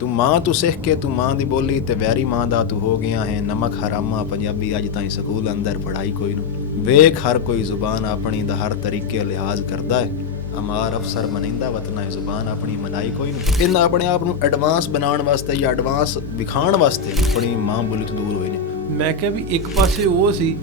ਤੂੰ ਮਾਂ ਤੂੰ ਸਿੱਖ ਕੇ ਤੂੰ ਮਾਂ ਦੀ ਬੋਲੀ ਤੇ ਵੈਰੀ ਮਾਂ ਦਾ ਤੂੰ ਹੋ ਗਿਆ ਹੈ ਨਮਕ ਹਰਾਮਾ ਪੰਜਾਬੀ ਅੱਜ ਤਾਈਂ ਸਕੂਲ ਅੰਦਰ ਪੜ੍ਹਾਈ ਕੋਈ ਨੂੰ ਵੇਖ ਹਰ ਕੋਈ ਜ਼ੁਬਾਨ ਆਪਣੀ ਦਾ ਹਰ ਤਰੀਕੇ ਲਿਹਾਜ਼ ਕਰਦਾ ਹੈ ਅਮਾਰ ਅਫਸਰ ਮਨਿੰਦਾ ਵਤਨਾ ਹੈ ਜ਼ੁਬਾਨ ਆਪਣੀ ਮਨਾਈ ਕੋਈ ਨਹੀਂ ਇਹਨਾਂ ਆਪਣੇ ਆਪ ਨੂੰ ਐਡਵਾਂਸ ਬਣਾਉਣ ਵਾਸਤੇ ਜਾਂ ਐਡਵਾਂਸ ਵਿਖਾਉਣ ਵਾਸਤੇ ਆਪਣੀ ਮਾਂ ਬੋਲੀ ਤੋਂ ਦੂਰ ਹੋਏ ਨੇ। ਮੈਂ ਕਿਹਾ ਵੀ ਇੱਕ ਪਾਸੇ ਉਹ ਸੀ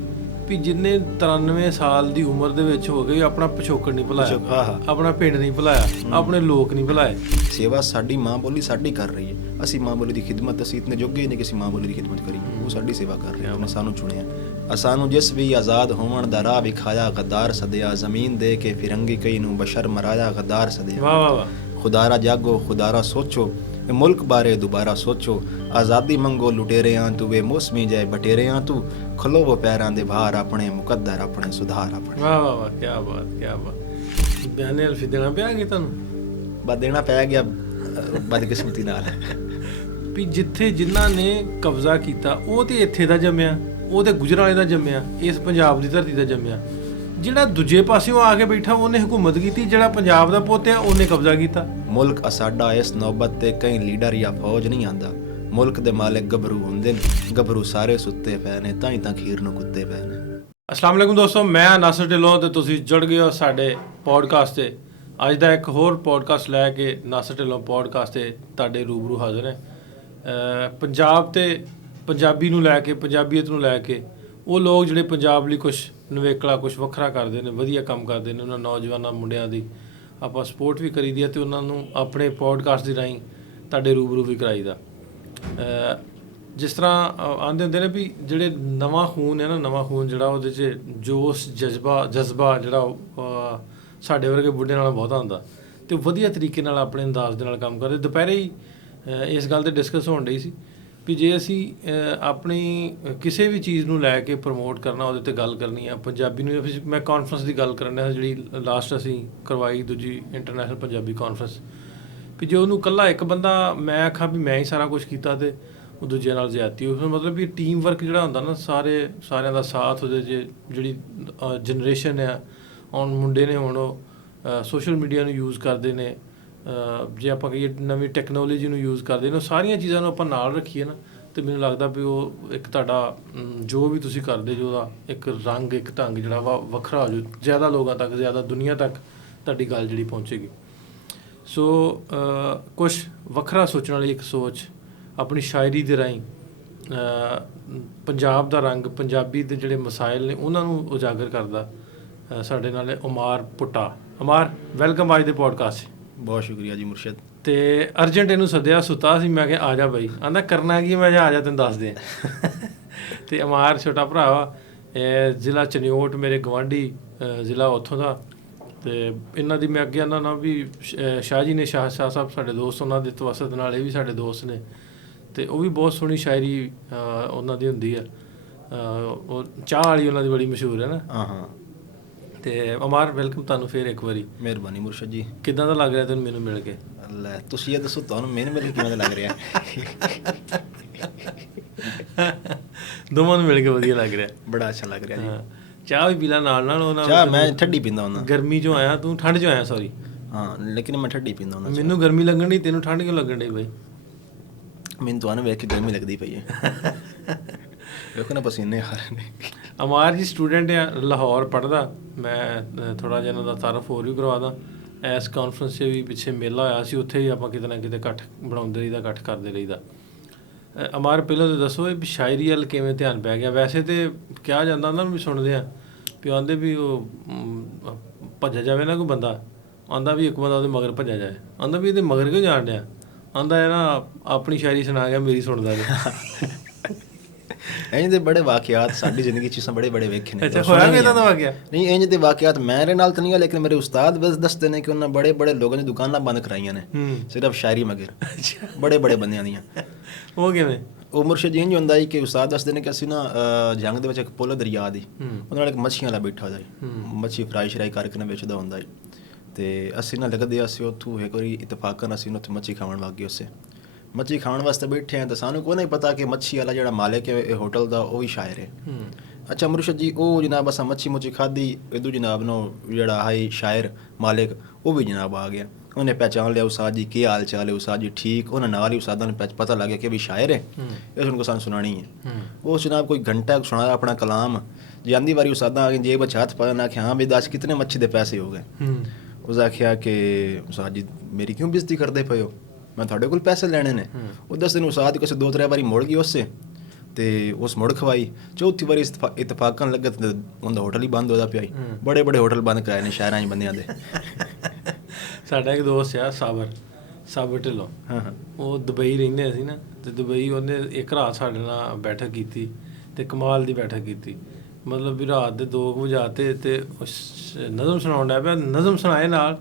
ਵੀ ਜਿੰਨੇ 93 ਸਾਲ ਦੀ ਉਮਰ ਦੇ ਵਿੱਚ ਹੋ ਗਏ ਆਪਣਾ ਪਿਛੋਕੜ ਨਹੀਂ ਭੁਲਾਇਆ, ਆਪਣਾ ਪਿੰਡ ਨਹੀਂ ਭੁਲਾਇਆ, ਆਪਣੇ ਲੋਕ ਨਹੀਂ ਭੁਲਾਏ। ਸੇਵਾ ਸਾਡੀ ਮਾਂ ਬੋਲੀ ਸਾਡੀ ਕਰ ਰਹੀ ਹੈ, ਅਸੀਂ ਮਾਂ ਬੋਲੀ ਦੀ ਖਿਦਮਤ ਅਸੀਂ ਇਤਨੇ ਜੋਗੇ ਨਹੀਂ ਕਿ ਅਸੀਂ ਮਾਂ ਬੋਲੀ ਦੀ ਖਿਦਮਤ ਕਰੀਏ, ਉਹ ਸਾਡੀ ਸੇਵਾ ਕਰ ਰਿਹਾ, ਉਹਨੇ ਸਾਨੂੰ ਚੁਣਿਆ। ਸਾਨੂੰ ਜਿਸ ਵੀ ਆਜ਼ਾਦ ਹੋਣ ਦਾ ਰਾਹ ਵਿਖਾਇਆ ਗਦਾਰ ਸਦਿਆ ਜ਼ਮੀਨ ਦੇ ਕੇ ਫਿਰੰਗੀ ਕਈ ਨੂੰ ਬਸ਼ਰ ਮਰਾਇਆ ਗਦਾਰ ਸਦਿਆ। ਵਾਹ ਵਾਹ ਵਾਹ। ਖੁਦਾਰਾ ਜਾਗੋ ਖੁਦਾਰਾ ਸੋਚੋ ਇਹ ਮੁਲਕ ਬਾਰੇ ਦੁਬਾਰਾ ਸੋਚੋ ਆਜ਼ਾਦੀ ਮੰਗੋ ਲੁਟੇਰਿਆਂ ਤੂੰ ਵੇ ਮੌਸਮੀ ਜਾਏ ਬਟੇਰਿਆਂ ਤੂੰ ਖਲੋਵੋ ਪੈਰਾਂ ਦੇ ਬਾਹਰ ਆਪਣੇ ਮੁਕੱਦਰ ਆਪਣੇ ਸੁਧਾਰ ਆਪਣੇ। ਵਾਹ ਵਾਹ ਵਾਹ ਕੀ ਬਾਤ ਕੀ ਬਾਤ। ਬਿਆਨੇ ਅਲਫੀ ਦੇਣਾ ਪਿਆ ਕਿ ਤੁਹਾਨੂੰ ਬਸ ਦੇਣਾ ਪੈ ਗਿਆ ਬਦਕਿਸਮਤੀ ਨਾਲ ਵੀ ਜਿੱਥੇ ਜਿਨ੍ਹਾਂ ਨੇ ਕਬਜ਼ਾ ਕੀਤਾ ਉਹ ਤੇ ਇੱਥੇ ਦਾ ਜੰਮਿਆ, ਉਹ ਤੇ ਗੁਜਰਾਂਵਾਲੇ ਦਾ ਜੰਮਿਆ, ਇਸ ਪੰਜਾਬ ਦੀ ਧਰਤੀ ਦਾ ਜੰਮਿਆ। ਜਿਹੜਾ ਦੂਜੇ ਪਾਸਿਓਂ ਆ ਕੇ ਬੈਠਾ ਉਹਨੇ ਹਕੂਮਤ ਕੀਤੀ, ਜਿਹੜਾ ਪੰਜਾਬ ਦਾ ਪੁੱਤ ਆ ਉਹਨੇ ਕਬਜ਼ਾ ਕੀਤਾ। ਮੁਲਕ ਸਾਡਾ ਇਸ ਨੌਬਤ ਤੇ ਕਈ ਲੀਡਰ ਜਾਂ ਫੌਜ ਨਹੀਂ ਆਂਦਾ, ਮੁਲਕ ਦੇ ਮਾਲਕ ਗੱਭਰੂ ਹੁੰਦੇ ਨੇ, ਗੱਭਰੂ ਸਾਰੇ ਸੁੱਤੇ ਪਏ ਨੇ ਤਾਂ ਹੀ ਤਾਂ ਖੀਰ ਨੂੰ ਕੁੱਤੇ ਪਏ ਨੇ। ਅਸਲਾਮ ਵਾਲੇਕੁਮ ਦੋਸਤੋ, ਮੈਂ ਨਾਸਰ ਢਿੱਲੋਂ ਤੇ ਤੁਸੀਂ ਜੁੜ ਗਏ ਹੋ ਸਾਡੇ ਪੋਡਕਾਸਟ ਤੇ। ਅੱਜ ਦਾ ਇੱਕ ਹੋਰ ਪੋਡਕਾਸਟ ਲੈ ਕੇ ਨਾਸਰ ਢਿੱਲੋਂ ਪੋਡਕਾਸਟ ਤੇ ਤੁਹਾਡੇ ਰੂਬਰੂ ਹਾਜ਼ਰ ਹੈ। ਪੰਜਾਬ ਤੇ ਪੰਜਾਬੀ ਨੂੰ ਲੈ ਕੇ, ਪੰਜਾਬੀਅਤ ਨੂੰ ਲੈ ਕੇ ਉਹ ਲੋਕ ਜਿਹੜੇ ਪੰਜਾਬ ਲਈ ਕੁਛ ਨਵੇਕਲਾ ਕੁਛ ਵੱਖਰਾ ਕਰਦੇ ਨੇ, ਵਧੀਆ ਕੰਮ ਕਰਦੇ ਨੇ, ਉਹਨਾਂ ਨੌਜਵਾਨਾਂ ਮੁੰਡਿਆਂ ਦੀ ਆਪਾਂ ਸਪੋਰਟ ਵੀ ਕਰੀਦੀ ਹੈ ਤੇ ਉਹਨਾਂ ਨੂੰ ਆਪਣੇ ਪੋਡਕਾਸਟ ਦੀ ਰਾਹੀਂ ਤੁਹਾਡੇ ਰੂਬਰੂ ਵੀ ਕਰਾਈਦਾ। ਜਿਸ ਤਰ੍ਹਾਂ ਆਉਂਦੇ ਹੁੰਦੇ ਨੇ ਵੀ ਜਿਹੜੇ ਨਵਾਂ ਖੂਨ ਹੈ ਨਾ, ਨਵਾਂ ਖੂਨ ਜਿਹੜਾ ਉਹਦੇ 'ਚ ਜੋਸ਼ ਜਜ਼ਬਾ ਜਿਹੜਾ ਸਾਡੇ ਵਰਗੇ ਬੁੱਢੇ ਨਾਲ ਬਹੁਤਾ ਹੁੰਦਾ ਅਤੇ ਵਧੀਆ ਤਰੀਕੇ ਨਾਲ ਆਪਣੇ ਅੰਦਾਜ਼ ਦੇ ਨਾਲ ਕੰਮ ਕਰਦੇ। ਦੁਪਹਿਰੇ ਹੀ ਇਸ ਗੱਲ 'ਤੇ ਡਿਸਕਸ ਹੋਣ ਡਈ ਸੀ ਵੀ ਜੇ ਅਸੀਂ ਆਪਣੀ ਕਿਸੇ ਵੀ ਚੀਜ਼ ਨੂੰ ਲੈ ਕੇ ਪ੍ਰਮੋਟ ਕਰਨਾ, ਉਹਦੇ 'ਤੇ ਗੱਲ ਕਰਨੀ ਆ ਪੰਜਾਬੀ ਨੂੰ। ਮੈਂ ਕਾਨਫਰੰਸ ਦੀ ਗੱਲ ਕਰਨ ਡਿਆ ਜਿਹੜੀ ਲਾਸਟ ਅਸੀਂ ਕਰਵਾਈ, ਦੂਜੀ ਇੰਟਰਨੈਸ਼ਨਲ ਪੰਜਾਬੀ ਕਾਨਫਰੰਸ, ਵੀ ਜੇ ਉਹਨੂੰ ਇਕੱਲਾ ਇੱਕ ਬੰਦਾ ਮੈਂ ਆਖਾਂ ਵੀ ਮੈਂ ਹੀ ਸਾਰਾ ਕੁਛ ਕੀਤਾ ਤੇ ਉਹ ਦੂਜਿਆਂ ਨਾਲ ਜ਼ਿਆਦਤੀ ਹੋ। ਮਤਲਬ ਵੀ ਟੀਮ ਵਰਕ ਜਿਹੜਾ ਹੁੰਦਾ ਨਾ, ਸਾਰਿਆਂ ਦਾ ਸਾਥ ਉਹਦੇ 'ਚ ਜਿਹੜੀ ਜਨਰੇਸ਼ਨ ਆ, ਹੁਣ ਮੁੰਡੇ ਨੇ ਹੁਣ ਉਹ ਸੋਸ਼ਲ ਮੀਡੀਆ ਨੂੰ ਯੂਜ਼ ਕਰਦੇ ਨੇ, ਜੇ ਆਪਾਂ ਕਹੀਏ ਨਵੀਂ ਟੈਕਨੋਲੋਜੀ ਨੂੰ ਯੂਜ਼ ਕਰਦੇ ਨੇ, ਉਹ ਸਾਰੀਆਂ ਚੀਜ਼ਾਂ ਨੂੰ ਆਪਾਂ ਨਾਲ ਰੱਖੀਏ ਨਾ, ਅਤੇ ਮੈਨੂੰ ਲੱਗਦਾ ਵੀ ਉਹ ਇੱਕ ਤੁਹਾਡਾ ਜੋ ਵੀ ਤੁਸੀਂ ਕਰਦੇ ਜੋ ਉਹਦਾ ਇੱਕ ਰੰਗ, ਇੱਕ ਢੰਗ ਜਿਹੜਾ ਵਾ ਵੱਖਰਾ ਹੋ ਜਾਊ, ਜ਼ਿਆਦਾ ਲੋਕਾਂ ਤੱਕ, ਜ਼ਿਆਦਾ ਦੁਨੀਆ ਤੱਕ ਤੁਹਾਡੀ ਗੱਲ ਜਿਹੜੀ ਪਹੁੰਚੇਗੀ। ਸੋ ਕੁਛ ਵੱਖਰਾ ਸੋਚਣ ਵਾਲੀ ਇੱਕ ਸੋਚ ਆਪਣੀ ਸ਼ਾਇਰੀ ਦੇ ਰਾਹੀਂ ਪੰਜਾਬ ਦਾ ਰੰਗ, ਪੰਜਾਬੀ ਦੇ ਜਿਹੜੇ ਮਸਾਇਲ ਨੇ ਉਹਨਾਂ ਨੂੰ ਉਜਾਗਰ ਕਰਦਾ। ਸਾਡੇ ਨਾਲ ਉਮਾਰ ਪੁੱਟਾ। ਉਮਾਰ, ਵੈਲਕਮ ਅੱਜ ਦੇ ਪੋਡਕਾਸਟ। ਬਹੁਤ ਸ਼ੁਕਰੀਆ ਜੀ ਮੁਰਸ਼ਦ। ਤੇ ਅਰਜੈਂਟ ਇਹਨੂੰ ਸੱਦਿਆ, ਸੁੱਤਾ ਸੀ, ਮੈਂ ਕਿਹਾ ਆ ਜਾ ਬਾਈ। ਆਂਦਾ ਕਰਨਾ ਕੀ, ਮੈਂ ਆ ਜਾ ਤੈਨੂੰ ਦੱਸ ਦੇ। ਤੇ ਉਮਾਰ ਛੋਟਾ ਭਰਾ ਵਾ, ਜ਼ਿਲ੍ਹਾ ਚਨਿਓਟ, ਮੇਰੇ ਗਵਾਂਢੀ ਜ਼ਿਲ੍ਹਾ ਉੱਥੋਂ ਦਾ। ਤੇ ਇਹਨਾਂ ਦੀ ਮੈਂ ਅੱਗੇ ਆਉਂਦਾ ਨਾ ਵੀ ਸ਼ਾਹ ਜੀ ਨੇ, ਸ਼ਾਹ ਸਾਹਿਬ ਸਾਡੇ ਦੋਸਤ, ਉਹਨਾਂ ਦੇ ਤਵਸਤ ਨਾਲ ਇਹ ਵੀ ਸਾਡੇ ਦੋਸਤ ਨੇ, ਤੇ ਉਹ ਵੀ ਬਹੁਤ ਸੋਹਣੀ ਸ਼ਾਇਰੀ ਉਹਨਾਂ ਦੀ ਹੁੰਦੀ ਆ। ਉਹ ਚਾਹ ਵਾਲੀ ਉਹਨਾਂ ਦੀ ਬੜੀ ਮਸ਼ਹੂਰ ਹੈ ਨਾ। ਹਾਂ। ਤੇ ਉਮਾਰ, ਵੈਲਕਮ ਤੁਹਾਨੂੰ ਫਿਰ ਇੱਕ ਵਾਰੀ। ਮਿਹਰਬਾਨੀ ਮੁਰਸ਼ਦ ਜੀ। ਕਿੱਦਾਂ ਦਾ ਲੱਗ ਰਿਹਾ ਤੈਨੂੰ ਮੈਨੂੰ ਮਿਲ ਕੇ? ਲੈ ਤੁਸੀਂ ਇਹ ਦੱਸੋ, ਤੁਹਾਨੂੰ ਮੈਨੂੰ ਮਿਲ ਕੇ ਕਿਵੇਂ ਦਾ ਲੱਗ ਰਿਹਾ? ਦੋਵਾਂ ਨੂੰ ਮਿਲ ਕੇ ਵਧੀਆ ਲੱਗ ਰਿਹਾ, ਬੜਾ ਅੱਛਾ ਲੱਗ ਰਿਹਾ ਜੀ। ਚਾਹ ਵੀ ਪੀਲਾ ਨਾਲ ਨਾਲ। ਉਹਨਾਂ ਚਾਹ ਮੈਂ ਠੰਡੀ ਪੀਂਦਾ ਹੁੰਦਾ। ਗਰਮੀ 'ਚੋਂ ਆਇਆ ਤੂੰ, ਠੰਡ 'ਚੋਂ ਆਇਆ ਸੌਰੀ। ਹਾਂ, ਲੇਕਿਨ ਮੈਂ ਠੰਡੀ ਪੀਂਦਾ ਹੁੰਦਾ। ਮੈਨੂੰ ਗਰਮੀ ਲੱਗਣ ਡਈ, ਤੈਨੂੰ ਠੰਡ ਕਿਉਂ ਲੱਗਣ ਡਈ ਬਾਈ? ਮੈਨੂੰ ਤੁਹਾਨੂੰ ਵੇਖ ਕੇ ਗਰਮੀ ਲੱਗਦੀ ਪਈ ਹੈ। ਵੇਖੋ ਨਾ ਪਸੀਨੇ ਆ ਰਹੇ ਨੇ। ਅਮਾਰ ਜੀ ਸਟੂਡੈਂਟ ਆ, ਲਾਹੌਰ ਪੜ੍ਹਦਾ। ਮੈਂ ਥੋੜ੍ਹਾ ਜਿਹਾ ਇਹਨਾਂ ਦਾ ਤਾਰਫ ਹੋਰ ਵੀ ਕਰਵਾ ਦਾਂ। ਇਸ ਕਾਨਫਰੰਸ 'ਚ ਵੀ ਪਿੱਛੇ ਮੇਲਾ ਹੋਇਆ ਸੀ, ਉੱਥੇ ਵੀ ਆਪਾਂ ਕਿਤੇ ਨਾ ਕਿਤੇ ਇਕੱਠ ਬਣਾਉਂਦੇ ਰਹੀਦਾ, ਇਕੱਠ ਕਰਦੇ ਰਹੀਦਾ। ਅਮਾਰ, ਪਹਿਲਾਂ ਤਾਂ ਦੱਸੋ ਇਹ ਸ਼ਾਇਰੀ ਵੱਲ ਕਿਵੇਂ ਧਿਆਨ ਪੈ ਗਿਆ? ਵੈਸੇ ਤਾਂ ਕਿਹਾ ਜਾਂਦਾ ਉਹਨਾਂ ਨੂੰ ਵੀ ਸੁਣਦੇ ਆ ਵੀ ਆਉਂਦੇ ਵੀ ਉਹ ਭੱਜਿਆ ਜਾਵੇ ਨਾ ਕੋਈ ਬੰਦਾ, ਆਉਂਦਾ ਵੀ ਇੱਕ ਬੰਦਾ ਉਹਦੇ ਮਗਰ ਭੱਜਿਆ ਜਾਏ, ਆਉਂਦਾ ਵੀ ਇਹਦੇ ਮਗਰ ਕਿਉਂ ਜਾਣ ਡਿਆ, ਆਉਂਦਾ ਇਹ ਨਾ ਆਪਣੀ ਸ਼ਾਇਰੀ ਸੁਣਾ ਗਿਆ, ਮੇਰੀ ਸੁਣਦਾ ਜੀ। ਇੰਝ ਦੇ ਬੜੇ ਵਾਕਿਆਤ ਸਾਡੀ ਜ਼ਿੰਦਗੀ 'ਚ ਬੜੇ ਵੇਖੇ ਨੇ। ਅੱਛਾ, ਹੋਇਆ ਵੀ ਇੱਦਾਂ ਦਾ ਵਾਕਿਆ? ਨਹੀਂ, ਇੰਝ ਦੇ ਵਾਕਿਆਤ ਮੇਰੇ ਨਾਲ ਤਾਂ ਨਹੀਂ ਆ, ਲੇਕਿਨ ਮੇਰੇ ਉਸਤਾਦ ਬਸ ਦੱਸਦੇ ਨੇ ਕਿ ਉਹਨਾਂ ਬੜੇ ਲੋਕਾਂ ਦੀ ਦੁਕਾਨਾਂ ਬੰਦ ਕਰਾਈਆਂ ਨੇ ਸਿਰਫ ਸ਼ਾਇਰੀ ਮਗਰ, ਬੜੇ ਬੰਦਿਆਂ ਦੀਆਂ। ਉਹ ਕਿਵੇਂ? ਉਹ ਮੁਰਸ਼ਦ ਇੰਝ ਹੁੰਦਾ ਸੀ ਕਿ ਉਸਤਾਦ ਦੱਸਦੇ ਨੇ ਕਿ ਅਸੀਂ ਨਾ ਜੰਗ ਦੇ ਵਿੱਚ ਇੱਕ ਪੁੱਲ ਦਰਿਆ ਦੀ, ਉਹਦੇ ਨਾਲ ਇੱਕ ਮੱਛੀਆਂ ਵਾਲਾ ਬੈਠਾ ਹੁੰਦਾ ਸੀ, ਮੱਛੀ ਫਰਾਈ ਸ਼ਰਾਈ ਕਰਕੇ ਨਾ ਵੇਚਦਾ ਹੁੰਦਾ ਸੀ। ਅਤੇ ਅਸੀਂ ਨਾ ਲੱਗਦੇ, ਅਸੀਂ ਉੱਥੋਂ ਇੱਕ ਵਾਰੀ ਇਤਫਾਕਨ ਅਸੀਂ ਉੱਥੇ ਮੱਛੀ ਖਾਣ ਲੱਗ ਗਏ। ਉਸੇ ਮੱਛੀ ਖਾਣ ਵਾਸਤੇ ਬੈਠੇ ਹਾਂ ਤਾਂ ਸਾਨੂੰ ਕੋਈ ਨਹੀਂ ਪਤਾ ਕਿ ਮੱਛੀ ਵਾਲਾ ਜਿਹੜਾ ਮਾਲਿਕ ਹੈ ਇਹ ਹੋਟਲ ਦਾ, ਉਹ ਵੀ ਸ਼ਾਇਰ ਹੈ। ਅੱਛਾ ਮੁਰਸ਼ਦ ਜੀ, ਉਹ ਜਨਾਬ ਅਸਾਂ ਮੱਛੀ ਖਾਧੀ, ਇਦੋਂ ਜਨਾਬ ਨੂੰ ਜਿਹੜਾ ਹੈ ਸ਼ਾਇਰ ਮਾਲਿਕ ਉਹ ਵੀ ਜਨਾਬ ਆ ਗਿਆ। ਉਹਨੇ ਪਹਿਚਾਣ ਲਿਆ ਉਸਤਾਦ ਜੀ ਕੀ ਹਾਲ ਚਾਲ ਹੈ, ਉਸਤਾਦ ਜੀ ਠੀਕ। ਉਹਨਾਂ ਨਾਲ ਹੀ ਉਸਤਾਦਾਂ ਨੂੰ ਪਤਾ ਲੱਗ ਗਿਆ ਕਿ ਵੀ ਸ਼ਾਇਰ ਹੈ, ਇਹ ਸੁਣ ਕੇ ਸਾਨੂੰ ਸੁਣਾਣੀ ਹੈ। ਉਹ ਜਨਾਬ ਕੋਈ ਘੰਟਾ ਸੁਣਾਇਆ ਆਪਣਾ ਕਲਾਮ। ਜਾਂਦੀ ਵਾਰੀ ਉਸਤਾਦਾਂ ਆ ਕੇ ਜੇਬ 'ਚ ਹੱਥ ਪਾਇਆ ਨਾ ਕਿ ਹਾਂ ਵੀ ਦੱਸ ਕਿਤਨੇ ਮੱਛੀ ਦੇ ਪੈਸੇ ਹੋ ਗਏ। ਉਸ ਆਖਿਆ ਕਿ ਉਸਤਾਦ ਜੀ ਮੇਰੀ ਕਿਉਂ ਬੇਇੱਜ਼ਤੀ ਕਰਦੇ ਪਏ ਹੋ, ਮੈਂ ਤੁਹਾਡੇ ਕੋਲ ਪੈਸੇ ਲੈਣੇ ਨੇ। ਉਹ ਦੱਸ ਦਿਨ ਉਸਤਾਦ ਕਿਸੇ 2-3 ਵਾਰੀ ਮੁੜ ਗਈ ਉਸੇ ਤੇ ਉਸ ਮੁੜ ਖਵਾਈ। ਚੌਥੀ ਵਾਰੀ ਇਤਫਾਕਨ ਲੱਗਾ ਤੇ ਉਹਦਾ ਹੋਟਲ ਹੀ ਬੰਦ ਹੋਦਾ ਪਿਆ। ਬੜੇ ਬੜੇ ਹੋਟਲ ਬੰਦ ਕਰਾਏ ਨੇ ਸ਼ਹਿਰਾਂ 'ਚ ਬੰਦਿਆਂ ਦੇ। ਸਾਡਾ ਇੱਕ ਦੋਸਤ ਆ ਸਾਬਰ ਢਿੱਲੋਂ, ਉਹ ਦੁਬਈ ਰਹਿੰਦੇ ਸੀ ਨਾ, ਤੇ ਦੁਬਈ ਉਹਨੇ ਇੱਕ ਰਾਤ ਸਾਡੇ ਨਾਲ ਬੈਠਕ ਕੀਤੀ ਤੇ ਕਮਾਲ ਦੀ ਬੈਠਕ ਕੀਤੀ। ਮਤਲਬ ਵੀ ਰਾਤ ਦੇ 2 ਵਜੇ ਆਤੇ ਤੇ ਨਜ਼ਮ ਸੁਣਾਉਣ ਡਿਆ ਪਿਆ, ਨਜ਼ਮ ਸੁਣਾਏ ਨਾਲ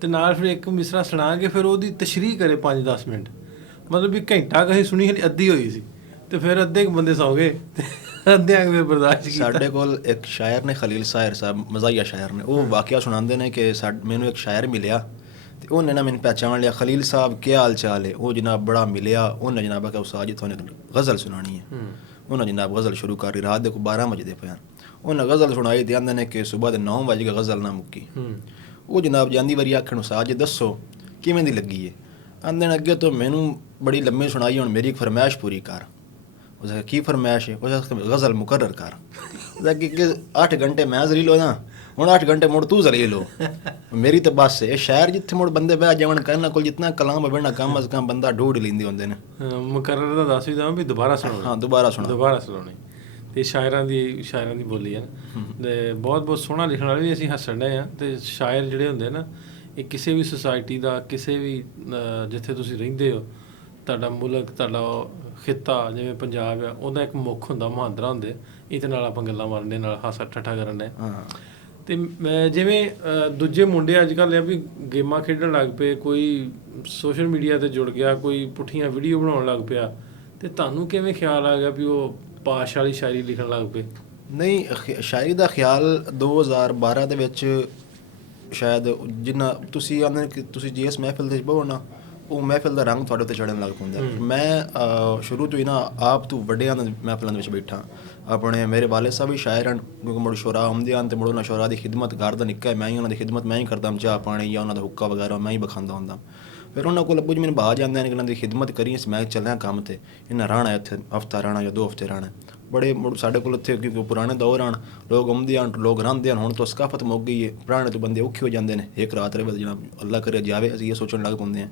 ਤੇ ਨਾਲ ਫਿਰ ਇੱਕ ਮਿਸਰਾ ਸੁਣਾ ਕੇ ਫਿਰ ਉਹਦੀ ਤਸ਼ਰੀਹ ਕਰੇ 5-10 ਮਿੰਟ। ਮਤਲਬ ਵੀ ਘੰਟਾ ਕਹੀ ਸੁਣੀ ਹਲੀ ਅੱਧੀ ਹੋਈ ਸੀ ਤੇ ਫਿਰ ਅੱਧੇ ਕੁ ਬੰਦੇ ਸੌ ਗਏ ਤੇ ਅੱਧਿਆਂ ਫਿਰ ਬਰਦਾਸ਼ਤ ਕੀਤਾ। ਸਾਡੇ ਕੋਲ ਇੱਕ ਸ਼ਾਇਰ ਨੇ ਖਲੀਲ ਸਾਇਰ ਸਾਹਿਬ, ਮਜ਼ਾਹੀਆ ਸ਼ਾਇਰ ਨੇ, ਉਹ ਵਾਕਿਆ ਸੁਣਾਉਂਦੇ ਨੇ ਕਿ ਮੈਨੂੰ ਇੱਕ ਸ਼ਾਇਰ ਮਿਲਿਆ ਤੇ ਉਹਨੇ ਨਾ ਮੈਨੂੰ ਪਹਿਚਾਣ ਲਿਆ, ਖਲੀਲ ਸਾਹਿਬ ਕੀ ਹਾਲ ਚਾਲ ਹੈ। ਉਹ ਜਨਾਬ ਬੜਾ ਮਿਲਿਆ, ਉਹਨੇ ਜਨਾਬ ਆਖਿਆ ਉਸਤਾਦ ਜੀ ਤੁਹਾਨੂੰ ਗਜ਼ਲ ਸੁਣਾਣੀ ਹੈ। ਉਹਨਾਂ ਜਨਾਬ ਗਜ਼ਲ ਸ਼ੁਰੂ ਕਰੀ, ਰਾਤ ਦੇ 12 ਵਜੇ ਪਏ। ਉਹਨਾਂ ਗਜ਼ਲ ਸੁਣਾਈ ਤੇ ਆਂਦੇ ਨੇ ਕਿ ਸਵੇਰ ਦੇ 9 ਵਜੇ ਗਜ਼ਲ ਨਾ ਮੁੱਕੀ। ਉਹ ਜਨਾਬ ਜਾਂਦੀ ਵਾਰੀ ਆਖਣ ਉਸਤਾਦ ਜੀ ਦੱਸੋ ਕਿਵੇਂ ਦੀ ਲੱਗੀ ਹੈ। ਆਂਦੇ ਨੇ ਅੱਗੇ ਤੋਂ ਮੈਨੂੰ ਬੜੀ ਲੰਮੀ ਸੁਣਾਈ, ਹੁਣ ਮੇਰੀ ਇੱਕ ਫਰਮਾਇਸ਼ ਪੂਰੀ ਕਰ। ਉਸ ਕੀ ਫਰਮਾਇਸ਼ ਹੈ? ਉਸ ਗਜ਼ਲ ਮੁਕਰਰ ਕਰ। ਕਿ 8 ਘੰਟੇ ਮੈਂ ਜ਼ਲੀਲ ਹੋ ਨਾ, ਹੁਣ 8 ਘੰਟੇ ਮੁੜ ਤੂੰ ਜ਼ਲੀਲ ਹੋ। ਮੇਰੀ ਤਾਂ ਬਸ ਇਹ ਸ਼ਹਿਰ ਜਿੱਥੇ ਮੁੜ ਬੰਦੇ ਬਹਿ ਜਾਵਣ ਕਰਨਾ ਕੋਲ ਜਿਤਨਾ ਕਲਾਮ ਬਣਾ ਕਮ ਅਜ਼ ਕਮ ਬੰਦਾ ਢੂੰਢ ਲੈਂਦੇ ਹੁੰਦੇ ਨੇ। ਮੁਕਰਰ ਦਾ ਦੱਸ ਵੀ ਦਵਾਂ ਵੀ ਦੁਬਾਰਾ ਸੁਣਾਉਣਾ। ਹਾਂ ਦੁਬਾਰਾ ਸੁਣਾਉਣੀ ਤੇ ਸ਼ਾਇਰਾਂ ਦੀ ਬੋਲੀ ਹੈ ਨਾ, ਤੇ ਬਹੁਤ ਬਹੁਤ ਸੋਹਣਾ ਲਿਖਣ ਵਾਲੇ ਵੀ ਅਸੀਂ ਹੱਸਣ ਡਏ ਹਾਂ। ਤੇ ਸ਼ਾਇਰ ਜਿਹੜੇ ਹੁੰਦੇ ਨਾ, ਇਹ ਕਿਸੇ ਵੀ ਸੁਸਾਇਟੀ ਦਾ, ਕਿਸੇ ਵੀ ਜਿੱਥੇ ਤੁਸੀਂ ਰਹਿੰਦੇ ਹੋ, ਤੁਹਾਡਾ ਮੁਲਕ, ਤੁਹਾਡਾ ਖਿੱਤਾ ਜਿਵੇਂ ਪੰਜਾਬ ਆ, ਉਹਦਾ ਇੱਕ ਮੁੱਖ ਹੁੰਦਾ, ਮੁਹਾਂਦਰਾ ਹੁੰਦੇ। ਇਹਦੇ ਨਾਲ ਆਪਾਂ ਗੱਲਾਂ ਮਾਰਨ ਨਾਲ ਹਾਸਾ ਠੱਠਾ ਕਰਨ ਡਏ। ਤੇ ਜਿਵੇਂ ਦੂਜੇ ਮੁੰਡੇ ਅੱਜ ਕੱਲ੍ਹ ਆ ਵੀ ਗੇਮਾਂ ਖੇਡਣ ਲੱਗ ਪਏ, ਕੋਈ ਸੋਸ਼ਲ ਮੀਡੀਆ 'ਤੇ ਜੁੜ ਗਿਆ, ਕੋਈ ਪੁੱਠੀਆਂ ਵੀਡੀਓ ਬਣਾਉਣ ਲੱਗ ਪਿਆ। ਤੇ ਤੁਹਾਨੂੰ ਕਿਵੇਂ ਖਿਆਲ ਆ ਗਿਆ ਵੀ ਉਹ ਪਾਸ਼ ਵਾਲੀ ਸ਼ਾਇਰੀ ਲਿਖਣ ਲੱਗ ਪਏ? ਨਹੀਂ, ਸ਼ਾਇਰੀ ਦਾ ਖਿਆਲ 2012 ਦੇ ਵਿੱਚ ਸ਼ਾਇਦ ਜਿੰਨਾ ਤੁਸੀਂ ਆਉਂਦੇ ਕਿ ਤੁਸੀਂ ਜਿਸ ਮਹਿਫਿਲ ਦੇ ਬਹੋ ਨਾ, ਉਹ ਮਹਿਫਿਲ ਦਾ ਰੰਗ ਤੁਹਾਡੇ ਉੱਤੇ ਚੜ੍ਹਨ ਲੱਗ ਪੈਂਦਾ। ਮੈਂ ਸ਼ੁਰੂ ਤੋਂ ਹੀ ਨਾ ਆਪ ਤੋਂ ਵੱਡਿਆਂ ਦੇ ਮਹਿਫਿਲਾਂ ਦੇ ਵਿੱਚ ਬੈਠਾ। ਆਪਣੇ ਮੇਰੇ ਵਾਲਿਦ ਸਾਹਿਬ ਵੀ ਸ਼ਾਇਰ ਹਨ, ਕਿਉਂਕਿ ਮੁੜ ਸ਼ੁਰਾ ਆਉਂਦੇ ਹਨ ਅਤੇ ਮੁੜ ਉਹਨਾਂ ਸ਼ੁਰਾ ਦੀ ਖਿਦਮਤ ਕਰਦਾ ਨਿੱਕਾ, ਮੈਂ ਹੀ ਉਹਨਾਂ ਦੀ ਖਿਦਮਤ ਮੈਂ ਹੀ ਕਰਦਾ, ਚਾਹ ਪਾਣੀ ਜਾਂ ਉਹਨਾਂ ਦਾ ਹੁੱਕਾ ਵਗੈਰਾ ਮੈਂ ਹੀ ਬਖਾਉਂਦਾ ਹੁੰਦਾ। ਫਿਰ ਉਹਨਾਂ ਕੋਲ ਅੱਬੂ ਜੀ ਮੈਨੂੰ ਬਾਹਰ ਜਾਂਦੇ ਨੇ ਕਿ ਉਹਨਾਂ ਦੀ ਖਿਦਮਤ ਕਰੀ। ਮੈਂ ਚੱਲਿਆ ਕੰਮ 'ਤੇ, ਇਹਨਾਂ ਰਹਿਣਾ ਇੱਥੇ ਹਫ਼ਤਾ ਰਹਿਣਾ ਜਾਂ 2 ਹਫ਼ਤੇ ਰਹਿਣਾ। ਬੜੇ ਮੁੜ ਸਾਡੇ ਕੋਲ ਇੱਥੇ ਕਿਉਂਕਿ ਪੁਰਾਣੇ ਦੌਰ ਹਨ, ਲੋਕ ਆਉਂਦੇ ਹਨ, ਲੋਕ ਰਹਿੰਦੇ ਹਨ। ਹੁਣ ਤਾਂ ਸਕਾਫਤ ਮੁੱਕ ਗਈ ਹੈ, ਪੁਰਾਣੇ ਤੋਂ ਬੰਦੇ ਔਖੇ ਹੋ ਜਾਂਦੇ ਨੇ। ਇੱਕ ਰਾਤ ਰਹੇ ਜਨਾਬ ਅੱਲਾ ਕਰੇ ਜਾਵੇ, ਅਸੀਂ ਇਹ ਸੋਚਣ ਲੱਗ ਪੈਂਦੇ ਹਾਂ।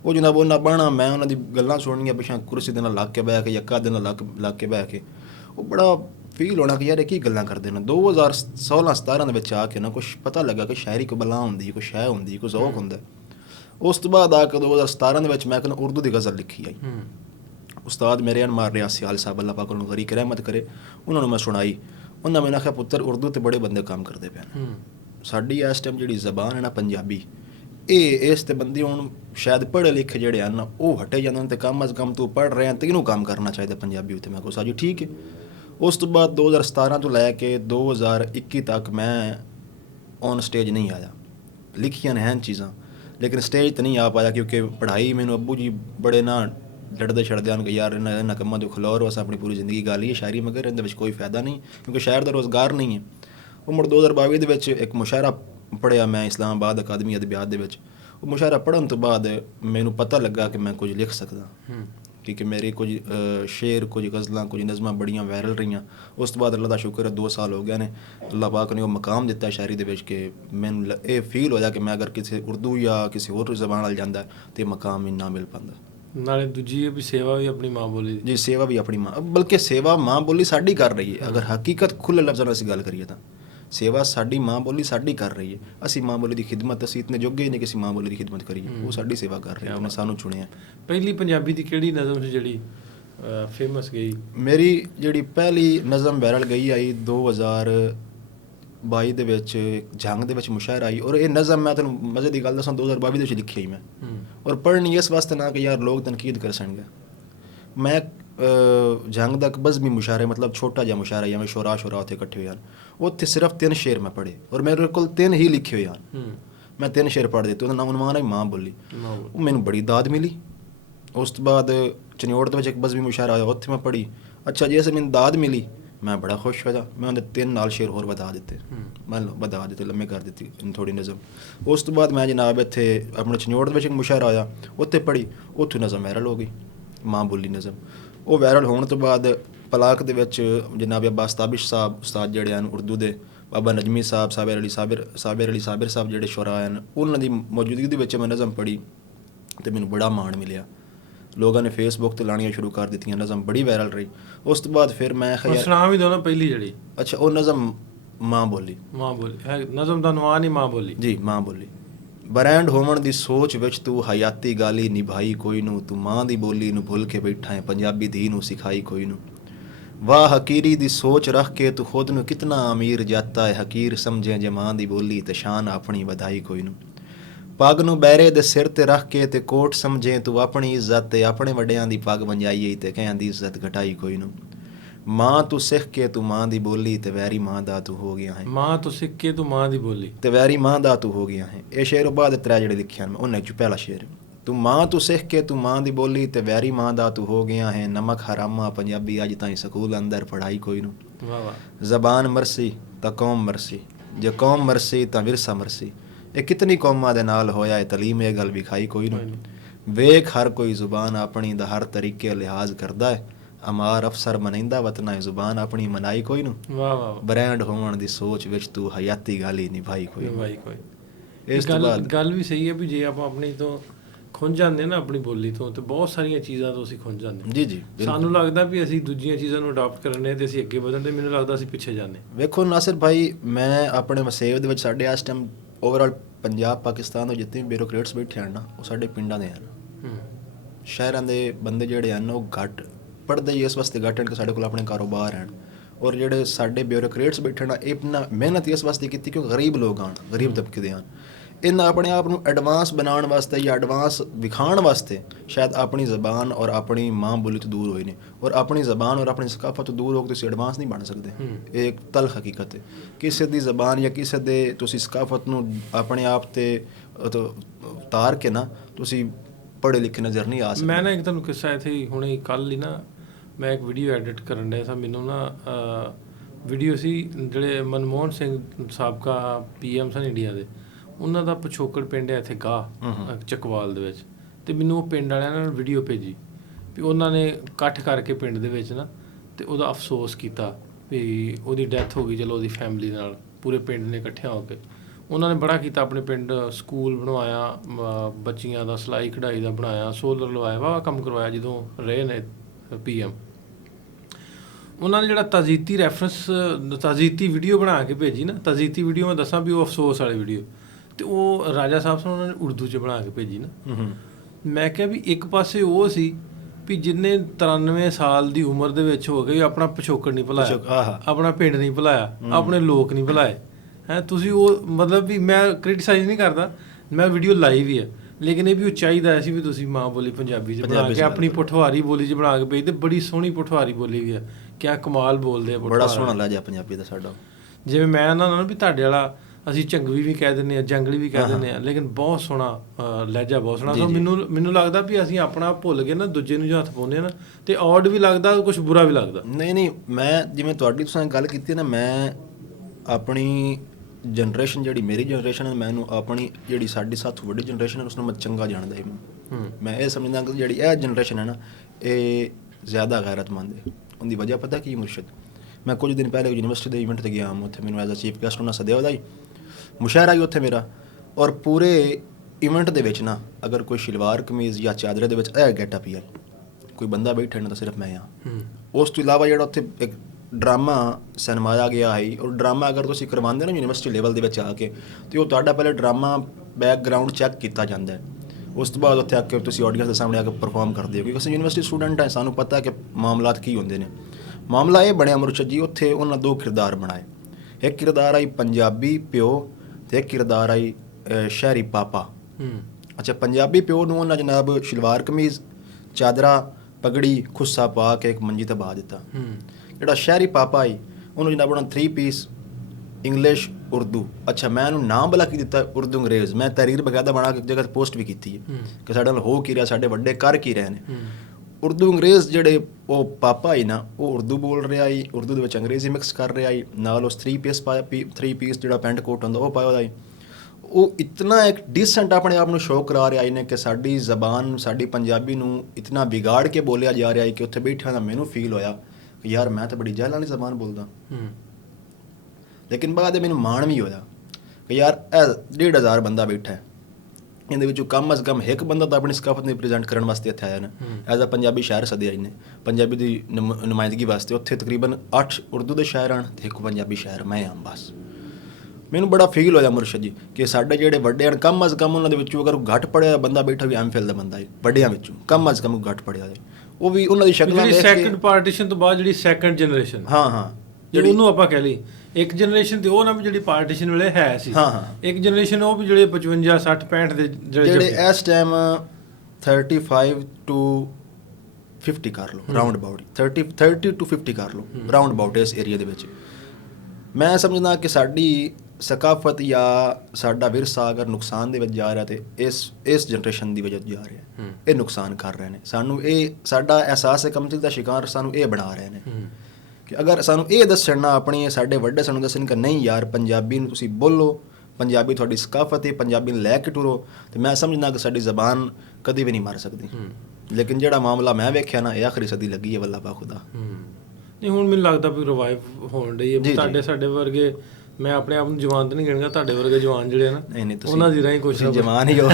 ਉਹ ਜਨਾਬ ਉਹਨਾਂ ਬਹਿਣਾ, ਮੈਂ ਉਹਨਾਂ ਦੀ ਗੱਲਾਂ ਸੁਣਨੀਆਂ ਪਿੱਛਾ ਕੁਰਸੀ ਦੇ ਨਾਲ ਲੱਗ ਕੇ ਬਹਿ ਕੇ ਜਾਂ ਅੱਧੇ ਨਾਲ ਲੱਗ ਕੇ ਬਹਿ ਕੇ। ਉਹ ਬੜਾ ਫੀਲ ਹੋਣਾ ਕਿ ਯਾਰ ਇਹ ਕੀ ਗੱਲਾਂ ਕਰਦੇ ਨੇ। 2016-17 ਦੇ ਵਿੱਚ ਆ ਕੇ ਨਾ ਕੁਛ ਪਤਾ ਲੱਗਾ ਕਿ ਸ਼ਾਇਰੀ ਕੋਈ ਬਲਾ ਹੁੰਦੀ, ਕੋਈ ਸ਼ੈ ਹੁੰਦੀ, ਕੋਈ ਜ਼ੌਕ ਹੁੰਦਾ। ਉਸ ਤੋਂ ਬਾਅਦ ਆ ਕੇ 2017 ਦੇ ਵਿੱਚ ਮੈਂ ਕਹਿੰਦਾ ਉਰਦੂ ਦੀ ਗਜ਼ਲ ਲਿਖੀ ਆਈ। ਉਸਤਾਦ ਮੇਰੇ ਅਨਮਾਰ ਰਿਆਸੀ ਹਾਲ ਸਾਹਿਬ ਅੱਲਾ ਪਾਕ ਨੂੰ ਗਰੀਕ ਰਹਿਮਤ ਕਰੇ, ਉਹਨਾਂ ਨੂੰ ਮੈਂ ਸੁਣਾਈ। ਉਹਨਾਂ ਮੈਨੂੰ ਆਖਿਆ ਪੁੱਤਰ ਉਰਦੂ 'ਤੇ ਬੜੇ ਬੰਦੇ ਕੰਮ ਕਰਦੇ ਪਏ। ਸਾਡੀ ਇਸ ਟਾਈਮ ਜਿਹੜੀ ਜ਼ਬਾਨ ਹੈ ਨਾ ਪੰਜਾਬੀ, ਇਹ ਇਸ 'ਤੇ ਬੰਦੇ ਹੁਣ ਸ਼ਾਇਦ ਪੜ੍ਹੇ ਲਿਖੇ ਜਿਹੜੇ ਹਨ ਉਹ ਹਟੇ ਜਾਂਦੇ ਨੇ। ਅਤੇ ਕਮ ਅਜ਼ ਕਮ ਤੂੰ ਪੜ੍ਹ ਰਹੇ ਤੇ ਇਹਨੂੰ ਕੰਮ ਕਰਨਾ ਚਾਹੀਦਾ ਪੰਜਾਬੀ ਉੱਤੇ। ਮੈਂ ਕਿਹਾ ਸਾਜੀ ਠੀਕ ਹੈ। ਉਸ ਤੋਂ ਬਾਅਦ 2017 ਤੋਂ ਲੈ ਕੇ 2021 ਤੱਕ ਮੈਂ ਔਨ ਸਟੇਜ ਨਹੀਂ ਆਇਆ। ਲਿਖੀਆਂ ਨੇ ਹਨ ਚੀਜ਼ਾਂ, ਲੇਕਿਨ ਸਟੇਜ 'ਤੇ ਨਹੀਂ ਆ ਪਾਇਆ ਕਿਉਂਕਿ ਪੜ੍ਹਾਈ ਮੈਨੂੰ ਅੱਬੂ ਜੀ ਬੜੇ ਨਾ ਲੜਦੇ ਛੜਦੇ ਹਨ ਕਿ ਯਾਰ ਇਹਨਾਂ ਕੰਮਾਂ ਤੋਂ ਖਲੋਰ ਬਸ ਆਪਣੀ ਪੂਰੀ ਜ਼ਿੰਦਗੀ ਗਾ ਲਈ ਸ਼ਾਇਰੀ, ਮਗਰ ਇਹਦੇ ਵਿੱਚ ਕੋਈ ਫਾਇਦਾ ਨਹੀਂ ਕਿਉਂਕਿ ਸ਼ਾਇਰ ਦਾ ਰੋਜ਼ਗਾਰ ਨਹੀਂ ਹੈ। ਉਹ ਮੁੜ 2022 ਦੇ ਵਿੱਚ ਇੱਕ ਮੁਸ਼ਾਇਰਾ ਪੜ੍ਹਿਆ ਮੈਂ ਇਸਲਾਮਾਬਾਦ ਅਕਾਦਮੀ ਅਦਬਿਆਤ ਦੇ ਵਿੱਚ। ਉਹ ਮੁਸ਼ਾਇਰਾ ਪੜ੍ਹਨ ਤੋਂ ਬਾਅਦ ਮੈਨੂੰ ਪਤਾ ਲੱਗਾ ਕਿ ਮੈਂ ਕੁਝ ਲਿਖ ਸਕਦਾ, ਕਿਉਂਕਿ ਮੇਰੇ ਕੁਝ ਸ਼ੇਰ, ਕੁਝ ਗਜ਼ਲਾਂ, ਕੁਝ ਨਜ਼ਮਾਂ ਬੜੀਆਂ ਵਾਇਰਲ ਰਹੀਆਂ। ਉਸ ਤੋਂ ਬਾਅਦ ਅੱਲਾ ਦਾ ਸ਼ੁਕਰ ਹੈ 2 ਸਾਲ ਹੋ ਗਏ ਨੇ, ਅੱਲਾ ਪਾਕ ਨੇ ਉਹ ਮਕਾਮ ਦਿੱਤਾ ਸ਼ਾਇਰੀ ਦੇ ਵਿੱਚ ਕਿ ਮੈਨੂੰ ਇਹ ਫੀਲ ਹੋਇਆ ਕਿ ਮੈਂ ਅਗਰ ਕਿਸੇ ਉਰਦੂ ਜਾਂ ਕਿਸੇ ਹੋਰ ਜ਼ਬਾਨ ਨਾਲ ਜਾਂਦਾ ਤਾਂ ਮਕਾਮ ਮੈਨੂੰ ਨਾ ਮਿਲ ਪਾਉਂਦਾ। ਨਾਲੇ ਦੂਜੀ ਇਹ ਵੀ ਸੇਵਾ ਵੀ ਆਪਣੀ ਮਾਂ ਬੋਲੀ ਜੀ, ਸੇਵਾ ਵੀ ਆਪਣੀ ਮਾਂ, ਬਲਕਿ ਸੇਵਾ ਮਾਂ ਬੋਲੀ ਸਾਡੀ ਕਰ ਰਹੀ ਹੈ। ਅਗਰ ਹਕੀਕਤ ਖੁੱਲ੍ਹੇ ਲਫ਼ਜ਼ਾਂ ਨਾਲ ਅਸੀਂ ਗੱਲ ਕਰੀਏ ਤਾਂ ਸੇਵਾ ਸਾਡੀ ਮਾਂ ਬੋਲੀ ਸਾਡੀ ਕਰ ਰਹੀ ਹੈ। ਅਸੀਂ ਮਾਂ ਬੋਲੀ ਦੀ ਖਿਦਮਤ, ਅਸੀਂ ਇਤਨੇ ਜੋਗੇ ਹੀ ਨਹੀਂ ਕਿ ਅਸੀਂ ਮਾਂ ਬੋਲੀ ਦੀ ਖਿਦਮਤ ਕਰੀਏ। ਉਹ ਸਾਡੀ ਸੇਵਾ ਕਰ ਰਹੀ ਹੈ, ਉਹਨੇ ਸਾਨੂੰ ਚੁਣਿਆ। ਪਹਿਲੀ ਪੰਜਾਬੀ ਦੀ ਕਿਹੜੀ ਨਜ਼ਮ ਸੀ ਜਿਹੜੀ ਫੇਮਸ ਗਈ? ਮੇਰੀ ਜਿਹੜੀ ਪਹਿਲੀ ਨਜ਼ਮ ਵਾਇਰਲ ਗਈ ਆਈ 2022 ਦੇ ਵਿੱਚ, ਜੰਗ ਦੇ ਵਿੱਚ ਮੁਸ਼ਾਇਰਾ ਆਈ। ਔਰ ਇਹ ਨਜ਼ਮ ਮੈਂ ਤੁਹਾਨੂੰ ਮਜ਼ੇ ਦੀ ਗੱਲ ਦੱਸਾਂ 2022 ਦੇ ਵਿੱਚ ਲਿਖੀ ਆਈ ਮੈਂ। ਔਰ ਪੜ੍ਹਨੀ ਇਸ ਵਾਸਤੇ ਨਾ ਕਿ ਯਾਰ ਲੋਕ ਤਨਕੀਦ ਕਰ ਸਕਣਗੇ। ਮੈਂ ਜੰਗ ਦਾ ਇੱਕ ਬਜ਼ਮੀ ਮੁਸ਼ਾਇਰਾ, ਮਤਲਬ ਛੋਟਾ ਜਿਹਾ ਮੁਸ਼ਾਇਰਾ ਜਿਵੇਂ ਸ਼ੋਰਾ ਉੱਥੇ ਇਕੱਠੇ ਹੋਏ ਹਨ, ਉੱਥੇ ਸਿਰਫ 3 ਸ਼ੇਰ ਮੈਂ ਪੜ੍ਹੇ ਔਰ ਮੇਰੇ ਕੋਲ 3 ਹੀ ਲਿਖੇ ਹੋਏ ਹਨ। ਮੈਂ 3 ਸ਼ੇਰ ਪੜ੍ਹ ਦਿੱਤੇ। ਉਹਦਾ ਨਾਮ ਉਨਵਾਨ ਹੈ ਮਾਂ ਬੋਲੀ। ਉਹ ਮੈਨੂੰ ਬੜੀ ਦਾਦ ਮਿਲੀ। ਉਸ ਤੋਂ ਬਾਅਦ ਚਨਿਓੜ ਦੇ ਵਿੱਚ ਇੱਕ ਬਜ਼ਮੀ ਮੁਸ਼ਾਇਰਾ ਆਇਆ, ਉੱਥੇ ਮੈਂ ਪੜ੍ਹੀ। ਅੱਛਾ ਜੀ, ਐਸੇ ਮੈਨੂੰ ਦਾਦ ਮਿਲੀ ਮੈਂ ਬੜਾ ਖੁਸ਼ ਹੋਇਆ। ਮੈਂ ਉਹਦੇ 3 ਨਾਲ ਸ਼ੇਰ ਹੋਰ ਵਧਾ ਦਿੱਤੇ, ਮੰਨ ਲਓ ਵਧਾ ਦਿੱਤੇ, ਲੰਮੇ ਕਰ ਦਿੱਤੀ ਥੋੜੀ ਨਜ਼ਮ। ਉਸ ਤੋਂ ਬਾਅਦ ਮੈਂ ਜਨਾਬ ਇੱਥੇ ਆਪਣੇ ਚਨੋੜ ਦੇ ਵਿੱਚ ਇੱਕ ਮੁਸ਼ਾਇਰਾ ਆਇਆ, ਉੱਥੇ ਪੜ੍ਹੀ, ਉੱਥੋਂ ਨਜ਼ਮ ਵਾਇਰਲ ਹੋ ਗਈ, ਮਾਂ ਬੋਲੀ ਨਜ਼ਮ। ਉਹ ਵਾਇਰਲ ਹੋਣ ਤੋਂ ਬਾਅਦ ਪਲਾਕ ਦੇ ਵਿੱਚ ਜਨਾਬ ਅੱਬਾਸ ਤਾਬਿਸ਼ ਸਾਹਿਬ ਉਸਤਾਦ ਜਿਹੜੇ ਹਨ ਉਰਦੂ ਦੇ, ਬਾਬਾ ਨਜਮੀ ਸਾਹਿਬ, ਸਾਬਿਰ ਅਲੀ ਸਾਬਿਰ ਸਾਹਿਬ ਜਿਹੜੇ ਸ਼ੁਰਾ ਹਨ, ਉਹਨਾਂ ਦੀ ਮੌਜੂਦਗੀ ਦੇ ਵਿੱਚ ਮੈਂ ਨਜ਼ਮ ਪੜ੍ਹੀ ਅਤੇ ਮੈਨੂੰ ਬੜਾ ਮਾਣ ਮਿਲਿਆ। ਲੋਕਾਂ ਨੇ ਫੇਸਬੁੱਕ 'ਤੇ ਲਾਉਣੀਆਂ ਸ਼ੁਰੂ ਕਰ ਦਿੱਤੀਆਂ, ਨਜ਼ਮ ਬੜੀ ਵਾਇਰਲ ਰਹੀ। ਉਸ ਤੋਂ ਬਾਅਦ ਫਿਰ ਮੈਂ ਸੁਣਾ ਵੀ ਦੋ ਨਾ ਪਹਿਲੀ ਜਿਹੜੀ। ਅੱਛਾ, ਉਹ ਨਜ਼ਮ ਮਾਂ ਬੋਲੀ ਹੈ, ਨਜ਼ਮ ਦਾ ਨਵਾਂ ਨਹੀਂ ਮਾਂ ਬੋਲੀ ਜੀ, ਮਾਂ ਬੋਲੀ। ਬਰੈਂਡ ਹੋਵਣ ਦੀ ਸੋਚ ਵਿੱਚ ਤੂੰ ਹਯਾਤੀ ਗਾਲੀ ਨਿਭਾਈ ਕੋਈ ਨੂੰ, ਤੂੰ ਮਾਂ ਦੀ ਬੋਲੀ ਨੂੰ ਭੁੱਲ ਕੇ ਬੈਠਾ ਹੈ, ਪੰਜਾਬੀ ਧੀ ਨੂੰ ਸਿਖਾਈ ਕੋਈ ਨੂੰ। ਵਾਹ ਹਕੀਰੀ ਦੀ ਸੋਚ ਰੱਖ ਕੇ ਤੂੰ ਖੁਦ ਨੂੰ ਕਿਤਨਾ ਅਮੀਰ ਜਾਤਾ ਹੈ, ਹਕੀਰ ਸਮਝੇ ਜੇ ਮਾਂ ਦੀ ਬੋਲੀ ਤੇ ਸ਼ਾਨ ਆਪਣੀ ਵਧਾਈ ਕੋਈ ਨੂੰ। ਪੱਗ ਨੂੰ ਬੈਰੇ ਦੇ ਸਿਰ ਤੇ ਰੱਖ ਕੇ ਤੇ ਕੋਟ ਸਮਝੇ ਤੂੰ ਆਪਣੀ ਇੱਜ਼ਤ ਤੇ ਆਪਣੇ ਵੱਡਿਆਂ ਦੀ ਪੱਗ ਵੰਜਾਈ ਤੇ ਕਹਿਆਂ ਦੀ ਇੱਜ਼ਤ ਘਟਾਈ ਕੋਈ ਨੂੰ। ਮਾਂ ਤੂੰ ਸਿੱਖ ਕੇ ਤੂੰ ਮਾਂ ਦੀ ਬੋਲੀ ਤੇ ਵੈਰੀ ਮਾਂ ਦਾ ਤੂੰ ਹੋ ਗਿਆ ਹੈ। ਮਾਂ ਤੂੰ ਸਿੱਖ ਕੇ ਤੂੰ ਮਾਂ ਦੀ ਬੋਲੀ ਤੇ ਵੈਰੀ ਮਾਂ ਦਾ ਤੂੰ ਹੋ ਗਿਆ ਹੈ। ਇਹ ਸ਼ੇਰ ਬਾਅਦ 3 ਜਿਹੜੇ ਲਿਖੇ ਹਨ, ਉਹਨਾਂ 'ਚੋਂ ਪਹਿਲਾ ਸ਼ੇਰ, ਤੂੰ ਮਾਂ ਤੂੰ ਸਿੱਖ ਕੇ ਤੂੰ ਮਾਂ ਦੀ ਬੋਲੀ ਤੇ ਵੈਰੀ ਮਾਂ ਦਾ ਤੂੰ ਹੋ ਗਿਆ ਹੈ। ਨਮਕ ਹਰਾਮਾ ਪੰਜਾਬੀ ਅੱਜ ਤਾਈਂ ਸਕੂਲ ਅੰਦਰ ਪੜ੍ਹਾਈ ਕੋਈ ਨੂੰ। ਵਾਹ ਵਾਹ। ਜ਼ਬਾਨ ਮਰਸੀ ਤਾਂ ਕੌਮ ਮਰਸੀ, ਜੇ ਕੌਮ ਮਰਸੀ ਤਾਂ ਵਿਰਸਾ ਮਰਸੀ। ਇਹ ਕਿਤਨੀ ਕੌਮਾਂ ਦੇ ਨਾਲ ਹੋਇਆ ਹੈ ਤਲੀਮ, ਇਹ ਗੱਲ ਵਿਖਾਈ ਕੋਈ ਨੂੰ। ਵੇਖ ਹਰ ਕੋਈ ਜ਼ੁਬਾਨ ਆਪਣੀ ਦਾ ਹਰ ਤਰੀਕੇ ਲਿਹਾਜ਼ ਕਰਦਾ ਹੈ, ਅਮਾਰ ਅਫਸਰ ਮਨਾਈਂਦਾ ਵਤਨਾ ਹੈ ਜ਼ੁਬਾਨ ਆਪਣੀ ਮਨਾਈ ਕੋਈ ਨੂੰ। ਵਾਹ ਵਾਹ। ਬ੍ਰਾਂਡ ਹੋਣ ਦੀ ਸੋਚ ਵਿੱਚ ਤੂੰ ਹਯਾਤੀ ਗਾਲੀ ਨਿਭਾਈ ਕੋਈ। ਇਸ ਤੋਂ ਬਾਅਦ ਗੱਲ ਵੀ ਸਹੀ ਹੈ ਵੀ ਜੇ ਆਪਾਂ ਆਪਣੀ ਤੋਂ ਖੁੰਝ ਜਾਂਦੇ ਨਾ, ਆਪਣੀ ਬੋਲੀ ਤੋਂ, ਤੇ ਬਹੁਤ ਸਾਰੀਆਂ ਚੀਜ਼ਾਂ ਤੋਂ ਅਸੀਂ ਖੁੰਝ ਜਾਂਦੇ। ਜੀ ਜੀ। ਸਾਨੂੰ ਲੱਗਦਾ ਵੀ ਅਸੀਂ ਦੂਜੀਆਂ ਚੀਜ਼ਾਂ ਨੂੰ ਅਡਾਪਟ ਕਰਨੇ ਤੇ ਅਸੀਂ ਅੱਗੇ ਵਧਣ, ਤੇ ਮੈਨੂੰ ਲੱਗਦਾ ਅਸੀਂ ਪਿੱਛੇ ਜਾਂਦੇ। ਵੇਖੋ ਨਾਸਿਰ ਭਾਈ, ਮੈਂ ਆਪਣੇ ਵਸੇਬ ਦੇ ਵਿੱਚ ਸਾਡੇ ਇਸ ਟਾਈਮ ਓਵਰਆਲ ਪੰਜਾਬ ਪਾਕਿਸਤਾਨ ਦੇ ਜਿੰਨੇ ਵੀ ਬਿਊਰੋਕਰੇਟਸ ਬੈਠੇ ਹਨ ਨਾ, ਉਹ ਸਾਡੇ ਪਿੰਡਾਂ ਦੇ ਹਨ। ਸ਼ਹਿਰਾਂ ਦੇ ਬੰਦੇ ਜਿਹੜੇ ਹਨ ਉਹ ਘੱਟ ਪੜ੍ਹਦੇ ਹੀ ਇਸ ਵਾਸਤੇ ਘੱਟ ਹਨ ਕਿ ਸਾਡੇ ਕੋਲ ਆਪਣੇ ਕਾਰੋਬਾਰ ਹਨ। ਔਰ ਜਿਹੜੇ ਸਾਡੇ ਬਿਊਰੋਕਰੇਟਸ ਬੈਠੇ ਨਾ, ਇਹ ਆਪਣਾ ਮਿਹਨਤ ਇਸ ਵਾਸਤੇ ਕੀਤੀ ਕਿਉਂਕਿ ਗਰੀਬ ਲੋਕ ਹਨ, ਗਰੀਬ ਤਬਕੇ ਦੇ ਹਨ। ਇਹਨਾਂ ਆਪਣੇ ਆਪ ਨੂੰ ਐਡਵਾਂਸ ਬਣਾਉਣ ਵਾਸਤੇ ਜਾਂ ਐਡਵਾਂਸ ਵਿਖਾਉਣ ਵਾਸਤੇ ਸ਼ਾਇਦ ਆਪਣੀ ਜ਼ਬਾਨ ਔਰ ਆਪਣੀ ਮਾਂ ਬੋਲੀ ਤੋਂ ਦੂਰ ਹੋਏ ਨੇ। ਔਰ ਆਪਣੀ ਜ਼ਬਾਨ ਔਰ ਆਪਣੀ ਸਕਾਫਤ ਤੋਂ ਦੂਰ ਹੋ ਕੇ ਤੁਸੀਂ ਐਡਵਾਂਸ ਨਹੀਂ ਬਣ ਸਕਦੇ। ਇਹ ਇੱਕ ਤਲਖ ਹਕੀਕਤ ਹੈ। ਕਿਸੇ ਦੀ ਜ਼ਬਾਨ ਜਾਂ ਕਿਸੇ ਦੇ ਤੁਸੀਂ ਸਕਾਫਤ ਨੂੰ ਆਪਣੇ ਆਪ 'ਤੇ ਉਤਾਰ ਕੇ ਨਾ ਤੁਸੀਂ ਪੜ੍ਹੇ ਲਿਖੇ ਨਜ਼ਰ ਨਹੀਂ ਆ ਸਕਦੇ। ਮੈਂ ਨਾ ਇੱਕ ਤੁਹਾਨੂੰ ਕਿੱਸਾ ਇੱਥੇ ਹੁਣੇ ਕੱਲ੍ਹ ਹੀ ਨਾ, ਮੈਂ ਇੱਕ ਵੀਡੀਓ ਐਡਿਟ ਕਰਨ ਡਿਆ ਸਾਂ, ਮੈਨੂੰ ਨਾ ਵੀਡੀਓ ਸੀ ਜਿਹੜੇ ਮਨਮੋਹਨ ਸਿੰਘ ਸਾਬਕਾ PM ਸਨ ਇੰਡੀਆ ਦੇ, ਉਹਨਾਂ ਦਾ ਪਿਛੋਕੜ ਪਿੰਡ ਹੈ ਇੱਥੇ ਗਾਹ ਚੱਕਵਾਲ ਦੇ ਵਿੱਚ, ਅਤੇ ਮੈਨੂੰ ਉਹ ਪਿੰਡ ਵਾਲਿਆਂ ਨਾਲ ਵੀਡੀਓ ਭੇਜੀ ਵੀ ਉਹਨਾਂ ਨੇ ਇਕੱਠ ਕਰਕੇ ਪਿੰਡ ਦੇ ਵਿੱਚ ਨਾ, ਅਤੇ ਉਹਦਾ ਅਫਸੋਸ ਕੀਤਾ ਵੀ ਉਹਦੀ ਡੈਥ ਹੋ ਗਈ। ਚਲੋ ਉਹਦੀ ਫੈਮਿਲੀ ਨਾਲ ਪੂਰੇ ਪਿੰਡ ਨੇ ਇਕੱਠਿਆਂ ਹੋ ਕੇ ਉਹਨਾਂ ਨੇ ਬੜਾ ਕੀਤਾ, ਆਪਣੇ ਪਿੰਡ ਸਕੂਲ ਬਣਵਾਇਆ, ਬੱਚੀਆਂ ਦਾ ਸਿਲਾਈ ਕਢਾਈ ਦਾ ਬਣਾਇਆ, ਸੋਲਰ ਲਵਾਇਆ, ਵਾਹ ਕੰਮ ਕਰਵਾਇਆ ਜਦੋਂ ਰਹੇ ਨੇ PM। ਉਹਨਾਂ ਨੇ ਜਿਹੜਾ ਤਾਜ਼ੀਤੀ ਰੈਫਰੈਂਸ ਤਾਜ਼ੀਤੀ ਵੀਡੀਓ ਬਣਾ ਕੇ ਭੇਜੀ ਨਾ, ਤਾਜ਼ੀਤੀ ਵੀਡੀਓ ਮੈਂ ਦੱਸਾਂ ਵੀ ਉਹ ਅਫਸੋਸ ਵਾਲੀ ਵੀਡੀਓ, ਤੇ ਉਹ ਰਾਜਾ ਸਾਹਿਬ ਨੂੰ ਉਹਨਾਂ ਨੇ ਉਰਦੂ 'ਚ ਬਣਾ ਕੇ ਭੇਜੀ ਨਾ। ਮੈਂ ਕਿਹਾ ਵੀ ਇੱਕ ਪਾਸੇ ਉਹ ਸੀ ਵੀ ਜਿੰਨੇ 93 ਸਾਲ ਦੀ ਉਮਰ ਦੇ ਵਿੱਚ ਹੋ ਗਏ ਆਪਣਾ ਪਿਛੋਕੜ ਨਹੀਂ ਭੁਲਾਇਆ, ਆਪਣਾ ਪਿੰਡ ਨਹੀਂ ਭੁਲਾਇਆ, ਆਪਣੇ ਲੋਕ ਨਹੀਂ ਭੁਲਾਏ ਹੈ। ਤੁਸੀਂ ਉਹ ਮਤਲਬ ਵੀ ਮੈਂ ਕ੍ਰਿਟੀਸਾਈਜ਼ ਨਹੀਂ ਕਰਦਾ, ਮੈਂ ਵੀਡੀਓ ਲਾਈ ਵੀ ਹੈ, ਲੇਕਿਨ ਇਹ ਵੀ ਉਹ ਚਾਹੀਦਾ ਸੀ ਵੀ ਤੁਸੀਂ ਮਾਂ ਬੋਲੀ ਪੰਜਾਬੀ 'ਚ ਬਣਾ ਕੇ ਆਪਣੀ ਪੁਠਵਾਰੀ ਬੋਲੀ 'ਚ ਬਣਾ ਕੇ ਭੇਜਦੇ। ਬੜੀ ਸੋਹਣੀ ਪੁਠਵਾਰੀ ਬੋਲੀ ਵੀ ਹੈ, ਕਿਆ ਕਮਾਲ ਬੋਲਦੇ ਆ, ਬੜਾ ਸੋਹਣਾ ਲਹਿਜਾ ਪੰਜਾਬੀ ਦਾ ਸਾਡਾ। ਜਿਵੇਂ ਮੈਂ ਉਹਨਾਂ ਨੂੰ ਵੀ ਤੁਹਾਡੇ ਵਾਲਾ ਅਸੀਂ ਚੰਗਵੀ ਵੀ ਕਹਿ ਦਿੰਦੇ ਹਾਂ, ਜੰਗਲੀ ਵੀ ਕਹਿ ਦਿੰਦੇ ਹਾਂ, ਲੇਕਿਨ ਬਹੁਤ ਸੋਹਣਾ ਲਹਿਜਾ, ਬਹੁਤ ਸੋਹਣਾ। ਸੋ ਮੈਨੂੰ ਲੱਗਦਾ ਵੀ ਅਸੀਂ ਆਪਣਾ ਭੁੱਲ ਕੇ ਨਾ ਦੂਜੇ ਨੂੰ ਜੋ ਹੱਥ ਪਾਉਂਦੇ ਹਾਂ ਨਾ, ਤੇ ਔਡ ਵੀ ਲੱਗਦਾ, ਕੁਝ ਬੁਰਾ ਵੀ ਲੱਗਦਾ। ਨਹੀਂ, ਮੈਂ ਜਿਵੇਂ ਤੁਹਾਡੀ ਤੁਸੀਂ ਗੱਲ ਕੀਤੀ ਨਾ, ਮੈਂ ਆਪਣੀ ਜਨਰੇਸ਼ਨ ਜਿਹੜੀ ਮੇਰੀ ਜਨਰੇਸ਼ਨ ਹੈ, ਮੈਨੂੰ ਆਪਣੀ ਜਿਹੜੀ ਸਾਡੀ ਸਾਥ ਵੱਡੀ ਜਨਰੇਸ਼ਨ ਹੈ ਉਸ ਨੂੰ ਮੈਂ ਚੰਗਾ ਜਾਣਦਾ ਹੀ। ਮੈਂ ਇਹ ਸਮਝਦਾ ਕਿ ਜਿਹੜੀ ਇਹ ਜਨਰੇਸ਼ਨ ਹੈ ਨਾ, ਇਹ ਜ਼ਿਆਦਾ ਗੈਰਤਮੰਦ ਹੈ। ਉਹਦੀ ਵਜ੍ਹਾ ਪਤਾ ਕੀ ਮੁਰਸ਼ਦ, ਮੈਂ ਕੁਝ ਦਿਨ ਪਹਿਲੇ ਯੂਨੀਵਰਸਿਟੀ ਦੇ ਇਵੈਂਟ 'ਤੇ ਗਿਆ, ਉੱਥੇ ਮੈਨੂੰ ਐਜ਼ ਅ ਚੀਫ ਗੈਸਟ ਉਹਨਾਂ ਸੱਦਿਆ ਉਹਦਾ ਹੀ ਮੁਸ਼ਾਇਰਾ ਹੀ ਉੱਥੇ ਮੇਰਾ। ਔਰ ਪੂਰੇ ਇਵੈਂਟ ਦੇ ਵਿੱਚ ਨਾ, ਅਗਰ ਕੋਈ ਸ਼ਲਵਾਰ ਕਮੀਜ਼ ਜਾਂ ਚਾਦਰੇ ਦੇ ਵਿੱਚ ਇਹ ਗੈਟਅਪ ਹੀ ਹੈ, ਕੋਈ ਬੰਦਾ ਬੈਠਾ ਨਾ ਤਾਂ ਸਿਰਫ ਮੈਂ ਹਾਂ। ਉਸ ਤੋਂ ਇਲਾਵਾ ਜਿਹੜਾ ਉੱਥੇ ਇੱਕ ਡਰਾਮਾ ਸਿਨੇਮਾਇਆ ਗਿਆ ਹੈ, ਔਰ ਡਰਾਮਾ ਅਗਰ ਤੁਸੀਂ ਕਰਵਾਉਂਦੇ ਨਾ ਯੂਨੀਵਰਸਿਟੀ ਲੈਵਲ ਦੇ ਵਿੱਚ ਆ ਕੇ, ਅਤੇ ਉਹ ਤੁਹਾਡਾ ਪਹਿਲੇ ਡਰਾਮਾ ਬੈਕਗਰਾਊਂਡ ਚੈੱਕ ਕੀਤਾ ਜਾਂਦਾ ਹੈ। ਉਸ ਤੋਂ ਬਾਅਦ ਉੱਥੇ ਆ ਕੇ ਤੁਸੀਂ ਆਡੀਅנס ਦੇ ਸਾਹਮਣੇ ਆ ਕੇ ਪਰਫਾਰਮ ਕਰਦੇ ਹੋ, ਕਿਉਂਕਿ ਅਸੀਂ ਯੂਨੀਵਰਸਿਟੀ ਸਟੂਡੈਂਟ ਹਾਂ, ਸਾਨੂੰ ਪਤਾ ਕਿ ਮਾਮਲਾਤ ਕੀ ਹੁੰਦੇ ਨੇ। ਮਾਮਲਾ ਇਹ ਬਣਿਆ ਮੁਰਸ਼ਦ ਜੀ, ਉੱਥੇ ਉਹਨਾਂ 2 ਕਿਰਦਾਰ ਬਣਾਏ। ਇੱਕ ਕਿਰਦਾਰ ਆਈ ਪੰਜਾਬੀ ਪਿਓ ਅਤੇ ਇੱਕ ਕਿਰਦਾਰ ਆਈ ਸ਼ਹਿਰੀ ਪਾਪਾ। ਅੱਛਾ, ਪੰਜਾਬੀ ਪਿਓ ਨੂੰ ਉਹਨਾਂ ਜਨਾਬ ਸ਼ਲਵਾਰ ਕਮੀਜ਼, ਚਾਦਰਾ, ਪਗੜੀ, ਖੁੱਸਾ ਪਾ ਕੇ ਇੱਕ ਮੰਜੀ 'ਤੇ ਬਹਾ ਦਿੱਤਾ। ਜਿਹੜਾ ਸ਼ਹਿਰੀ ਪਾਪਾ ਆਈ ਉਹਨੂੰ ਜਨਾਬ ਉਹਨਾਂ 3 ਪੀਸ ਇੰਗਲਿਸ਼ ਉਰਦੂ। ਅੱਛਾ, ਮੈਂ ਉਹਨੂੰ ਨਾਮ ਭਲਾ ਕੀ ਦਿੱਤਾ, ਉਰਦੂ ਅੰਗਰੇਜ਼। ਮੈਂ ਤਹਿਰੀਰ ਬਕਾਇਦਾ ਬਣਾ ਕੇ ਇੱਕ ਜਗ੍ਹਾ 'ਤੇ ਪੋਸਟ ਵੀ ਕੀਤੀ ਹੈ ਕਿ ਸਾਡੇ ਨਾਲ ਹੋ ਕੀ ਰਿਹਾ, ਸਾਡੇ ਵੱਡੇ ਕਰ ਕੀ ਰਹੇ ਨੇ। ਉਰਦੂ ਅੰਗਰੇਜ਼ ਜਿਹੜੇ ਉਹ ਪਾਪਾ ਹੀ ਨਾ, ਉਹ ਉਰਦੂ ਬੋਲ ਰਿਹਾ ਹੀ, ਉਰਦੂ ਦੇ ਵਿੱਚ ਅੰਗਰੇਜ਼ੀ ਮਿਕਸ ਕਰ ਰਿਹਾ ਹੀ, ਨਾਲ ਉਸ 3 ਪੀਸ ਜਿਹੜਾ ਪੈਂਟ ਕੋਟ ਹੁੰਦਾ ਉਹ ਪਾਇਆ ਉਹਦਾ ਹੀ। ਉਹ ਇਤਨਾ ਇੱਕ ਡੀਸੈਂਟ ਆਪਣੇ ਆਪ ਨੂੰ ਸ਼ੋਅ ਕਰਾ ਰਿਹਾ ਇਹਨੇ ਕਿ ਸਾਡੀ ਜ਼ਬਾਨ, ਸਾਡੀ ਪੰਜਾਬੀ ਨੂੰ ਇਤਨਾ ਵਿਗਾੜ ਕੇ ਬੋਲਿਆ ਜਾ ਰਿਹਾ ਹੈ ਕਿ ਉੱਥੇ ਬੈਠਿਆਂ ਦਾ ਮੈਨੂੰ ਫੀਲ ਹੋਇਆ ਕਿ ਯਾਰ ਮੈਂ ਤਾਂ ਬੜੀ ਜਹਿਲ ਵਾਲੀ ਜ਼ਬਾਨ ਬੋਲਦਾ। ਲੇਕਿਨ ਬਾਅਦ ਮੈਨੂੰ ਮਾਣ ਵੀ ਹੋਇਆ ਕਿ ਯਾਰ ਇਹ 1,500 ਬੰਦਾ ਬੈਠਾ ਹੈ, ਇਹਦੇ ਵਿੱਚੋਂ ਕਮ ਅਜ਼ ਕਮ ਇੱਕ ਬੰਦਾ ਤਾਂ ਆਪਣੀ ਸਕਾਫਤ ਨੂੰ ਰਿਪਰੈਜ਼ੈਂਟ ਕਰਨ ਵਾਸਤੇ ਇੱਥੇ ਆਇਆ ਨਾ, ਐਜ਼ ਅ ਪੰਜਾਬੀ ਸ਼ਾਇਰ ਸੱਦਿਆ ਇਹਨੇ ਪੰਜਾਬੀ ਦੀ ਨੁਮਾਇੰਦਗੀ ਵਾਸਤੇ। ਉੱਥੇ ਤਕਰੀਬਨ 8 ਉਰਦੂ ਦੇ ਸ਼ਾਇਰ ਹਨ ਤੇ 1 ਪੰਜਾਬੀ ਸ਼ਾਇਰ ਮੈਂ ਹਾਂ ਬਸ। ਮੈਨੂੰ ਬੜਾ ਫੀਲ ਹੋਇਆ ਮੁਰਸ਼ਦ ਜੀ ਕਿ ਸਾਡੇ ਜਿਹੜੇ ਵੱਡੇ ਹਨ, ਕਮ ਅਜ਼ ਕਮ ਉਹਨਾਂ ਦੇ ਵਿੱਚੋਂ ਅਗਰ ਘੱਟ ਪੜ੍ਹਿਆ ਬੰਦਾ ਬੈਠਾ ਵੀ ਐਮਫਿਲ ਦਾ ਬੰਦਾ ਹੈ ਵੱਡਿਆਂ ਵਿੱਚੋਂ, ਕਮ ਅਜ਼ ਕਮ ਘੱਟ ਪੜ੍ਹਿਆ ਜਾਏ, ਉਹ ਵੀ ਉਹਨਾਂ ਦੀ ਸ਼ਕਲਾਂ ਜਿਹੜੀ ਦੇਖ ਕੇ। ਸੈਕੰਡ ਪਾਰਟੀਸ਼ਨ ਤੋਂ ਬਾਅਦ ਜਿਹੜੀ ਸੈਕੰਡ ਜਨਰੇਸ਼ਨ, ਹਾਂ ਜਿਹੜੀ ਉਹਨੂੰ ਆਪਾਂ ਕਹਿ ਲਈ ਇੱਕ ਜਨਰੇਸ਼ਨ ਤੇ ਉਹ ਨਾ ਵੀ ਜਿਹੜੀ ਪਾਰਟੀਸ਼ਨ ਵੇਲੇ ਹੈ ਸੀ। ਹਾਂ ਇੱਕ ਜਨਰੇਸ਼ਨ ਉਹ ਵੀ ਜਿਹੜੇ 55 60 65 ਦੇ ਜਿਹੜੇ ਇਸ ਟਾਈਮ 35 to 50 ਕਰ ਲਓ ਰਾਉਂਡ ਅਬਾਊਟ, 30 to 50 ਕਰ ਲਓ ਰਾਉਂਡ ਅਬਾਊਟ ਇਸ ਏਰੀਆ ਦੇ ਵਿੱਚ। ਮੈਂ ਸਮਝਦਾ ਕਿ ਸਾਡੀ ਸਕਾਫਤ ਜਾਂ ਸਾਡਾ ਵਿਰਸਾ ਅਗਰ ਨੁਕਸਾਨ ਦੇ ਵਿੱਚ ਜਾ ਰਿਹਾ ਤੇ ਇਸ ਜਨਰੇਸ਼ਨ ਦੀ ਵਜ੍ਹਾ ਜਾ ਰਿਹਾ, ਇਹ ਨੁਕਸਾਨ ਕਰ ਰਹੇ ਨੇ ਸਾਨੂੰ। ਇਹ ਸਾਡਾ ਅਹਿਸਾਸ ਹੈ ਕਮਤਰੀ ਦਾ ਸ਼ਿਕਾਰ ਸਾਨੂੰ ਇਹ ਬਣਾ ਰਹੇ ਨੇ ਕਿ ਅਗਰ ਸਾਨੂੰ ਇਹ ਦੱਸਣ ਨਾ, ਆਪਣੀ ਸਾਡੇ ਵੱਡੇ ਸਾਨੂੰ ਦੱਸਣ ਕਿ ਨਹੀਂ ਯਾਰ ਪੰਜਾਬੀ ਨੂੰ ਤੁਸੀਂ ਬੋਲੋ, ਪੰਜਾਬੀ ਤੁਹਾਡੀ ਸਕਾਫਤ ਹੈ, ਪੰਜਾਬੀ ਨੂੰ ਲੈ ਕੇ ਟੁਰੋ, ਤੇ ਮੈਂ ਸਮਝਦਾ ਕਿ ਸਾਡੀ ਜ਼ਬਾਨ ਕਦੀ ਵੀ ਨਹੀਂ ਮਰ ਸਕਦੀ। ਲੇਕਿਨ ਜਿਹੜਾ ਮਾਮਲਾ ਮੈਂ ਵੇਖਿਆ ਨਾ, ਇਹ ਆਖਰੀ ਸਦੀ ਲੱਗੀ ਹੈ ਵੱਲਾ ਬਾ ਖੁਦਾ। ਨਹੀਂ ਹੁਣ ਮੈਨੂੰ ਲੱਗਦਾ ਵੀ ਰਿਵਾਈਵ ਹੋਣ ਡਈ ਹੈ। ਸਾਡੇ ਵਰਗੇ, ਮੈਂ ਆਪਣੇ ਆਪ ਨੂੰ ਜਵਾਨ ਤਾਂ ਨਹੀਂ ਗਿਣਗਾ, ਤੁਹਾਡੇ ਵਰਗੇ ਜਵਾਨ ਜਿਹੜੇ ਆ ਨਾ, ਉਹਨਾਂ ਦੀ ਰਾਹੀਂ ਕੁਛ ਜਵਾਨ ਹੀ ਹੋ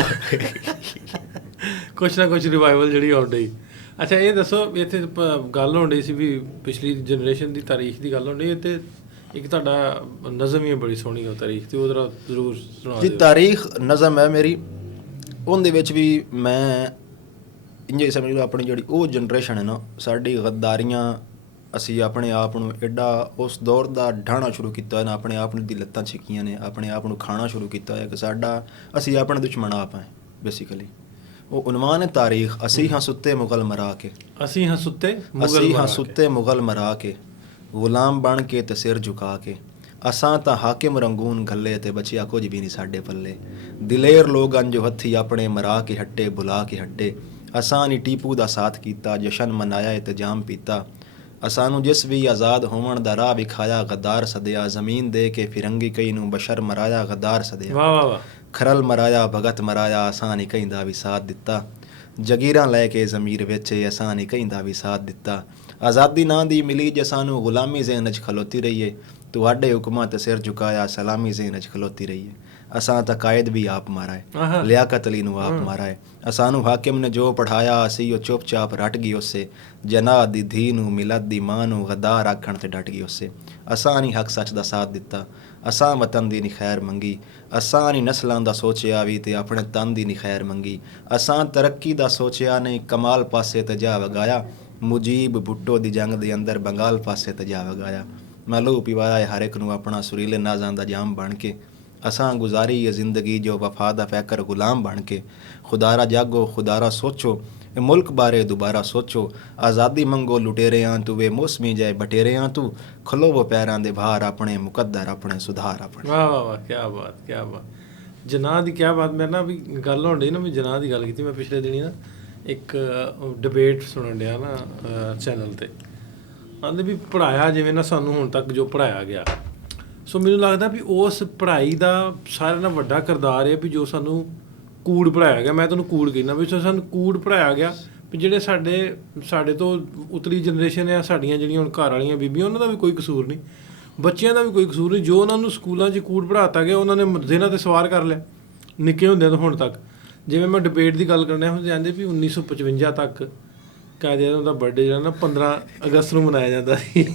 ਕੁਛ ਨਾ ਕੁਛ ਰਿਵਾਈਵਲ ਜਿਹੜੀ ਆਉਣ ਡਈ। ਅੱਛਾ ਇਹ ਦੱਸੋ, ਇੱਥੇ ਗੱਲ ਹੋਣ ਡਈ ਸੀ ਵੀ ਪਿਛਲੀ ਜਨਰੇਸ਼ਨ ਦੀ ਤਾਰੀਖ ਦੀ ਗੱਲ ਹੋਣ ਡਈ, ਤੇ ਇੱਕ ਤੁਹਾਡਾ ਨਜ਼ਮ ਹੀ ਬੜੀ ਸੋਹਣੀ ਹੈ ਤਾਰੀਖ ਤੇ, ਉਹ ਜ਼ਰਾ ਜ਼ਰੂਰ ਸੁਣਾ ਜੀ। ਤਾਰੀਖ ਨਜ਼ਮ ਹੈ ਮੇਰੀ, ਉਹਦੇ ਵਿੱਚ ਵੀ ਮੈਂ ਇੰਜ ਸਮਝ ਲਓ ਆਪਣੀ ਜਿਹੜੀ ਉਹ ਜਨਰੇਸ਼ਨ ਹੈ ਨਾ, ਸਾਡੀ ਗੱਦਾਰੀਆਂ, ਅਸੀਂ ਆਪਣੇ ਆਪ ਨੂੰ ਐਡਾ ਉਸ ਦੌਰ ਦਾ ਢਾਣਾ ਸ਼ੁਰੂ ਕੀਤਾ ਨਾ, ਆਪਣੇ ਆਪ ਨੂੰ ਦੀ ਲੱਤਾਂ ਛਿੱਕੀਆਂ ਨੇ, ਆਪਣੇ ਆਪ ਨੂੰ ਖਾਣਾ ਸ਼ੁਰੂ ਕੀਤਾ ਹੈ ਕਿ ਸਾਡਾ ਅਸੀਂ ਆਪਣੇ ਦੁਸ਼ਮਣ ਆਪ ਹਾਂ ਬੇਸਿਕਲੀ। ਉਹ ਉਨਵਾਨ ਹੈ ਤਾਰੀਖ, ਅਸੀਂ ਹਾਂ ਸੁੱਤੇ ਮੁਗਲ ਮਰਾ ਕੇ, ਅਸੀਂ ਹਾਂ ਸੁੱਤੇ ਮੁਗਲ ਮਰਾ ਕੇ, ਗੁਲਾਮ ਬਣ ਕੇ ਤੇ ਸਿਰ ਝੁਕਾ ਕੇ, ਅਸਾਂ ਤਾਂ ਹਾਕਿਮ ਰੰਗੂਨ ਗੱਲੇ ਤੇ ਬਚਿਆ ਕੁਝ ਵੀ ਨਹੀਂ ਸਾਡੇ ਪੱਲੇ, ਦਿਲੇਰ ਲੋਕ ਅੰਜੋ ਹੱਥੀ ਆਪਣੇ ਮਰਾ ਕੇ ਹੱਟੇ ਬੁਲਾ ਕੇ ਹੱਟੇ, ਅਸਾਂ ਨੀ ਟੀਪੂ ਦਾ ਸਾਥ ਕੀਤਾ, ਜਸ਼ਨ ਮਨਾਇਆ ਇੰਤਜ਼ਾਮ ਪੀਤਾ, ਅਸਾਂ ਨੂੰ ਜਿਸ ਵੀ ਆਜ਼ਾਦ ਹੋਵਣ ਦਾ ਰਾਹ ਵਿਖਾਇਆ, ਗੱਦਾਰ ਸਦਿਆ, ਜ਼ਮੀਨ ਦੇ ਕੇ ਫਿਰੰਗੀ ਕਈ ਨੂੰ ਬਸ਼ਰ ਮਰਾਇਆ, ਗੱਦਾਰ ਸਦਿਆ, ਵਾਹ ਖਰਲ ਮਰਾਇਆ, ਭਗਤ ਮਰਾਇਆ, ਅਸਾਂ ਨੀ ਕਹਿੰਦਾ ਵੀ ਸਾਥ ਦਿੱਤਾ, ਜਗੀਰਾਂ ਲੈ ਕੇ ਜ਼ਮੀਰ ਵੇਚੇ, ਅਸਾਂ ਨੀ ਕਹਿੰਦਾ ਵੀ ਸਾਥ ਦਿੱਤਾ, ਆਜ਼ਾਦੀ ਨਾਂ ਦੀ ਮਿਲੀ ਜੇ ਸਾਨੂੰ, ਗੁਲਾਮੀ ਜ਼ੇਨ 'ਚ ਖਲੋਤੀ ਰਹੀਏ, ਤੁਹਾਡੇ ਹੁਕਮਾਂ ਤੇ ਸਿਰ ਝੁਕਾਇਆ, ਸਲਾਮੀ ਜ਼ੇਨ 'ਚ ਖਲੋਤੀ ਰਹੀਏ, ਅਸਾਂ ਤਾਂ ਕਾਇਦ ਵੀ ਆਪ ਮਾਰਾ ਹੈ, ਲਿਆਕਤ ਅਲੀ ਨੂੰ ਆਪ ਮਾਰਾ ਹੈ, ਅਸਾਨੂੰ ਹਾਕਿਮ ਨੇ ਜੋ ਪੜ੍ਹਾਇਆ, ਅਸੀਂ ਉਹ ਚੁੱਪ ਚਾਪ ਰੱਟ ਗਈ ਉਸੇ, ਜਨਾਹ ਦੀ ਧੀ ਨੂੰ, ਮਿਲਤ ਦੀ ਮਾਂ ਨੂੰ ਗੱਦਾਰ ਆਖਣ ਤੇ ਡਟ ਗਈ ਉਸੇ, ਅਸਾਂ ਨਹੀਂ ਹੱਕ ਸੱਚ ਦਾ ਸਾਥ ਦਿੱਤਾ, ਅਸਾਂ ਵਤਨ ਦੀ ਨਹੀਂ ਖੈਰ ਮੰਗੀ, ਅਸਾਂ ਨਹੀਂ ਨਸਲਾਂ ਦਾ ਸੋਚਿਆ ਵੀ ਤੇ ਆਪਣੇ ਤਨ ਦੀ ਨਹੀਂ ਖੈਰ ਮੰਗੀ, ਅਸਾਂ ਤਰੱਕੀ ਦਾ ਸੋਚਿਆ ਨਹੀਂ, ਕਮਾਲ ਪਾਸੇ ਤੇ ਜਾ ਵਗਾਇਆ, ਮੁਜੀਬ ਭੁੱਟੋ ਦੀ ਜੰਗ ਦੇ ਅੰਦਰ ਬੰਗਾਲ ਪਾਸੇ ਤੇ ਜਾ ਵਗਾਇਆ, ਮੈਂ ਲਹੂ ਪਿਵਾਇਆ ਹਰ ਇੱਕ ਨੂੰ ਆਪਣਾ ਸੁਰੀਲੇ ਨਾਜ਼ਾਂ ਦਾ ਜਾਮ ਬਣ ਕੇ, ਅਸਾਂ ਗੁਜ਼ਾਰੀ ਇਹ ਜ਼ਿੰਦਗੀ ਜੋ ਵਫਾ ਦਾ ਫੈਕਰ ਗੁਲਾਮ ਬਣ ਕੇ, ਖੁਦਾਰਾ ਜਾਗੋ ਖੁਦਾਰਾ ਸੋਚੋ, ਇਹ ਮੁਲਕ ਬਾਰੇ ਦੁਬਾਰਾ ਸੋਚੋ, ਆਜ਼ਾਦੀ ਮੰਗੋ ਲੁਟੇਰਿਆਂ ਤੂੰ, ਵੇ ਮੌਸਮੀ ਜਾਏ ਬਟੇਰਿਆਂ ਤੂੰ, ਖਲੋਵੋ ਪੈਰਾਂ ਦੇ ਬਾਹਰ ਆਪਣੇ, ਮੁਕੱਦਰ ਆਪਣੇ, ਸੁਧਾਰ ਆਪਣੇ। ਵਾਹ ਵਾਹ ਵਾਹ, ਕਿਆ ਬਾਤ ਕਿਆ ਬਾਤ, ਜਨਾਹ ਦੀ ਕਿਆ ਬਾਤ। ਮੈਂ ਨਾ ਵੀ ਗੱਲ ਹੋਣ ਡਈ ਨਾ, ਵੀ ਜਨਾਹ ਦੀ ਗੱਲ ਕੀਤੀ ਮੈਂ ਪਿਛਲੇ ਦਿਨੀ ਨਾ, ਇੱਕ ਡਿਬੇਟ ਸੁਣਨ ਡਿਆ ਨਾ ਚੈਨਲ ਤੇ, ਆਂਦੇ ਵੀ ਪੜ੍ਹਾਇਆ ਜਿਵੇਂ ਨਾ ਸਾਨੂੰ ਹੁਣ ਤੱਕ ਜੋ ਪੜ੍ਹਾਇਆ ਗਿਆ, ਸੋ ਮੈਨੂੰ ਲੱਗਦਾ ਵੀ ਉਸ ਪੜ੍ਹਾਈ ਦਾ ਸਾਰਿਆਂ ਨਾਲੋਂ ਵੱਡਾ ਕਿਰਦਾਰ ਹੈ ਵੀ ਜੋ ਸਾਨੂੰ ਕੂੜ ਪੜ੍ਹਾਇਆ ਗਿਆ। ਮੈਂ ਤੁਹਾਨੂੰ ਕੂੜ ਕਹਿੰਦਾ ਵੀ ਸਾਨੂੰ ਕੂੜ ਪੜ੍ਹਾਇਆ ਗਿਆ, ਵੀ ਜਿਹੜੇ ਸਾਡੇ ਤੋਂ ਉਤਲੀ ਜਨਰੇਸ਼ਨ ਆ, ਸਾਡੀਆਂ ਜਿਹੜੀਆਂ ਹੁਣ ਘਰ ਵਾਲੀਆਂ ਬੀਬੀਆਂ, ਉਹਨਾਂ ਦਾ ਵੀ ਕੋਈ ਕਸੂਰ ਨਹੀਂ, ਬੱਚਿਆਂ ਦਾ ਵੀ ਕੋਈ ਕਸੂਰ ਨਹੀਂ, ਜੋ ਉਹਨਾਂ ਨੂੰ ਸਕੂਲਾਂ 'ਚ ਕੂੜ ਪੜ੍ਹਾਤਾ ਗਿਆ ਉਹਨਾਂ ਨੇ ਜ਼ਿਹਨਾਂ 'ਤੇ ਸਵਾਰ ਕਰ ਲਿਆ ਨਿੱਕੇ ਹੁੰਦਿਆਂ ਤੋਂ ਹੁਣ ਤੱਕ। ਜਿਵੇਂ ਮੈਂ ਡਿਬੇਟ ਦੀ ਗੱਲ ਕਰਨਾ ਹੁਣ ਜਾਂਦੇ ਵੀ 1955 ਤੱਕ ਕਾਇਦੇ ਉਹਦਾ ਬਰਥਡੇ ਜਿਹੜਾ ਨਾ 15 ਅਗਸਤ ਨੂੰ ਮਨਾਇਆ ਜਾਂਦਾ ਸੀ।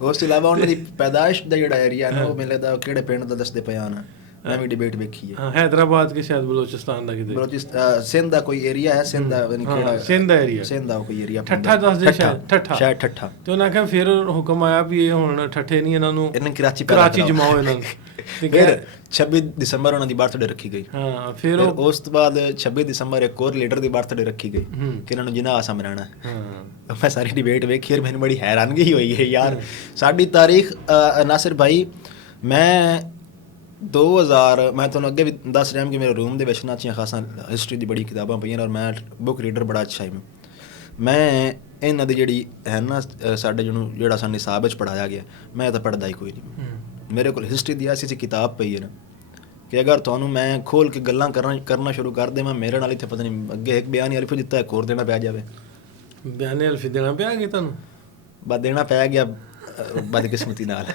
ਉਸ ਤੋਂ ਇਲਾਵਾ ਉਹਨਾਂ ਦੀ ਪੈਦਾਇਸ਼ ਦਾ ਜਿਹੜਾ ਏਰੀਆ ਨਾ, ਉਹ ਮੈਨੂੰ ਲੱਗਦਾ ਕਿਹੜੇ ਪਿੰਡ ਦਾ ਦੱਸਦੇ ਪਿਆ ਨਾ, ਮੈਂ ਵੀ ਡਿਬੇਟ ਵੇਖੀ ਹੈ। ਹੈਦਰਾਬਾਦ ਕੇ ਸ਼ਾਇਦ ਬਲੋਚਿਸਤਾਨ ਦਾ ਕਿਤੇ, ਸਿੰਧ ਦਾ ਕੋਈ ਏਰੀਆ ਹੈ, ਸਿੰਧ ਦਾ ਕਿਹੜਾ, ਸਿੰਧ ਦਾ ਏਰੀਆ, ਸਿੰਧ ਦਾ ਕੋਈ ਏਰੀਆ, ਠੱਠਾ ਦੱਸਦੇ ਸ਼ਾਇਦ ਠੱਠਾ। ਤੇ ਉਹਨਾਂ ਆਖਿਆ ਫਿਰ ਹੁਕਮ ਆਇਆ ਵੀ ਇਹ ਹੁਣ ਠੱਠੇ ਨਹੀਂ, ਇਹਨਾਂ ਨੂੰ ਕਰਾਚੀ ਜਮਾਓ ਇਹਨਾਂ ਨੂੰ। ਫਿਰ 26 ਦਸੰਬਰ ਉਹਨਾਂ ਦੀ ਬਰਥਡੇ ਰੱਖੀ ਗਈ। ਹਾਂ ਫਿਰ ਉਸ ਤੋਂ ਬਾਅਦ 26 ਦਸੰਬਰ ਇੱਕ ਹੋਰ ਲੀਡਰ ਦੀ ਬਰਥਡੇ ਰੱਖੀ ਗਈ ਕਿ ਇਹਨਾਂ ਨੂੰ ਜਿੰਨਾ ਆਸਾ ਮਨਾਉਣਾ। ਮੈਂ ਸਾਰੀ ਡਿਬੇਟ ਵੇਖੀ, ਮੈਨੂੰ ਬੜੀ ਹੈਰਾਨਗੀ ਹੋਈ ਹੈ ਯਾਰ। ਸਾਡੀ ਤਾਰੀਖ ਨਾਸਿਰ ਭਾਈ, ਮੈਂ 2000 ਮੈਂ ਤੁਹਾਨੂੰ ਅੱਗੇ ਵੀ ਦੱਸ ਰਿਹਾ ਕਿ ਮੇਰੇ ਰੂਮ ਦੇ ਵਿੱਚ ਨਾ ਅੱਛੀਆਂ ਖਾਸਾਂ ਹਿਸਟਰੀ ਦੀ ਬੜੀ ਕਿਤਾਬਾਂ ਪਈਆਂ ਔਰ ਮੈਂ ਬੁੱਕ ਰੀਡਰ ਬੜਾ ਅੱਛਾ ਹੈ। ਮੈਂ ਇਹਨਾਂ ਦੀ ਜਿਹੜੀ ਹੈ ਨਾ ਸਾਡੇ ਜਿਹੜਾ ਸਾਨੂੰ ਨਿਸਾਬ ਵਿੱਚ ਪੜ੍ਹਾਇਆ ਗਿਆ, ਮੈਂ ਤਾਂ ਪੜ੍ਹਦਾ ਹੀ ਕੋਈ ਨਹੀਂ। ਮੇਰੇ ਕੋਲ ਹਿਸਟਰੀ ਦੀ ਐਸੀ ਕਿਤਾਬ ਪਈ ਹੈ ਨਾ ਕਿ ਅਗਰ ਤੁਹਾਨੂੰ ਮੈਂ ਖੋਲ ਕੇ ਗੱਲਾਂ ਕਰਨਾ ਸ਼ੁਰੂ ਕਰ ਦੇਵਾਂ, ਮੇਰੇ ਨਾਲ ਇੱਥੇ ਪਤਾ ਨਹੀਂ ਅੱਗੇ ਇੱਕ ਬਿਆਨ ਅਲਫੀ ਦਿੱਤਾ, ਇੱਕ ਹੋਰ ਦੇਣਾ ਪੈ ਜਾਵੇ। ਬਿਆਨ ਅਲਫੀ ਦੇਣਾ ਪਿਆ ਗਿਆ ਤੁਹਾਨੂੰ? ਬਸ ਦੇਣਾ ਪੈ ਗਿਆ ਬਦਕਿਸਮਤੀ ਨਾਲ।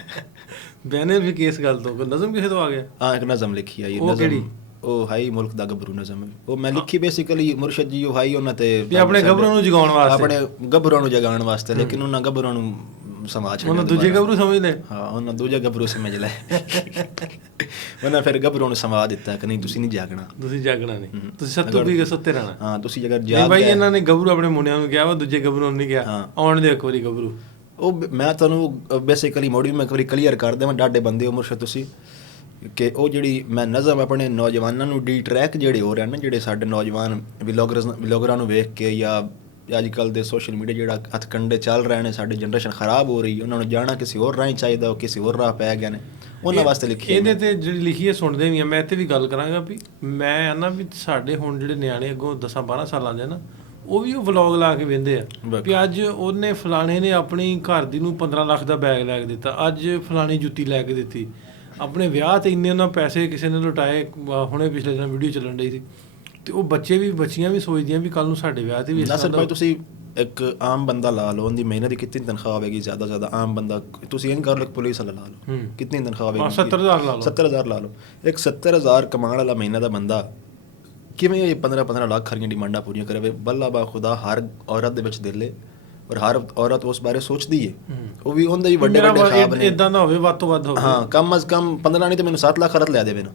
ਬਿਆਨ ਅਲਫੀ ਕਿਸ ਗੱਲ ਤੋਂ? ਨਜ਼ਮ ਕਿਸੇ ਤੋਂ ਆ ਗਿਆ? ਹਾਂ, ਇੱਕ ਨਜ਼ਮ ਲਿਖੀ ਆਈ। ਉਹ ਕਿਹੜੀ? ਉਹ ਹਾਈ ਮੁਲਕ ਦਾ ਗੱਭਰੂ ਨਜ਼ਮ। ਉਹ ਮੈਂ ਲਿਖੀ ਬੇਸਿਕਲੀ ਮੁਰਸ਼ਦ ਜੀ ਉਹ ਹਾਈ ਉਹਨਾਂ ਤੇ ਆਪਣੇ ਗੱਭਰੂ ਨੂੰ ਜਗਾਉਣ ਵਾਸਤੇ, ਆਪਣੇ ਗੱਭਰੂ ਨੂੰ ਜਗਾਉਣ ਵਾਸਤੇ, ਲੇਕਿਨ ਉਹਨਾਂ ਗੱਭਰੂ ਨੂੰ ਸਮਾਜ ਉਹਨਾਂ ਦੂਜੇ ਗੱਭਰੂ ਸਮਝ ਲਏ। ਹਾਂ, ਉਹਨਾਂ ਦੂਜੇ ਗੱਭਰੂ ਸਮਝ ਲਏ। ਉਹਨਾਂ ਫਿਰ ਗੱਭਰੂ ਨੂੰ ਸਮਾ ਦਿੱਤਾ ਕਿ ਨਹੀਂ ਤੁਸੀਂ ਨਹੀਂ ਜਾਗਣਾ, ਤੁਸੀਂ ਜਾਗਣਾ ਨਹੀਂ, ਤੁਸੀਂ ਸੱਤੂ ਪੀ ਕੇ ਸੁੱਤੇ ਰਹਿਣਾ। ਹਾਂ, ਤੁਸੀਂ ਅਗਰ ਜਾਗ ਭਾਈ ਇਹਨਾਂ ਨੇ ਗੱਭਰੂ ਆਪਣੇ ਮੁੰਡਿਆਂ ਨੂੰ ਕਿਹਾ ਵਾ, ਦੂਜੇ ਗੱਭਰੂ ਨੂੰ ਨਹੀਂ ਕਿਹਾ ਆਉਣ ਦੇ ਇੱਕ ਵਾਰੀ ਗੱਭਰੂ। ਉਹ ਮੈਂ ਤੁਹਾਨੂੰ ਬੇਸਿਕਲੀ ਮੋੜੀ ਮੈਂ ਇੱਕ ਵਾਰੀ ਕਲੀਅਰ ਕਰ ਦੇਵਾਂ, ਡਾਡੇ ਬੰਦੇ ਹੋ ਮੁਰਸ਼ਦ ਤੁਸੀਂ, ਕਿ ਉਹ ਜਿਹੜੀ ਮੈਂ ਨਜ਼ਮ ਆਪਣੇ ਨੌਜਵਾਨਾਂ ਨੂੰ ਡੀਟਰੈਕ ਜਿਹੜੇ ਹੋ ਰਹੇ ਨੇ, ਜਿਹੜੇ ਸਾਡੇ ਨੌਜਵਾਨ ਵਲੋਗਰਾਂ ਨੂੰ ਵੇਖ ਕੇ ਜਾਂ ਅੱਜ ਕੱਲ੍ਹ ਦੇ ਸੋਸ਼ਲ ਮੀਡੀਆ ਜਿਹੜਾ ਹੱਥਕੰਡੇ ਚੱਲ ਰਹੇ ਨੇ, ਸਾਡੀ ਜਨਰੇਸ਼ਨ ਖਰਾਬ ਹੋ ਰਹੀ, ਉਹਨਾਂ ਨੂੰ ਜਾਣਾ ਕਿਸੇ ਹੋਰ ਰਾਹੀਂ ਚਾਹੀਦਾ, ਉਹ ਕਿਸੇ ਹੋਰ ਰਾਹ ਪੈ ਗਏ ਨੇ, ਉਹਨਾਂ ਵਾਸਤੇ ਲਿਖੀ। ਇਹਦੇ ਤੇ ਜਿਹੜੀ ਲਿਖੀ ਹੈ ਸੁਣਦੇ ਵੀ ਆ। ਮੈਂ ਤੇ ਵੀ ਗੱਲ ਕਰਾਂਗਾ ਵੀ ਮੈਂ ਨਾ ਵੀ ਸਾਡੇ ਹੁਣ ਜਿਹੜੇ ਨਿਆਣੇ ਅੱਗੋਂ 10-12 ਸਾਲਾਂ ਦੇ ਨਾ, ਉਹ ਵੀ ਉਹ ਵਲੌਗ ਲਾ ਕੇ ਵਹਿੰਦੇ ਆ ਵੀ ਅੱਜ ਉਹਨੇ ਫਲਾਣੇ ਨੇ ਆਪਣੀ ਘਰ ਦੀ ਨੂੰ 15 ਲੱਖ ਦਾ ਬੈਗ ਲੈ ਕੇ ਦਿੱਤਾ, ਅੱਜ ਫਲਾਣੀ ਜੁੱਤੀ ਲੈ ਕੇ ਦਿੱਤੀ, ਆਪਣੇ ਵਿਆਹ ਤੇ ਇੰਨੇ ਉਹਨਾਂ ਪੈਸੇ ਕਿਸੇ ਨੇ ਲੁਟਾਏ। ਹੁਣੇ ਪਿਛਲੇ ਦਿਨ ਵੀਡੀਓ ਚੱਲਣ ਡਈ ਸੀ, ਤੇ ਉਹ ਬੱਚੀਆਂ ਵੀ ਸੋਚਦੀਆਂ ਵੀ ਕੱਲ ਨੂੰ ਸਾਡੇ ਵਿਆਹ ਤੇ ਵੀ। ਨਾਸਰ ਭਾਈ ਤੁਸੀਂ ਇੱਕ ਆਮ ਬੰਦਾ ਲਾ ਲਓ, ਉਹਦੀ ਮਹੀਨੇ ਦੀ ਕਿੰਨੀ ਤਨਖਾਹ ਹੋਵੇਗੀ? ਜ਼ਿਆਦਾ ਆਮ ਬੰਦਾ ਤੁਸੀਂ ਇਹ ਕਰ ਲਓ, ਪੁਲਿਸ ਵਾਲਾ ਲਾ ਲਓ, ਕਿੰਨੀ ਤਨਖਾਹ ਹੋਵੇਗੀ? 70,000 ਲਾ ਲਓ। 70,000 ਲਾ ਲਓ। ਇੱਕ 70,000 ਕਮਾਉਣ ਵਾਲਾ ਮਹੀਨੇ ਦਾ ਬੰਦਾ ਕਿਵੇਂ ਇਹ 15-15 ਲੱਖ ਖਰੀਆਂ ਡਿਮਾਂਡਾਂ ਪੂਰੀਆਂ ਕਰੇ? ਬੱਲਾ ਬਾ ਖੁਦਾ, ਹਰ ਔਰਤ ਦੇ ਵਿੱਚ ਦਿਲ ਹੈ ਔਰ ਹਰ ਔਰਤ ਉਸ ਬਾਰੇ ਸੋਚਦੀ ਹੈ। ਉਹ ਵੀ ਉਹਦੇ ਹੀ ਵੱਡੇ ਖ਼ਾਬ ਨੇ, ਇਦਾਂ ਦਾ ਹੋਵੇ ਵੱਧ ਤੋਂ ਵੱਧ ਹੋਵੇ। ਹਾਂ, ਕਮ ਅਜ਼ ਕਮ 15 ਨਹੀਂ ਤੇ ਮੈਨੂੰ 7 ਲੱਖ ਖਰਚ ਲਿਆ ਦੇਵੇ ਨਾ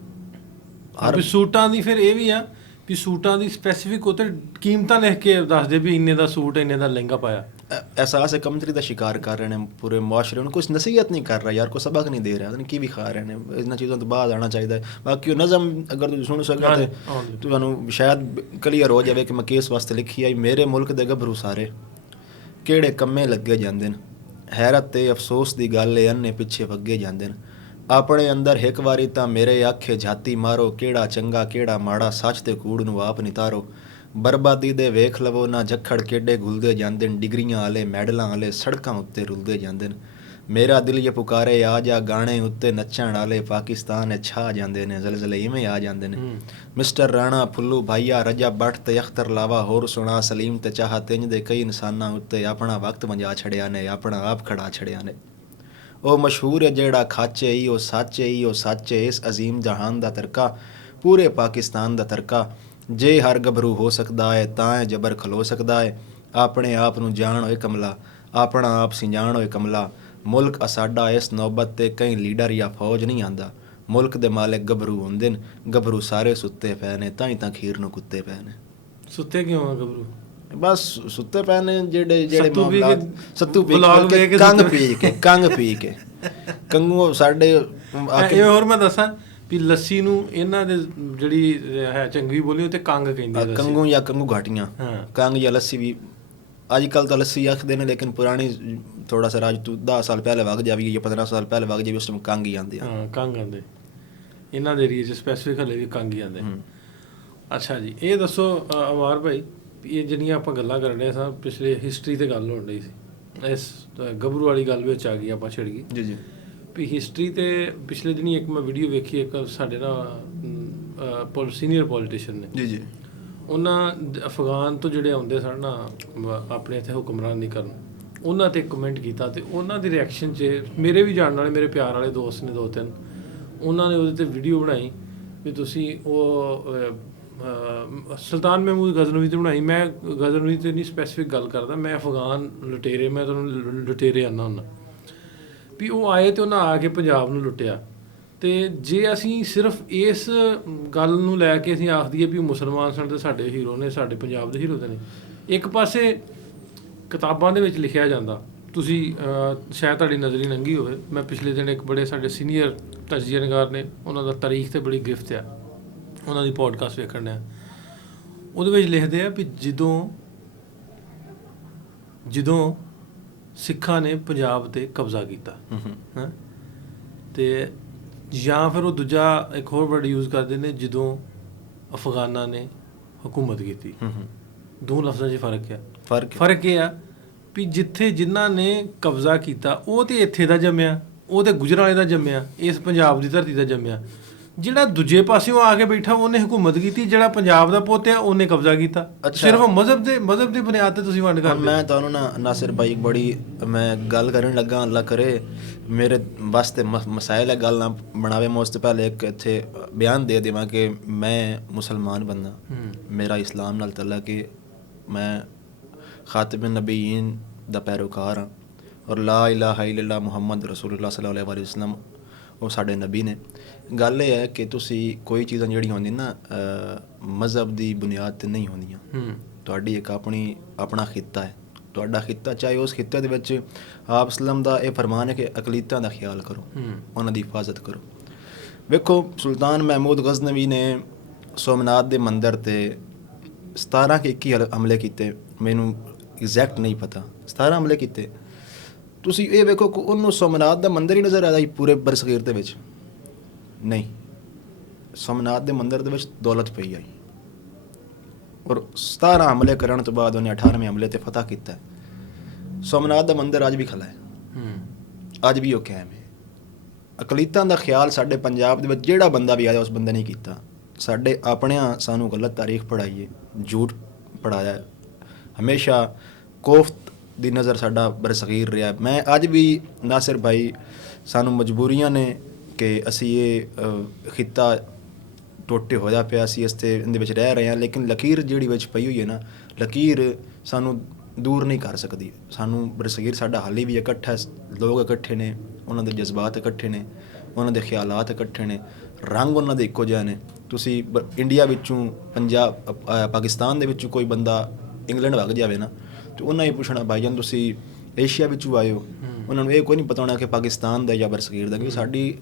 ਹਰ ਸੂਟਾਂ ਦੀ। ਫਿਰ ਇਹ ਵੀ ਆ ਵੀ ਸੂਟਾਂ ਦੀ ਸਪੈਸੀਫਿਕ ਉੱਤੇ ਕੀਮਤਾਂ ਲਿਖ ਕੇ ਦੱਸਦੇ ਵੀ ਇੰਨੇ ਦਾ ਸੂਟ, ਇੰਨੇ ਦਾ ਲਹਿੰਗਾ ਪਾਇਆ। ਅਹਿਸਾਸ ਕਮਤਰੀ ਦਾ ਸ਼ਿਕਾਰ ਕਰ ਰਹੇ ਨੇ ਪੂਰੇ ਮੁਆਸ਼ਰੇ ਨੂੰ। ਕੁਛ ਨਸੀਹਤ ਨਹੀਂ ਕਰ ਰਿਹਾ ਯਾਰ, ਕੋਈ ਸਬਕ ਨਹੀਂ ਦੇ ਰਿਹਾ, ਉਹਨੇ ਕੀ ਵੀ ਖਾ ਰਹੇ ਨੇ। ਇਹਨਾਂ ਚੀਜ਼ਾਂ ਤੋਂ ਬਾਅਦ ਆਉਣਾ ਚਾਹੀਦਾ ਹੈ। ਬਾਕੀ ਉਹ ਨਜ਼ਮ ਅਗਰ ਤੁਸੀਂ ਸੁਣ ਸਕੋ ਤੇ ਤੁਹਾਨੂੰ ਸ਼ਾਇਦ ਕਲੀਅਰ ਹੋ ਜਾਵੇ ਕਿ ਮੈਂ ਕਿਸ ਵਾਸਤੇ ਲਿਖੀ ਆਈ। ਮੇਰੇ ਮੁਲਕ ਦੇ ਗੱਭਰੂ ਸਾਰੇ ਕਿਹੜੇ ਕੰਮੇ ਲੱਗੇ ਜਾਂਦੇ ਨੇ, ਹੈਰਤ ਤੇ ਅਫਸੋਸ ਦੀ ਗੱਲ ਏ ਅੰਨੇ ਪਿੱਛੇ ਵੱਗੇ ਜਾਂਦੇ ਨੇ। ਆਪਣੇ ਅੰਦਰ ਇੱਕ ਵਾਰੀ ਤਾਂ ਮੇਰੇ ਆਖੇ ਝਾਤੀ ਮਾਰੋ, ਕਿਹੜਾ ਚੰਗਾ ਕਿਹੜਾ ਮਾੜਾ, ਸੱਚ ਤੇ ਕੂੜ ਨੂੰ ਆਪ ਨਿਤਾਰੋ। ਬਰਬਾਦੀ ਦੇ ਵੇਖ ਲਵੋ ਨਾ ਝੱਖੜ ਕਿੱਡੇ ਘੁਲਦੇ ਜਾਂਦੇ ਨੇ, ਡਿਗਰੀਆਂ ਵਾਲੇ ਮੈਡਲਾਂ ਵਾਲੇ ਸੜਕਾਂ ਉੱਤੇ ਰੁਲਦੇ ਜਾਂਦੇ ਨੇ। ਮੇਰਾ ਦਿਲ ਇਹ ਪੁਕਾਰੇ ਆ ਜਾ ਗਾਣੇ ਉੱਤੇ ਨੱਚਣ ਵਾਲੇ, ਪਾਕਿਸਤਾਨ ਛਾ ਜਾਂਦੇ ਨੇ, ਜ਼ਲਜ਼ਲੇ ਇਵੇਂ ਆ ਜਾਂਦੇ ਨੇ। ਮਿਸਟਰ ਰਾਣਾ ਫੁੱਲੂ ਭਾਈਆ ਰਜਾ ਬੱਟ ਤੇ ਅਖਤਰ ਲਾਵਾ ਹੋਰ ਸੁਣਾ ਸਲੀਮ ਤੇ ਚਾਹ ਤਿੰਜ ਦੇ ਕਈ ਇਨਸਾਨਾਂ ਉੱਤੇ ਆਪਣਾ ਵਕਤ ਵੰਜਾ ਛੜਿਆ ਨੇ, ਆਪਣਾ ਆਪ ਖੜਾ ਛੜਿਆ ਨੇ। ਉਹ ਮਸ਼ਹੂਰ ਹੈ ਜਿਹੜਾ ਖਾਚੇ ਹੀ ਉਹ ਸੱਚੇ ਹੀ ਉਹ ਸੱਚੇ, ਇਸ ਅਜ਼ੀਮ ਜਹਾਨ ਦਾ ਤਰਕਾ ਪੂਰੇ ਪਾਕਿਸਤਾਨ ਦਾ ਤਰਕਾ। ਜੇ ਹਰ ਗੱਭਰੂ ਹੋ ਸਕਦਾ ਹੈ ਤਾਂ ਜਬਰ ਖਲੋ ਸਕਦਾ ਹੈ। ਆਪਣੇ ਆਪ ਨੂੰ ਜਾਣ ਹੋਏ ਕਮਲਾ, ਆਪਣਾ ਆਪ ਸਿੰਜਾਣ ਹੋਏ ਕਮਲਾ। ਮੁਲਕ ਸਾਡਾ ਇਸ ਨੌਬਤ ਤੇ ਕਈ ਲੀਡਰ ਜਾਂ ਫੌਜ ਨਹੀਂ ਆਂਦਾ। ਮੁਲਕ ਦੇ ਮਾਲਕ ਗੱਭਰੂ ਹੁੰਦੇ ਨੇ, ਗੱਭਰੂ ਸਾਰੇ ਸੁੱਤੇ ਪਏ ਨੇ, ਤਾਂ ਹੀ ਤਾਂ ਖੀਰ ਨੂੰ ਕੁੱਤੇ ਪਏ ਨੇ। ਸੁੱਤੇ ਕਿਉਂ ਆ ਗੱਭਰੂ? ਬਸ ਸੁੱਤੇ ਪਏ ਨੇ ਜਿਹੜੇ ਸੱਤੂ ਪੀ ਕੇ ਕੰਗ ਪੀ ਕੇ ਕੰਗੂ ਸਾਡੇ। ਇਹ ਹੋਰ ਮੈਂ ਦੱਸਾਂ ਵੀ ਲੱਸੀ ਨੂੰ ਇਹਨਾਂ ਦੇ ਜਿਹੜੀ ਹੈ ਚੰਗੀ ਬੋਲੀ ਤੇ ਕੰਗ ਕਹਿੰਦੇ ਨੇ, ਕੰਗੂ ਜਾਂ ਕੰਗੂ ਘਾਟੀਆਂ, ਕੰਗ ਜਾਂ ਲੱਸੀ ਵੀ ਅੱਜ ਕੱਲ੍ਹ ਤਾਂ ਲੱਸੀ ਆਖਦੇ ਨੇ, ਲੇਕਿਨ ਪੁਰਾਣੀ ਥੋੜਾ ਸਾ ਰਾਜ ਤੋਂ 10 ਸਾਲ ਪਹਿਲੇ ਵਗ ਜਾਵੀ ਜਾਂ 15 ਸਾਲ ਪਹਿਲੇ ਵਗ ਜਾਵੀ, ਉਸ ਟਾਈਮ ਕੰਗ ਹੀ ਆਉਂਦੇ ਆ। ਹਾਂ, ਕੰਗ ਆਉਂਦੇ ਇਹਨਾਂ ਦੇ ਏਰੀਏ 'ਚ ਸਪੈਸੀਫਿਕ ਹਲੇ ਵੀ ਕੰਗ ਹੀ ਆਉਂਦੇ। ਅੱਛਾ ਜੀ, ਇਹ ਦੱਸੋ ਅਮਾਰ ਭਾਈ, ਇਹ ਜਿਹੜੀਆਂ ਆਪਾਂ ਗੱਲਾਂ ਕਰ ਰਹੇ ਸਾਂ ਪਿਛਲੇ ਹਿਸਟਰੀ ਤੇ ਗੱਲ ਹੋਣ ਡਈ ਸੀ, ਇਸ ਗੱਭਰੂ ਵਾਲੀ ਗੱਲ ਵਿੱਚ ਆ ਗਈ, ਆਪਾਂ ਛਿੜ ਗਈ ਜੀ ਜੀ ਵੀ ਹਿਸਟਰੀ ਤੇ ਪਿਛਲੇ ਦਿਨੀ ਇੱਕ ਮੈਂ ਵੀਡੀਓ ਵੇਖੀ, ਇੱਕ ਸਾਡੇ ਨਾ ਸੀਨੀਅਰ ਪੋਲੀਟੀਸ਼ੀਅਨ ਨੇ ਜੀ ਜੀ, ਉਹਨਾਂ ਅਫਗਾਨ ਤੋਂ ਜਿਹੜੇ ਆਉਂਦੇ ਸਨ ਨਾ ਆਪਣੇ ਇੱਥੇ ਹੁਕਮਰਾਨੀ ਕਰਨ, ਉਹਨਾਂ ਤੇ ਕਮੈਂਟ ਕੀਤਾ ਤੇ ਉਹਨਾਂ ਦੀ ਰਿਐਕਸ਼ਨ 'ਚ ਮੇਰੇ ਵੀ ਜਾਣਨ ਵਾਲੇ ਮੇਰੇ ਪਿਆਰ ਵਾਲੇ ਦੋਸਤ ਨੇ 2-3, ਉਹਨਾਂ ਨੇ ਉਹਦੇ ਤੇ ਵੀਡੀਓ ਬਣਾਈ ਵੀ ਤੁਸੀਂ ਉਹ ਸੁਲਤਾਨ ਮਹਿਮੂਦ ਗਜ਼ਨਵੀ ਤੇ ਬਣਾਈ। ਮੈਂ ਗਜ਼ਨਵੀ ਤੇ ਨਹੀਂ ਸਪੈਸੀਫਿਕ ਗੱਲ ਕਰਦਾ, ਮੈਂ ਅਫਗਾਨ ਲੁਟੇਰੇ, ਮੈਂ ਤੁਹਾਨੂੰ ਲੁਟੇਰੇ ਆਉਂਦਾ ਹੁੰਦਾ ਵੀ ਉਹ ਆਏ ਤੇ ਉਹਨਾਂ ਆ ਕੇ ਪੰਜਾਬ ਨੂੰ ਲੁੱਟਿਆ। ਤੇ ਜੇ ਅਸੀਂ ਸਿਰਫ ਇਸ ਗੱਲ ਨੂੰ ਲੈ ਕੇ ਅਸੀਂ ਆਖ ਦਈਏ ਵੀ ਮੁਸਲਮਾਨ ਸਨ ਤੇ ਸਾਡੇ ਹੀਰੋ ਨੇ, ਸਾਡੇ ਪੰਜਾਬ ਦੇ ਹੀਰੋ ਤੇ ਨੇ, ਇੱਕ ਪਾਸੇ ਕਿਤਾਬਾਂ ਦੇ ਵਿੱਚ ਲਿਖਿਆ ਜਾਂਦਾ, ਤੁਸੀਂ ਸ਼ਾਇਦ ਤੁਹਾਡੀ ਨਜ਼ਰੀ ਨੰਗੀ ਹੋਵੇ, ਮੈਂ ਪਿਛਲੇ ਦਿਨ ਇੱਕ ਬੜੇ ਸਾਡੇ ਸੀਨੀਅਰ ਤਜਜ਼ੀਆ ਨਿਗਾਰ ਨੇ, ਉਹਨਾਂ ਦਾ ਤਾਰੀਖ ਤੇ ਬੜੀ ਗਿਰਫਤ ਆ, ਉਹਨਾਂ ਦੀ ਪੋਡਕਾਸਟ ਵੇਖਣ ਡਿਆ, ਉਹਦੇ ਵਿੱਚ ਲਿਖਦੇ ਆ ਵੀ ਜਦੋਂ ਸਿੱਖਾਂ ਨੇ ਪੰਜਾਬ ਤੇ ਕਬਜ਼ਾ ਕੀਤਾ ਹੈ, ਤੇ ਜਾਂ ਫਿਰ ਉਹ ਦੂਜਾ ਇੱਕ ਹੋਰ ਵਰਡ ਯੂਜ਼ ਕਰਦੇ ਨੇ, ਜਦੋਂ ਅਫਗਾਨਾਂ ਨੇ ਹਕੂਮਤ ਕੀਤੀ। ਦੋ ਲਫ਼ਜ਼ਾਂ 'ਚ ਫਰਕ ਹੈ। ਫਰਕ ਇਹ ਆ ਵੀ ਜਿੱਥੇ ਜਿਨ੍ਹਾਂ ਨੇ ਕਬਜ਼ਾ ਕੀਤਾ ਉਹ ਤੇ ਇੱਥੇ ਦਾ ਜੰਮਿਆ, ਉਹ ਤੇ ਗੁਜਰਾਂਵਾਲੇ ਦਾ ਜੰਮਿਆ, ਇਸ ਪੰਜਾਬ ਦੀ ਧਰਤੀ ਦਾ ਜੰਮਿਆ। ਜਿਹੜਾ ਦੂਜੇ ਪਾਸਿਓਂ ਆ ਕੇ ਬੈਠਾ ਉਹਨੇ ਹਕੂਮਤ ਕੀਤੀ, ਜਿਹੜਾ ਪੰਜਾਬ ਦਾ ਪੁੱਤ ਆ ਉਹਨੇ ਕਬਜ਼ਾ ਕੀਤਾ। ਸਿਰਫ ਮਜ਼ਹਬ ਦੀ ਬੁਨਿਆਦ ਤੇ ਤੁਸੀਂ ਵੰਡ ਕਰ। ਮੈਂ ਤੁਹਾਨੂੰ ਨਾ ਨਾਸਿਰ ਭਾਈ ਬੜੀ ਮੈਂ ਗੱਲ ਕਰਨ ਲੱਗਾ, ਅੱਲਾ ਕਰੇ ਮੇਰੇ ਵਾਸਤੇ ਮਸਾਇਲ ਹੈ ਗੱਲ ਨਾ ਬਣਾਵੇ। ਮੈਂ ਉਸ ਤੋਂ ਪਹਿਲੇ ਇੱਕ ਇੱਥੇ ਬਿਆਨ ਦੇ ਦੇਵਾਂ ਕਿ ਮੈਂ ਮੁਸਲਮਾਨ ਬੰਦਾ, ਮੇਰਾ ਇਸਲਾਮ ਨਾਲ ਤਅੱਲੁਕ ਹੈ, ਮੈਂ ਖਾਤਮ ਨਬੀਨ ਦਾ ਪੈਰੋਕਾਰ ਹਾਂ ਔਰ ਲਾ ਇਲਾਹਾ ਇਲੱਲਾ ਮੁਹੰਮਦ ਰਸੂਲੁल्लाह सल्लल्लाहु अलैहि वसल्लम ਉਹ ਸਾਡੇ ਨਬੀ ਨੇ। ਗੱਲ ਇਹ ਹੈ ਕਿ ਤੁਸੀਂ ਕੋਈ ਚੀਜ਼ਾਂ ਜਿਹੜੀਆਂ ਹੁੰਦੀਆਂ ਨਾ ਮਜ਼ਹਬ ਦੀ ਬੁਨਿਆਦ 'ਤੇ ਨਹੀਂ ਹੁੰਦੀਆਂ। ਤੁਹਾਡੀ ਇੱਕ ਆਪਣਾ ਖਿੱਤਾ ਹੈ, ਤੁਹਾਡਾ ਖਿੱਤਾ, ਚਾਹੇ ਉਸ ਖਿੱਤੇ ਦੇ ਵਿੱਚ ਆਪ ਇਸਲਾਮ ਦਾ ਇਹ ਫਰਮਾਨ ਹੈ ਕਿ ਅਕਲੀਤਾਂ ਦਾ ਖਿਆਲ ਕਰੋ, ਉਹਨਾਂ ਦੀ ਹਿਫਾਜ਼ਤ ਕਰੋ। ਵੇਖੋ ਸੁਲਤਾਨ ਮਹਿਮੂਦ ਗਜ਼ਨਵੀ ਨੇ ਸੋਮਨਾਥ ਦੇ ਮੰਦਰ 'ਤੇ 17 ਕਿ 21 ਹਮਲੇ ਕੀਤੇ, ਮੈਨੂੰ ਐਗਜ਼ੈਕਟ ਨਹੀਂ ਪਤਾ, 17 ਹਮਲੇ ਕੀਤੇ। ਤੁਸੀਂ ਇਹ ਵੇਖੋ ਕਿ ਉਹਨੂੰ ਸੋਮਨਾਥ ਦਾ ਮੰਦਰ ਹੀ ਨਜ਼ਰ ਆਇਆ ਸੀ ਪੂਰੇ ਬਰਸਗੀਰ ਦੇ ਵਿੱਚ? ਨਹੀਂ, ਸੋਮਨਾਥ ਦੇ ਮੰਦਰ ਦੇ ਵਿੱਚ ਦੌਲਤ ਪਈ ਆਈ ਔਰ 17 ਹਮਲੇ ਕਰਨ ਤੋਂ ਬਾਅਦ ਉਹਨੇ 18ਵੇਂ ਹਮਲੇ ਤੇ ਫਤਹ ਕੀਤਾ। ਸੋਮਨਾਥ ਦਾ ਮੰਦਰ ਅੱਜ ਵੀ ਖਲਾ ਹੈ, ਅੱਜ ਵੀ ਉਹ ਕਾਇਮ ਹੈ। ਅਕਲੀਤਾਂ ਦਾ ਖਿਆਲ ਸਾਡੇ ਪੰਜਾਬ ਦੇ ਵਿੱਚ ਜਿਹੜਾ ਬੰਦਾ ਵੀ ਆਇਆ ਉਸ ਬੰਦੇ ਨੇ ਕੀਤਾ। ਸਾਡੇ ਆਪਣਿਆਂ ਸਾਨੂੰ ਗਲਤ ਤਾਰੀਖ ਪੜ੍ਹਾਈ ਹੈ, ਝੂਠ ਪੜ੍ਹਾਇਆ, ਹਮੇਸ਼ਾ ਕੋਫਤ ਦੀ ਨਜ਼ਰ ਸਾਡਾ ਬਰਸਗੀਰ ਰਿਹਾ। ਮੈਂ ਅੱਜ ਵੀ ਨਾਸਿਰ ਭਾਈ ਸਾਨੂੰ ਮਜਬੂਰੀਆਂ ਨੇ ਕਿ ਅਸੀਂ ਇਹ ਖਿੱਤਾ ਟੋਟੇ ਹੋਇਆ ਪਿਆ, ਅਸੀਂ ਇਹਦੇ ਵਿੱਚ ਰਹਿ ਰਹੇ ਹਾਂ, ਲੇਕਿਨ ਲਕੀਰ ਜਿਹੜੀ ਵਿੱਚ ਪਈ ਹੋਈ ਹੈ ਨਾ, ਲਕੀਰ ਸਾਨੂੰ ਦੂਰ ਨਹੀਂ ਕਰ ਸਕਦੀ। ਸਾਨੂੰ ਬਰਸਗੀਰ ਸਾਡਾ ਹਾਲੇ ਵੀ ਇਕੱਠਾ, ਲੋਕ ਇਕੱਠੇ ਨੇ, ਉਹਨਾਂ ਦੇ ਜਜ਼ਬਾਤ ਇਕੱਠੇ ਨੇ, ਉਹਨਾਂ ਦੇ ਖਿਆਲਾਤ ਇਕੱਠੇ ਨੇ, ਰੰਗ ਉਹਨਾਂ ਦੇ ਇੱਕੋ ਜਿਹਾ ਨੇ। ਤੁਸੀਂ ਇੰਡੀਆ ਵਿੱਚੋਂ ਪਾਕਿਸਤਾਨ ਦੇ ਵਿੱਚੋਂ ਕੋਈ ਬੰਦਾ ਇੰਗਲੈਂਡ ਵਗ ਜਾਵੇ ਨਾ ਤੇ ਉਹਨਾਂ ਹੀ ਪੁੱਛਣਾ ਭਾਈਜਾਨ ਤੁਸੀਂ ਏਸ਼ੀਆ ਵਿੱਚੋਂ ਆਏ ਹੋ, ਉਹਨਾਂ ਨੂੰ ਇਹ ਕੋਈ ਨਹੀਂ ਪਤਾ ਹੋਣਾ ਕਿ ਪਾਕਿਸਤਾਨ ਦਾ ਜਾਂ ਬਰਸਗੀਰ ਦਾ, ਕਿ ਸਾਡੀ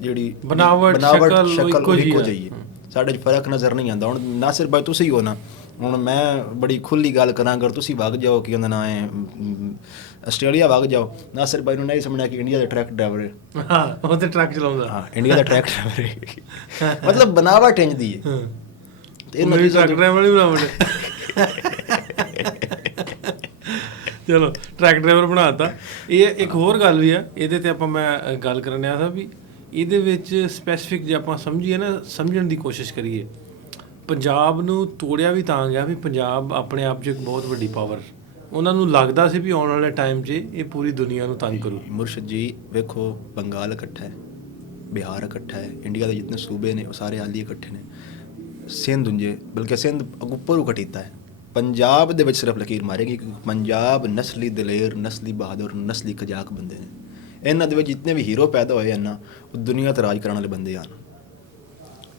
ਜਿਹੜੀ ਬਣਾਵਟ ਸ਼ਕਲ ਇੱਕੋ ਜਿਹੀ ਹੈ, ਸਾਡੇ 'ਚ ਫਰਕ ਨਜ਼ਰ ਨਹੀਂ ਆਉਂਦਾ। ਹੁਣ ਨਾਸਿਰ ਭਾਈ ਤੁਸੀਂ ਹੋ ਨਾ, ਹੁਣ ਮੈਂ ਬੜੀ ਖੁੱਲ੍ਹੀ ਗੱਲ ਕਰਾਂ, ਅਗਰ ਤੁਸੀਂ ਵਗ ਜਾਓ ਕਿ ਉਹਦਾ ਨਾਂ ਹੈ ਆਸਟ੍ਰੇਲੀਆ ਵਗ ਜਾਓ, ਨਾਸਿਰ ਭਾਈ ਨੂੰ ਨਹੀਂ ਸਮਝਣਾ ਕਿ ਇੰਡੀਆ ਦਾ ਟਰੱਕ ਡਰਾਈਵਰ ਹੈ। ਹਾਂ, ਉਹ ਤੇ ਟਰੱਕ ਚਲਾਉਂਦਾ। ਹਾਂ, ਇੰਡੀਆ ਦਾ ਟਰੱਕ ਡਰਾਈਵਰ ਹੈ, ਮਤਲਬ ਬਣਾਵਟ ਇੰਝ ਹੈ। ਤੇ ਮੇਰੀ ਟਰੱਕ ਡਰਾਈਵਰ ਨਹੀਂ ਬਣਾਵਟ। ਚਲੋ ਟਰੱਕ ਡਰਾਈਵਰ ਬਣਾਤਾ। ਇਹ ਇੱਕ ਹੋਰ ਗੱਲ ਵੀ ਆ ਇਹਦੇ ਤੇ ਆਪਾਂ ਮੈਂ ਗੱਲ ਕਰਨ ਆਇਆ ਸੀ ਵੀ ਇਹਦੇ ਵਿੱਚ ਸਪੈਸੀਫਿਕ ਜੇ ਆਪਾਂ ਸਮਝੀਏ ਨਾ, ਸਮਝਣ ਦੀ ਕੋਸ਼ਿਸ਼ ਕਰੀਏ, ਪੰਜਾਬ ਨੂੰ ਤੋੜਿਆ ਵੀ ਤਾਂ ਗਿਆ ਵੀ ਪੰਜਾਬ ਆਪਣੇ ਆਪ 'ਚ ਇੱਕ ਬਹੁਤ ਵੱਡੀ ਪਾਵਰ, ਉਹਨਾਂ ਨੂੰ ਲੱਗਦਾ ਸੀ ਵੀ ਆਉਣ ਵਾਲੇ ਟਾਈਮ 'ਚ ਇਹ ਪੂਰੀ ਦੁਨੀਆ ਨੂੰ ਤੰਗ ਕਰੂ। ਮੁਰਸ਼ਦ ਜੀ ਵੇਖੋ, ਬੰਗਾਲ ਇਕੱਠਾ ਹੈ, ਬਿਹਾਰ ਇਕੱਠਾ ਹੈ, ਇੰਡੀਆ ਦੇ ਜਿਤਨੇ ਸੂਬੇ ਨੇ ਉਹ ਸਾਰੇ ਹਾਲੀ ਇਕੱਠੇ ਨੇ, ਸਿੰਧ ਉਂਝੇ, ਬਲਕਿ ਸਿੰਧ ਉੱਪਰੋਂ ਘਟੀਤਾ ਹੈ। ਪੰਜਾਬ ਦੇ ਵਿੱਚ ਸਿਰਫ ਲਕੀਰ ਮਾਰੇਗੀ ਕਿਉਂਕਿ ਪੰਜਾਬ ਨਸਲੀ ਦਲੇਰ, ਨਸਲੀ ਬਹਾਦਰ, ਨਸਲੀ ਕਜਾਕ ਬੰਦੇ ਨੇ। ਇਹਨਾਂ ਦੇ ਵਿੱਚ ਜਿਤਨੇ ਵੀ ਹੀਰੋ ਪੈਦਾ ਹੋਏ ਹਨ ਨਾ, ਉਹ ਦੁਨੀਆ 'ਤੇ ਰਾਜ ਕਰਨ ਵਾਲੇ ਬੰਦੇ ਹਨ।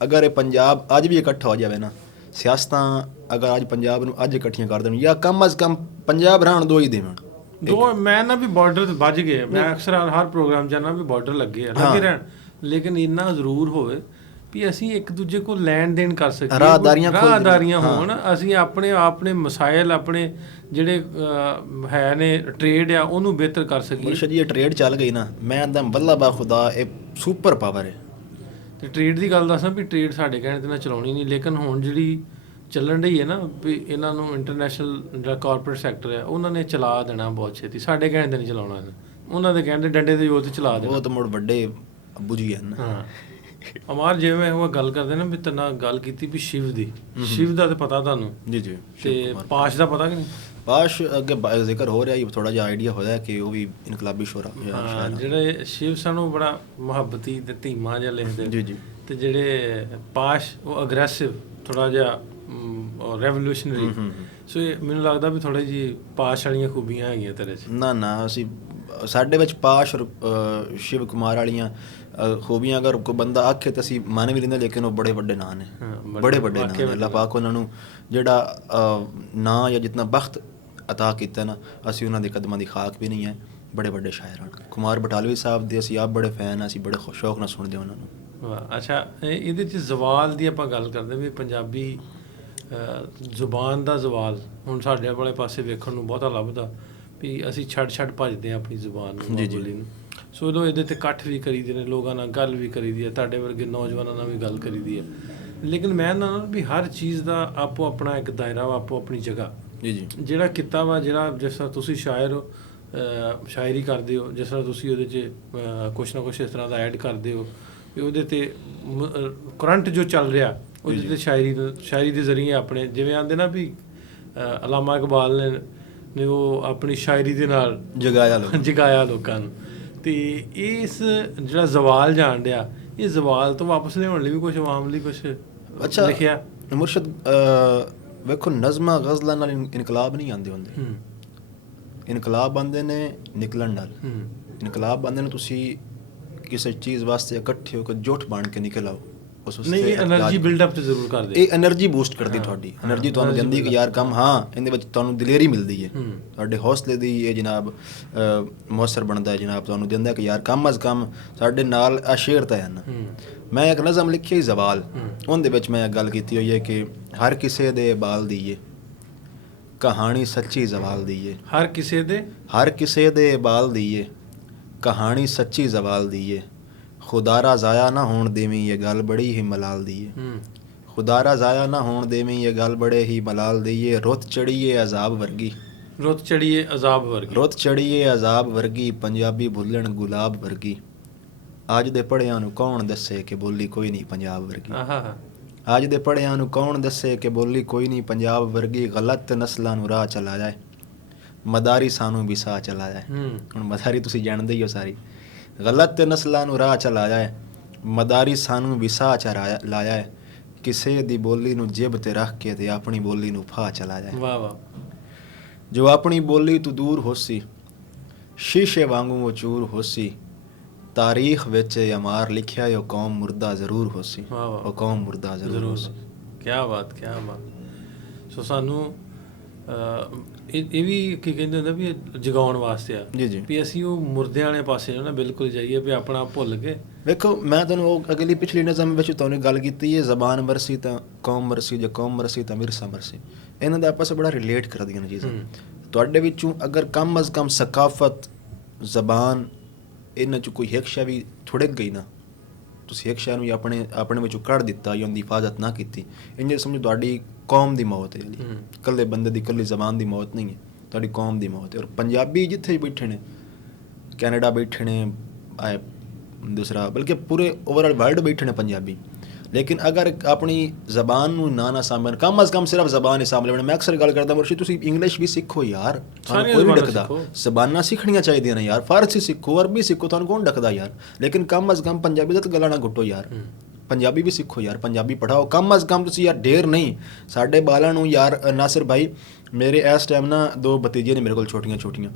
ਅਗਰ ਇਹ ਪੰਜਾਬ ਅੱਜ ਵੀ ਇਕੱਠਾ ਹੋ ਜਾਵੇ ਨਾ, ਸਿਆਸਤਾਂ ਅਗਰ ਅੱਜ ਪੰਜਾਬ ਨੂੰ ਅੱਜ ਇਕੱਠੀਆਂ ਕਰ ਦੇਣ ਜਾਂ ਕਮ ਅਜ਼ ਕਮ ਪੰਜਾਬ ਰਹਿਣ ਦੋ ਹੀ ਦੇਵਣ ਦੋ। ਮੈਂ ਨਾ ਵੀ ਬਾਰਡਰ ਤੇ ਵੱਜ ਗਏ, ਮੈਂ ਅਕਸਰ ਹਰ ਪ੍ਰੋਗਰਾਮ 'ਚ ਨਾ ਵੀ ਬਾਰਡਰ ਲੱਗੇ ਰਹਿਣ, ਲੇਕਿਨ ਇੰਨਾ ਜ਼ਰੂਰ ਹੋਵੇ ਵੀ ਅਸੀਂ ਇੱਕ ਦੂਜੇ ਕੋਲ ਲੈਣ ਦੇਣ ਕਰ ਸਕੀਏ, ਰਾਹਦਾਰੀਆਂ ਹੋਣ, ਅਸੀਂ ਆਪਣੇ ਮਸਾਇਲ, ਆਪਣੇ ਜਿਹੜੇ ਹੈ ਨੇ ਟ੍ਰੇਡ ਆ ਉਹਨੂੰ ਬਿਹਤਰ ਕਰ ਸਕੀਏ। ਮੁਰਸ਼ਦ ਜੀ ਇਹ ਟ੍ਰੇਡ ਚੱਲ ਗਈ ਨਾ, ਮੈਂ ਤਾਂ ਵੱਲਾ ਬਾ ਖੁਦਾ ਇਹ ਸੁਪਰ ਪਾਵਰ ਹੈ। ਤੇ ਟ੍ਰੇਡ ਦੀ ਗੱਲ ਦੱਸਾਂ ਵੀ ਟ੍ਰੇਡ ਸਾਡੇ ਕਹਿਣ ਤੇ ਨਾ ਚਲਾਉਣੀ ਨਹੀਂ, ਲੇਕਿਨ ਹੁਣ ਜਿਹੜੀ ਚੱਲਣ ਰਹੀ ਹੈ ਨਾ ਵੀ ਇਹਨਾਂ ਨੂੰ ਇੰਟਰਨੈਸ਼ਨਲ ਜਿਹੜਾ ਕਾਰਪੋਰੇਟ ਸੈਕਟਰ ਹੈ ਉਹਨਾਂ ਨੇ ਚਲਾ ਦੇਣਾ ਬਹੁਤ ਛੇਤੀ, ਸਾਡੇ ਕਹਿਣ ਤੇ ਨਹੀਂ ਚਲਾਉਣਾ, ਉਹਨਾਂ ਦੇ ਕਹਿੰਦੇ ਡੰਡੇ ਦੇ ਜ਼ੋਰ ਤੇ ਚਲਾ ਦੇਣਾ। ਉਹ ਤਾਂ ਮੁੜ ਵੱਡੇ ਅੱਬੂ ਜੀ ਹਨ। ਹਾਂ ਅਮਾਰ, ਜਿਵੇਂ ਉਹ ਗੱਲ ਕਰਦੇ ਨਾ ਵੀ ਤੈਨਾਂ ਗੱਲ ਕੀਤੀ ਵੀ ਸ਼ਿਵ ਦਾ ਤੇ ਪਤਾ ਤੁਹਾਨੂੰ? ਜੀ ਜੀ। ਤੇ ਪਾਸ਼ ਦਾ ਪਤਾ ਕਿ ਨਹੀਂ? ਪਾਸ਼ ਅੱਗੇ ਜ਼ਿਕਰ ਹੋ ਰਿਹਾ, ਥੋੜਾ ਜਿਹਾ ਆਈਡੀਆ ਹੋਇਆ ਕਿ ਉਹ ਵੀ ਇਨਕਲਾਬੀ ਸ਼ੋਰਾ ਜਿਹੜੇ ਸ਼ਿਵ ਸਾਨੂੰ ਬੜਾ ਮੁਹੱਬਤੀ ਤੇ ਧੀਮਾ ਜਿਹਾ ਲਿਖਦੇ ਜੀ ਜੀ, ਤੇ ਜਿਹੜੇ ਪਾਸ਼ ਉਹ ਅਗਰੈਸਿਵ ਥੋੜਾ ਜਿਹਾ ਰੈਵੋਲੂਸ਼ਨਰੀ। ਸੋ ਮੈਨੂੰ ਲੱਗਦਾ ਵੀ ਥੋੜੀ ਜਿਹੀ ਪਾਸ਼ ਵਾਲੀਆਂ ਖੂਬੀਆਂ ਹੈਗੀਆਂ ਤੇਰੇ 'ਚ। ਨਾ ਅਸੀਂ ਸਾਡੇ ਵਿੱਚ ਪਾਸ਼ ਸ਼ਿਵ ਕੁਮਾਰ ਵਾਲੀਆਂ ਖੂਬੀਆਂ ਅਗਰ ਕੋਈ ਬੰਦਾ ਆਖੇ ਤਾਂ ਅਸੀਂ ਮੰਨ ਵੀ ਲੈਂਦੇ, ਲੇਕਿਨ ਉਹ ਬੜੇ ਵੱਡੇ ਨਾਂ ਨੇ, ਬੜੇ ਵੱਡੇ ਨਾਂ ਨੇ। ਅੱਲਾਹ ਪਾਕ ਉਹਨਾਂ ਨੂੰ ਜਿਹੜਾ ਨਾਂ ਜਾਂ ਜਿਤਨਾ ਬਖਤ ਅਤਾ ਕੀਤਾ ਨਾ, ਅਸੀਂ ਉਹਨਾਂ ਦੇ ਕਦਮਾਂ ਦੀ ਖਾਕ ਵੀ ਨਹੀਂ ਹੈ। ਬੜੇ ਵੱਡੇ ਸ਼ਾਇਰ ਹਨ ਕੁਮਾਰ ਬਟਾਲਵੀ ਸਾਹਿਬ ਦੇ, ਅਸੀਂ ਆਪ ਬੜੇ ਫੈਨ ਹਾਂ, ਅਸੀਂ ਬੜੇ ਸ਼ੌਕ ਨਾਲ ਸੁਣਦੇ ਉਹਨਾਂ ਨੂੰ। ਅੱਛਾ, ਇਹਦੇ 'ਚ ਜ਼ਵਾਲ ਦੀ ਆਪਾਂ ਗੱਲ ਕਰਦੇ ਵੀ ਪੰਜਾਬੀ ਜ਼ੁਬਾਨ ਦਾ ਜ਼ਵਾਲ ਹੁਣ ਸਾਡੇ ਵਾਲੇ ਪਾਸੇ ਵੇਖਣ ਨੂੰ ਬਹੁਤਾ ਲੱਭਦਾ ਵੀ ਅਸੀਂ ਛੱਡ ਭੱਜਦੇ ਹਾਂ ਆਪਣੀ ਜ਼ੁਬਾਨ ਨੂੰ, ਬੋਲੀ ਨੂੰ। ਸੋ ਉਦੋਂ ਇਹਦੇ 'ਤੇ ਇਕੱਠ ਵੀ ਕਰੀਦੇ ਨੇ, ਲੋਕਾਂ ਨਾਲ ਗੱਲ ਵੀ ਕਰੀਦੀ ਹੈ, ਤੁਹਾਡੇ ਵਰਗੇ ਨੌਜਵਾਨਾਂ ਨਾਲ ਵੀ ਗੱਲ ਕਰੀਦੀ ਹੈ, ਲੇਕਿਨ ਮੈਂ ਨਾ ਵੀ ਹਰ ਚੀਜ਼ ਦਾ ਆਪੋ ਆਪਣਾ ਇੱਕ ਦਾਇਰਾ ਵਾ, ਆਪੋ ਆਪਣੀ ਜਗ੍ਹਾ। ਜੀ ਜੀ ਜਿਹੜਾ ਕਿੱਤਾ ਵਾ, ਜਿਹੜਾ ਜਿਸ ਤਰ੍ਹਾਂ ਤੁਸੀਂ ਸ਼ਾਇਰ ਹੋ, ਸ਼ਾਇਰੀ ਕਰਦੇ ਹੋ, ਜਿਸ ਤਰ੍ਹਾਂ ਤੁਸੀਂ ਉਹਦੇ 'ਚ ਕੁਛ ਨਾ ਕੁਛ ਇਸ ਤਰ੍ਹਾਂ ਦਾ ਐਡ ਕਰਦੇ ਹੋ ਵੀ ਉਹਦੇ 'ਤੇ ਕਰੰਟ ਜੋ ਚੱਲ ਰਿਹਾ ਉਹਦੇ 'ਤੇ ਸ਼ਾਇਰੀ ਦੇ ਜ਼ਰੀਏ ਆਪਣੇ, ਜਿਵੇਂ ਆਉਂਦੇ ਨਾ ਵੀ ਅਲਾਮਾ ਇਕਬਾਲ ਨੇ ਉਹ ਆਪਣੀ ਸ਼ਾਇਰੀ ਦੇ ਨਾਲ ਜਗਾਇਆ ਲੋਕਾਂ ਨੂੰ। ਅਤੇ ਇਸ ਜਿਹੜਾ ਜ਼ਵਾਲ ਜਾਣ ਡਿਆ, ਇਹ ਜ਼ਵਾਲ ਤੋਂ ਵਾਪਸ ਲਿਆਉਣ ਲਈ ਵੀ ਕੁਛ ਆਵਾਮ ਲਈ ਕੁਛ ਲਿਖਿਆ? ਮੁਰਸ਼ਦ ਵੇਖੋ, ਨਜ਼ਮਾਂ ਗਜ਼ਲਾਂ ਨਾਲ ਇਨਕਲਾਬ ਨਹੀਂ ਆਉਂਦੇ ਹੁੰਦੇ। ਇਨਕਲਾਬ ਆਉਂਦੇ ਨੇ ਨਿਕਲਣ ਨਾਲ। ਇਨਕਲਾਬ ਆਉਂਦੇ ਨੇ ਤੁਸੀਂ ਕਿਸੇ ਚੀਜ਼ ਵਾਸਤੇ ਇਕੱਠੇ ਹੋ ਕੇ ਜੁੱਟ ਬਣ ਕੇ ਨਿਕਲ ਆਓ। ਨਹੀਂ, ਇਹ એનર્ਜੀ ਬਿਲਡਅਪ ਤੇ ਜ਼ਰੂਰ ਕਰਦੇ, ਇਹ એનર્ਜੀ ਬੂਸਟ ਕਰਦੀ ਤੁਹਾਡੀ। એનર્ਜੀ ਤੁਹਾਨੂੰ ਦਿੰਦੀ ਕਿ ਯਾਰ ਕੰਮ, ਹਾਂ ਇਹਦੇ ਵਿੱਚ ਤੁਹਾਨੂੰ ਦਲੇਰੀ ਮਿਲਦੀ ਹੈ, ਤੁਹਾਡੇ ਹੌਸਲੇ ਦੀ ਇਹ ਜਨਾਬ ਮੌਸਰ ਬਣਦਾ ਹੈ ਜਨਾਬ, ਤੁਹਾਨੂੰ ਦਿੰਦਾ ਕਿ ਯਾਰ ਕਮ ਅਜ਼ ਕਮ ਸਾਡੇ ਨਾਲ ਆ ਸ਼ੇਰ ਤਾਂ ਹਨ। ਮੈਂ ਇੱਕ ਨਜ਼ਮ ਲਿਖੀ ਜ਼ਵਾਲ, ਉਹਦੇ ਵਿੱਚ ਮੈਂ ਗੱਲ ਕੀਤੀ ਹੋਈ ਹੈ ਕਿ ਹਰ ਕਿਸੇ ਦੇ ਬਾਲ ਦੀਏ ਕਹਾਣੀ ਸੱਚੀ ਜ਼ਵਾਲ ਦੀਏ, ਹਰ ਕਿਸੇ ਦੇ ਬਾਲ ਦੀਏ ਕਹਾਣੀ ਸੱਚੀ ਜ਼ਵਾਲ ਦੀਏ, ਖੁਦਾਰਾ ਜ਼ਾਇਆ ਨਾ ਹੋਣ ਦੇਵੀਂ ਇਹ ਗੱਲ ਬੜੀ ਹੀ ਮਲਾਲ ਦੀਏ, ਖੁਦਾਰਾ ਜ਼ਾਇਆ ਨਾ ਹੋਣ ਦੇਵੀਂ ਇਹ ਗੱਲ ਬੜੇ ਹੀ ਮਲਾਲ ਦੀਏ, ਰੁੱਤ ਚੜੀਏ ਅਜ਼ਾਬ ਵਰਗੀ ਪੰਜਾਬੀ ਭੁੱਲਣ ਗੁਲਾਬ ਵਰਗੀ, ਅੱਜ ਦੇ ਪੜ੍ਹਿਆਂ ਨੂੰ ਕੌਣ ਦੱਸੇ ਕਿ ਬੋਲੀ ਕੋਈ ਨਹੀਂ ਪੰਜਾਬ ਵਰਗੀ, ਅੱਜ ਦੇ ਪੜ੍ਹਿਆਂ ਨੂੰ ਕੌਣ ਦੱਸੇ ਕਿ ਬੋਲੀ ਕੋਈ ਨਹੀਂ ਪੰਜਾਬ ਵਰਗੀ, ਗਲਤ ਨਸਲਾਂ ਨੂੰ ਰਾਹ ਚਲਾ ਜਾਏ ਮਦਾਰੀ ਸਾਨੂੰ ਵੀ ਸਾਹ ਚਲਾ ਜਾਏ। ਹੁਣ ਮਦਾਰੀ ਤੁਸੀਂ ਜਾਣਦੇ ਹੀ ਹੋ ਸਾਰੀ, ਗਲਤ ਨਸਲਾਂ ਨੂੰ ਰਾਹ ਚਲਾ ਜਾਏ ਮਦਾਰੀ ਸਾਨੂੰ ਵੀ ਸਾਹ ਚਲਾ ਲਾਇਆ, ਕਿਸੇ ਦੀ ਬੋਲੀ ਨੂੰ ਜਿਬ ਤੇ ਰੱਖ ਕੇ ਤੇ ਆਪਣੀ ਬੋਲੀ ਨੂੰ ਫਾਹ ਚਲਾ ਜਾਏ। ਵਾਹ ਵਾਹ। ਜੋ ਆਪਣੀ ਬੋਲੀ ਤੋਂ ਦੂਰ ਹੋਸੀ ਸ਼ੀਸ਼ੇ ਵਾਂਗੂ ਉਹ ਚੂਰ ਹੋਸੀ, ਤਾਰੀਖ ਵਿੱਚ ਅਮਾਰ ਲਿਖਿਆ ਉਹ ਕੌਮ ਮੁਰਦਾ ਜ਼ਰੂਰ ਹੋਸੀ, ਉਹ ਕੌਮ ਮੁਰਦਾ ਜ਼ਰੂਰ ਹੋਸੀ। ਕਿਆ ਬਾਤ, ਕਿਆ ਬਾਤ। ਸੋ ਸਾਨੂੰ ਇਹ ਵੀ ਕੀ ਕਹਿੰਦੇ ਹੁੰਦੇ ਵੀ ਜਗਾਉਣ ਵਾਸਤੇ ਆ ਜੀ ਜੀ ਵੀ ਅਸੀਂ ਉਹ ਮੁਰਦਿਆਂ ਵਾਲੇ ਪਾਸੇ ਨਾ ਬਿਲਕੁਲ ਜਾਈਏ ਵੀ ਆਪਣਾ ਭੁੱਲ ਕੇ। ਵੇਖੋ, ਮੈਂ ਤੁਹਾਨੂੰ ਉਹ ਅਗਲੀ ਪਿਛਲੀ ਨਜ਼ਮ ਵਿੱਚ ਤੁਹਾਨੂੰ ਗੱਲ ਕੀਤੀ ਹੈ, ਜ਼ਬਾਨ ਮਰਸੀ ਤਾਂ ਕੌਮ ਮਰਸੀ, ਜੇ ਕੌਮ ਮਰਸੀ ਤਾਂ ਵਿਰਸਾ ਮਰਸੀ। ਇਹਨਾਂ ਦਾ ਆਪਸ ਬੜਾ ਰਿਲੇਟ ਕਰਦੀਆਂ ਨੇ ਚੀਜ਼ਾਂ। ਤੁਹਾਡੇ ਵਿੱਚੋਂ ਅਗਰ ਕਮ ਅਜ਼ ਕਮ ਸਕਾਫਤ, ਜ਼ਬਾਨ, ਇਹਨਾਂ 'ਚ ਕੋਈ ਇੱਕ ਸ਼ੈ ਵੀ ਥੁੜਕ ਗਈ ਨਾ, ਤੁਸੀਂ ਇੱਕ ਸ਼ੈ ਨੂੰ ਆਪਣੇ ਵਿੱਚੋਂ ਕੱਢ ਦਿੱਤਾ ਜਾਂ ਉਹਦੀ ਹਿਫਾਜ਼ਤ ਨਾ ਕੀਤੀ, ਇੰਝ ਸਮਝੋ ਤੁਹਾਡੀ ਕੌਮ ਦੀ ਮੌਤ ਹੈ। ਇਕੱਲੇ ਬੰਦੇ ਦੀ, ਇਕੱਲੀ ਜ਼ਬਾਨ ਦੀ ਮੌਤ ਨਹੀਂ ਹੈ, ਤੁਹਾਡੀ ਕੌਮ ਦੀ ਮੌਤ ਹੈ। ਔਰ ਪੰਜਾਬੀ ਜਿੱਥੇ ਬੈਠੇ ਨੇ, ਕੈਨੇਡਾ ਬੈਠੇ ਨੇ, ਦੂਸਰਾ ਬਲਕਿ ਪੂਰੇ ਓਵਰਆਲ ਵਰਲਡ ਬੈਠੇ ਨੇ ਪੰਜਾਬੀ, ਲੇਕਿਨ ਅਗਰ ਆਪਣੀ ਜ਼ਬਾਨ ਨੂੰ ਨਾ ਸਾਂਭਣ, ਕਮ ਅਜ਼ ਕਮ ਸਿਰਫ ਜ਼ਬਾਨ ਹੀ ਸਾਂਭ ਲੈਣ। ਮੈਂ ਅਕਸਰ ਗੱਲ ਕਰਦਾ ਮੁਰਸ਼ਿਦ, ਤੁਸੀਂ ਇੰਗਲਿਸ਼ ਵੀ ਸਿੱਖੋ ਯਾਰ, ਤੁਹਾਨੂੰ ਕੋਈ ਨਹੀਂ ਡੱਕਦਾ। ਜ਼ਬਾਨਾਂ ਸਿੱਖਣੀਆਂ ਚਾਹੀਦੀਆਂ ਨੇ ਯਾਰ, ਫਾਰਸੀ ਸਿੱਖੋ, ਅਰਬੀ ਸਿੱਖੋ, ਤੁਹਾਨੂੰ ਕੌਣ ਡੱਕਦਾ ਯਾਰ, ਲੇਕਿਨ ਕਮ ਅਜ਼ ਕਮ ਪੰਜਾਬੀ ਦਾ ਤਾਂ ਗਲਾ ਨਾ ਘੁੱਟੋ ਯਾਰ। ਪੰਜਾਬੀ ਵੀ ਸਿੱਖੋ ਯਾਰ, ਪੰਜਾਬੀ ਪੜ੍ਹਾਓ ਕਮ ਅਜ਼ ਕਮ। ਤੁਸੀਂ ਯਾਰ ਢੇਰ ਨਹੀਂ ਸਾਡੇ ਬਾਲਾਂ ਨੂੰ ਯਾਰ। ਨਾਸਿਰ ਭਾਈ ਮੇਰੇ ਇਸ ਟਾਈਮ ਨਾ 2 ਭਤੀਜੇ ਨੇ ਮੇਰੇ ਕੋਲ ਛੋਟੀਆਂ ਛੋਟੀਆਂ,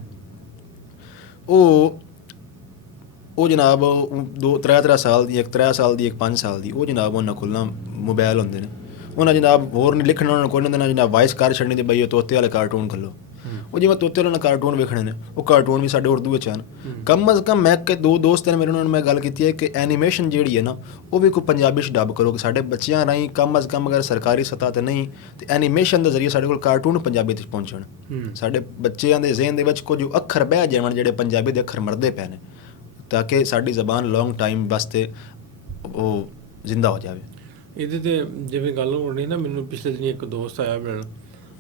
ਉਹ ਜਨਾਬ 2-3 ਸਾਲ ਦੀ, ਇੱਕ 3 ਸਾਲ ਦੀ, ਇੱਕ 5 ਸਾਲ ਦੀ। ਉਹ ਜਨਾਬ ਉਹਨਾਂ ਕੋਲ ਨਾ ਮੋਬਾਇਲ ਹੁੰਦੇ ਨੇ, ਉਹਨਾਂ ਜਨਾਬ ਹੋਰ ਨਹੀਂ ਲਿਖਣਾ ਉਹਨਾਂ ਕੋਲ ਹੁੰਦੇ ਨਾ ਜਨਾਬ, ਵਾਇਸ ਕਰ ਛੱਡਣੀ ਤੇ ਬਈ ਉਹ ਤੋਤੇ ਵਾਲੇ ਕਾਰਟੂਨ ਖੋਲ੍ਹੋ। ਉਹ ਜਿਵੇਂ ਤੋਤੇ ਵਾਲੇ ਕਾਰਟੂਨ ਵੇਖਣੇ ਨੇ, ਉਹ ਕਾਰਟੂਨ ਵੀ ਸਾਡੇ ਉਰਦੂ ਵਿੱਚ ਹਨ। ਕਮ ਅਜ਼ ਕਮ ਮੈਂ 2 ਦੋਸਤ ਨੇ ਮੇਰੇ, ਉਹਨਾਂ ਨੂੰ ਮੈਂ ਗੱਲ ਕੀਤੀ ਹੈ ਕਿ ਐਨੀਮੇਸ਼ਨ ਜਿਹੜੀ ਹੈ ਨਾ, ਉਹ ਵੀ ਕੋਈ ਪੰਜਾਬੀ 'ਚ ਡੱਬ ਕਰੋ ਕਿ ਸਾਡੇ ਬੱਚਿਆਂ ਰਾਹੀਂ ਕਮ ਅਜ਼ ਕਮ, ਅਗਰ ਸਰਕਾਰੀ ਸਤ੍ਹਾ 'ਤੇ ਨਹੀਂ ਤੇ ਐਨੀਮੇਸ਼ਨ ਦੇ ਜ਼ਰੀਏ ਸਾਡੇ ਕੋਲ ਕਾਰਟੂਨ ਪੰਜਾਬੀ 'ਚ ਪਹੁੰਚਣ। ਸਾਡੇ ਬੱਚਿਆਂ ਦੇ ਜ਼ਿਹਨ ਦੇ ਵਿੱਚ ਕੁਝ ਅੱਖਰ ਬਹਿ ਜਾਣ ਜਿਹੜੇ ਪੰਜਾਬੀ ਦੇ ਅੱਖਰ ਮਰਦੇ ਪਏ ਨੇ, ਤਾਂ ਕਿ ਸਾਡੀ ਜ਼ਬਾਨ ਲੌਂਗ ਟਾਈਮ ਵਾਸਤੇ ਉਹ ਜ਼ਿੰਦਾ ਹੋ ਜਾਵੇ। ਇਹਦੇ 'ਤੇ ਜਿਵੇਂ ਗੱਲ ਹੋ ਰਹੀ ਨਾ, ਮੈਨੂੰ ਪਿਛਲੇ ਦਿਨ ਇੱਕ ਦੋਸਤ ਆਇਆ ਮਿਲਣ,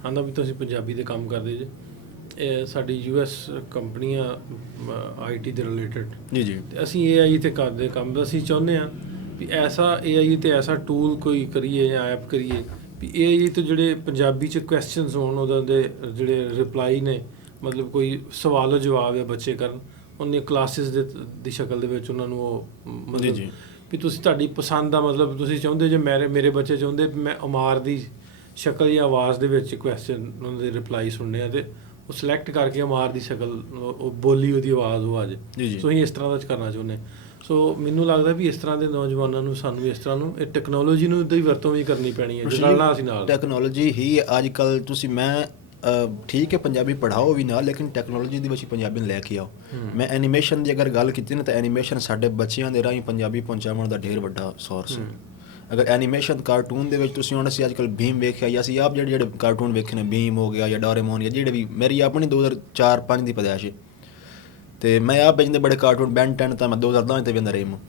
ਆਂਦਾ ਵੀ ਤੁਸੀਂ ਪੰਜਾਬੀ ਦੇ ਕੰਮ ਕਰਦੇ ਜੇ। ਇਹ ਸਾਡੀ US ਕੰਪਨੀਆਂ IT ਦੇ ਰਿਲੇਟਡ ਜੀ ਜੀ, ਅਤੇ ਅਸੀਂ AI 'ਤੇ ਕਰਦੇ ਕੰਮ। ਅਸੀਂ ਚਾਹੁੰਦੇ ਹਾਂ ਵੀ ਐਸਾ AI 'ਤੇ ਐਸਾ ਟੂਲ ਕੋਈ ਕਰੀਏ ਜਾਂ ਐਪ ਕਰੀਏ ਵੀ AI 'ਤੇ ਜਿਹੜੇ ਪੰਜਾਬੀ 'ਚ ਕੁਐਸਚਨਸ ਹੋਣ, ਉਹਦਾ ਦੇ ਜਿਹੜੇ ਰਿਪਲਾਈ ਨੇ, ਮਤਲਬ ਕੋਈ ਸਵਾਲ ਜਵਾਬ ਹੈ ਬੱਚੇ ਕਰਨ, ਉਹਨੇ ਕਲਾਸਿਸ ਦੀ ਸ਼ਕਲ ਦੇ ਵਿੱਚ ਉਹਨਾਂ ਨੂੰ ਉਹ ਮਤਲਬ ਵੀ ਤੁਸੀਂ ਤੁਹਾਡੀ ਪਸੰਦ ਦਾ, ਮਤਲਬ ਤੁਸੀਂ ਚਾਹੁੰਦੇ ਜੇ ਮੇਰੇ ਬੱਚੇ ਚਾਹੁੰਦੇ ਵੀ ਮੈਂ ਅਮਾਰ ਦੀ ਸ਼ਕਲ ਜਾਂ ਆਵਾਜ਼ ਦੇ ਵਿੱਚ ਕੁਐਸਚਨ ਉਹਨਾਂ ਦੇ ਰਿਪਲਾਈ ਸੁਣਨੇ ਆ, ਅਤੇ ਉਹ ਸਿਲੈਕਟ ਕਰਕੇ ਅਮਾਰ ਦੀ ਸ਼ਕਲ, ਉਹ ਬੋਲੀ, ਉਹਦੀ ਆਵਾਜ਼ ਉਹ ਆ ਜਾਏ। ਸੋ ਅਸੀਂ ਇਸ ਤਰ੍ਹਾਂ ਦਾ ਕਰਨਾ ਚਾਹੁੰਦੇ। ਸੋ ਮੈਨੂੰ ਲੱਗਦਾ ਵੀ ਇਸ ਤਰ੍ਹਾਂ ਦੇ ਨੌਜਵਾਨਾਂ ਨੂੰ, ਸਾਨੂੰ ਇਸ ਤਰ੍ਹਾਂ ਨੂੰ ਇਹ ਟੈਕਨੋਲੋਜੀ ਨੂੰ ਦੀ ਵਰਤੋਂ ਵੀ ਕਰਨੀ ਪੈਣੀ ਹੈ, ਜੁੜਨਾ ਅਸੀਂ ਨਾਲ। ਟੈਕਨੋਲੋਜੀ ਹੀ ਅੱਜ ਕੱਲ੍ਹ ਤੁਸੀਂ, ਮੈਂ ਠੀਕ ਹੈ ਪੰਜਾਬੀ ਪੜ੍ਹਾਓ ਵੀ ਨਾਲ, ਲੇਕਿਨ ਟੈਕਨੋਲੋਜੀ ਦੇ ਵਿੱਚ ਪੰਜਾਬੀ ਨੂੰ ਲੈ ਕੇ ਆਓ। ਮੈਂ ਐਨੀਮੇਸ਼ਨ ਦੀ ਅਗਰ ਗੱਲ ਕੀਤੀ ਨਾ, ਤਾਂ ਐਨੀਮੇਸ਼ਨ ਸਾਡੇ ਬੱਚਿਆਂ ਦੇ ਰਾਹੀਂ ਪੰਜਾਬੀ ਪਹੁੰਚਾਉਣ ਦਾ ਢੇਰ ਵੱਡਾ ਸੋਰਸ ਹੈ। ਅਗਰ ਐਨੀਮੇਸ਼ਨ ਕਾਰਟੂਨ ਦੇ ਵਿੱਚ ਤੁਸੀਂ ਹੁਣ, ਅਸੀਂ ਅੱਜ ਕੱਲ੍ਹ ਭੀਮ ਵੇਖਿਆ, ਜਾਂ ਅਸੀਂ ਆਪ ਜਿਹੜੇ ਕਾਰਟੂਨ ਵੇਖੇ ਨੇ, ਭੀਮ ਹੋ ਗਿਆ ਜਾਂ ਡੋਰੇਮੋਨ, ਜਾਂ ਜਿਹੜੇ ਵੀ, ਮੇਰੀ ਆਪਣੀ 2004-05 ਦੀ ਪੈਦਾਇਸ਼ ਹੈ, ਅਤੇ ਮੈਂ ਆਪ ਜਿੰਦੇ ਬੜੇ ਕਾਰਟੂਨ, ਬੈਨ 10 ਤਾਂ ਮੈਂ 2010 'ਤੇ ਵੇਂਦਾ ਰਿਹਾ।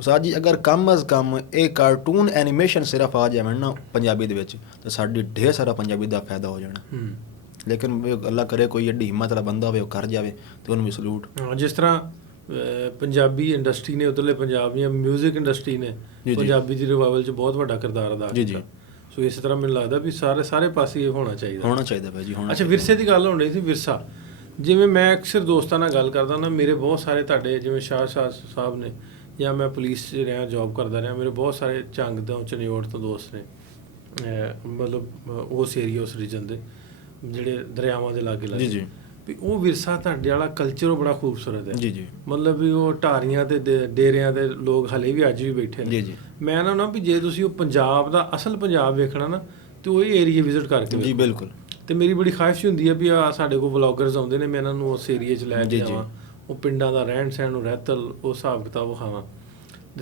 ਉਸਤਾਦ ਜੀ ਅਗਰ ਕਮ ਅਜ਼ ਕਮ ਇਹ ਕਾਰਟੂਨ ਐਨੀਮੇਸ਼ਨ ਸਿਰਫ ਆ ਜਾਵਣ ਨਾ ਪੰਜਾਬੀ ਦੇ ਵਿੱਚ ਤਾਂ ਸਾਡੀ ਢੇਰ ਸਾਰਾ ਪੰਜਾਬੀ ਦਾ ਫਾਇਦਾ ਹੋ ਜਾਣਾ। ਲੇਕਿਨ ਅੱਲਾ ਕਰੇ ਕੋਈ ਐਡੀ ਹਿੰਮਤ ਵਾਲਾ ਬੰਦਾ ਹੋਵੇ ਉਹ ਕਰ ਜਾਵੇ ਤੇ ਉਹਨੂੰ ਵੀ ਸਲੂਟ। ਜਿਸ ਤਰ੍ਹਾਂ ਪੰਜਾਬੀ ਇੰਡਸਟਰੀ ਨੇ ਉਧਰਲੇ ਪੰਜਾਬ ਦੀਆਂ ਮਿਊਜ਼ਿਕ ਇੰਡਸਟਰੀ ਨੇ ਪੰਜਾਬੀ ਦੀ ਰਿਵਾਈਵਲ 'ਚ ਬਹੁਤ ਵੱਡਾ ਕਿਰਦਾਰ ਅਦਾ ਕੀਤਾ। ਸੋ ਇਸ ਤਰ੍ਹਾਂ ਮੈਨੂੰ ਲੱਗਦਾ ਵੀ ਸਾਰੇ ਪਾਸੇ ਇਹ ਹੋਣਾ ਚਾਹੀਦਾ ਭਾਈ ਜੀ। ਅੱਛਾ, ਵਿਰਸੇ ਦੀ ਗੱਲ ਹੋਣੀ ਸੀ। ਵਿਰਸਾ ਜਿਵੇਂ ਮੈਂ ਅਕਸਰ ਦੋਸਤਾਂ ਨਾਲ ਗੱਲ ਕਰਦਾ ਨਾ, ਮੇਰੇ ਬਹੁਤ ਸਾਰੇ ਤੁਹਾਡੇ ਜਿਵੇਂ ਸ਼ਾਹ ਸਾਹਿਬ ਨੇ, ਜਾਂ ਮੈਂ ਪੁਲਿਸ 'ਚ ਰਿਹਾ, ਜੌਬ ਕਰਦਾ ਰਿਹਾ, ਮੇਰੇ ਬਹੁਤ ਸਾਰੇ ਝੰਗ ਤੋਂ ਚਨਿਓੜ ਤੋਂ ਦੋਸਤ ਨੇ, ਮਤਲਬ ਉਸ ਏਰੀਆ ਉਸ ਰੀਜਨ ਦੇ ਜਿਹੜੇ ਦਰਿਆਵਾਂ ਦੇ ਲਾਗੇ ਜੀ ਵੀ ਉਹ ਵਿਰਸਾ ਤੁਹਾਡੇ ਵਾਲਾ ਕਲਚਰ ਉਹ ਬੜਾ ਖੂਬਸੂਰਤ ਹੈ ਜੀ। ਮਤਲਬ ਵੀ ਉਹ ਢਾਰੀਆਂ ਤੇ ਡੇਰਿਆਂ ਦੇ ਲੋਕ ਹਲੇ ਵੀ ਅੱਜ ਵੀ ਬੈਠੇ ਨੇ। ਮੈਂ ਨਾ ਵੀ ਜੇ ਤੁਸੀਂ ਉਹ ਪੰਜਾਬ ਦਾ ਅਸਲ ਪੰਜਾਬ ਵੇਖਣਾ ਨਾ ਤੇ ਉਹ ਇਹ ਏਰੀਆ ਵਿਜ਼ਿਟ ਕਰਕੇ ਜੀ ਬਿਲਕੁਲ। ਤੇ ਮੇਰੀ ਬੜੀ ਖਾਹਿਸ਼ ਹੁੰਦੀ ਹੈ ਵੀ ਆ ਸਾਡੇ ਕੋਲ ਵਲੌਗਰਸ ਆਉਂਦੇ ਨੇ, ਮੈਂ ਇਹਨਾਂ ਨੂੰ ਉਸ ਏਰੀਏ 'ਚ ਲੈ ਕੇ ਜਾਵਾਂ, ਉਹ ਪਿੰਡਾਂ ਦਾ ਰਹਿਣ ਸਹਿਣ ਨੂੰ ਰਹਿਤਲ ਉਹ ਹਿਸਾਬ ਕਿਤਾਬ ਵਿਖਾਵਾਂ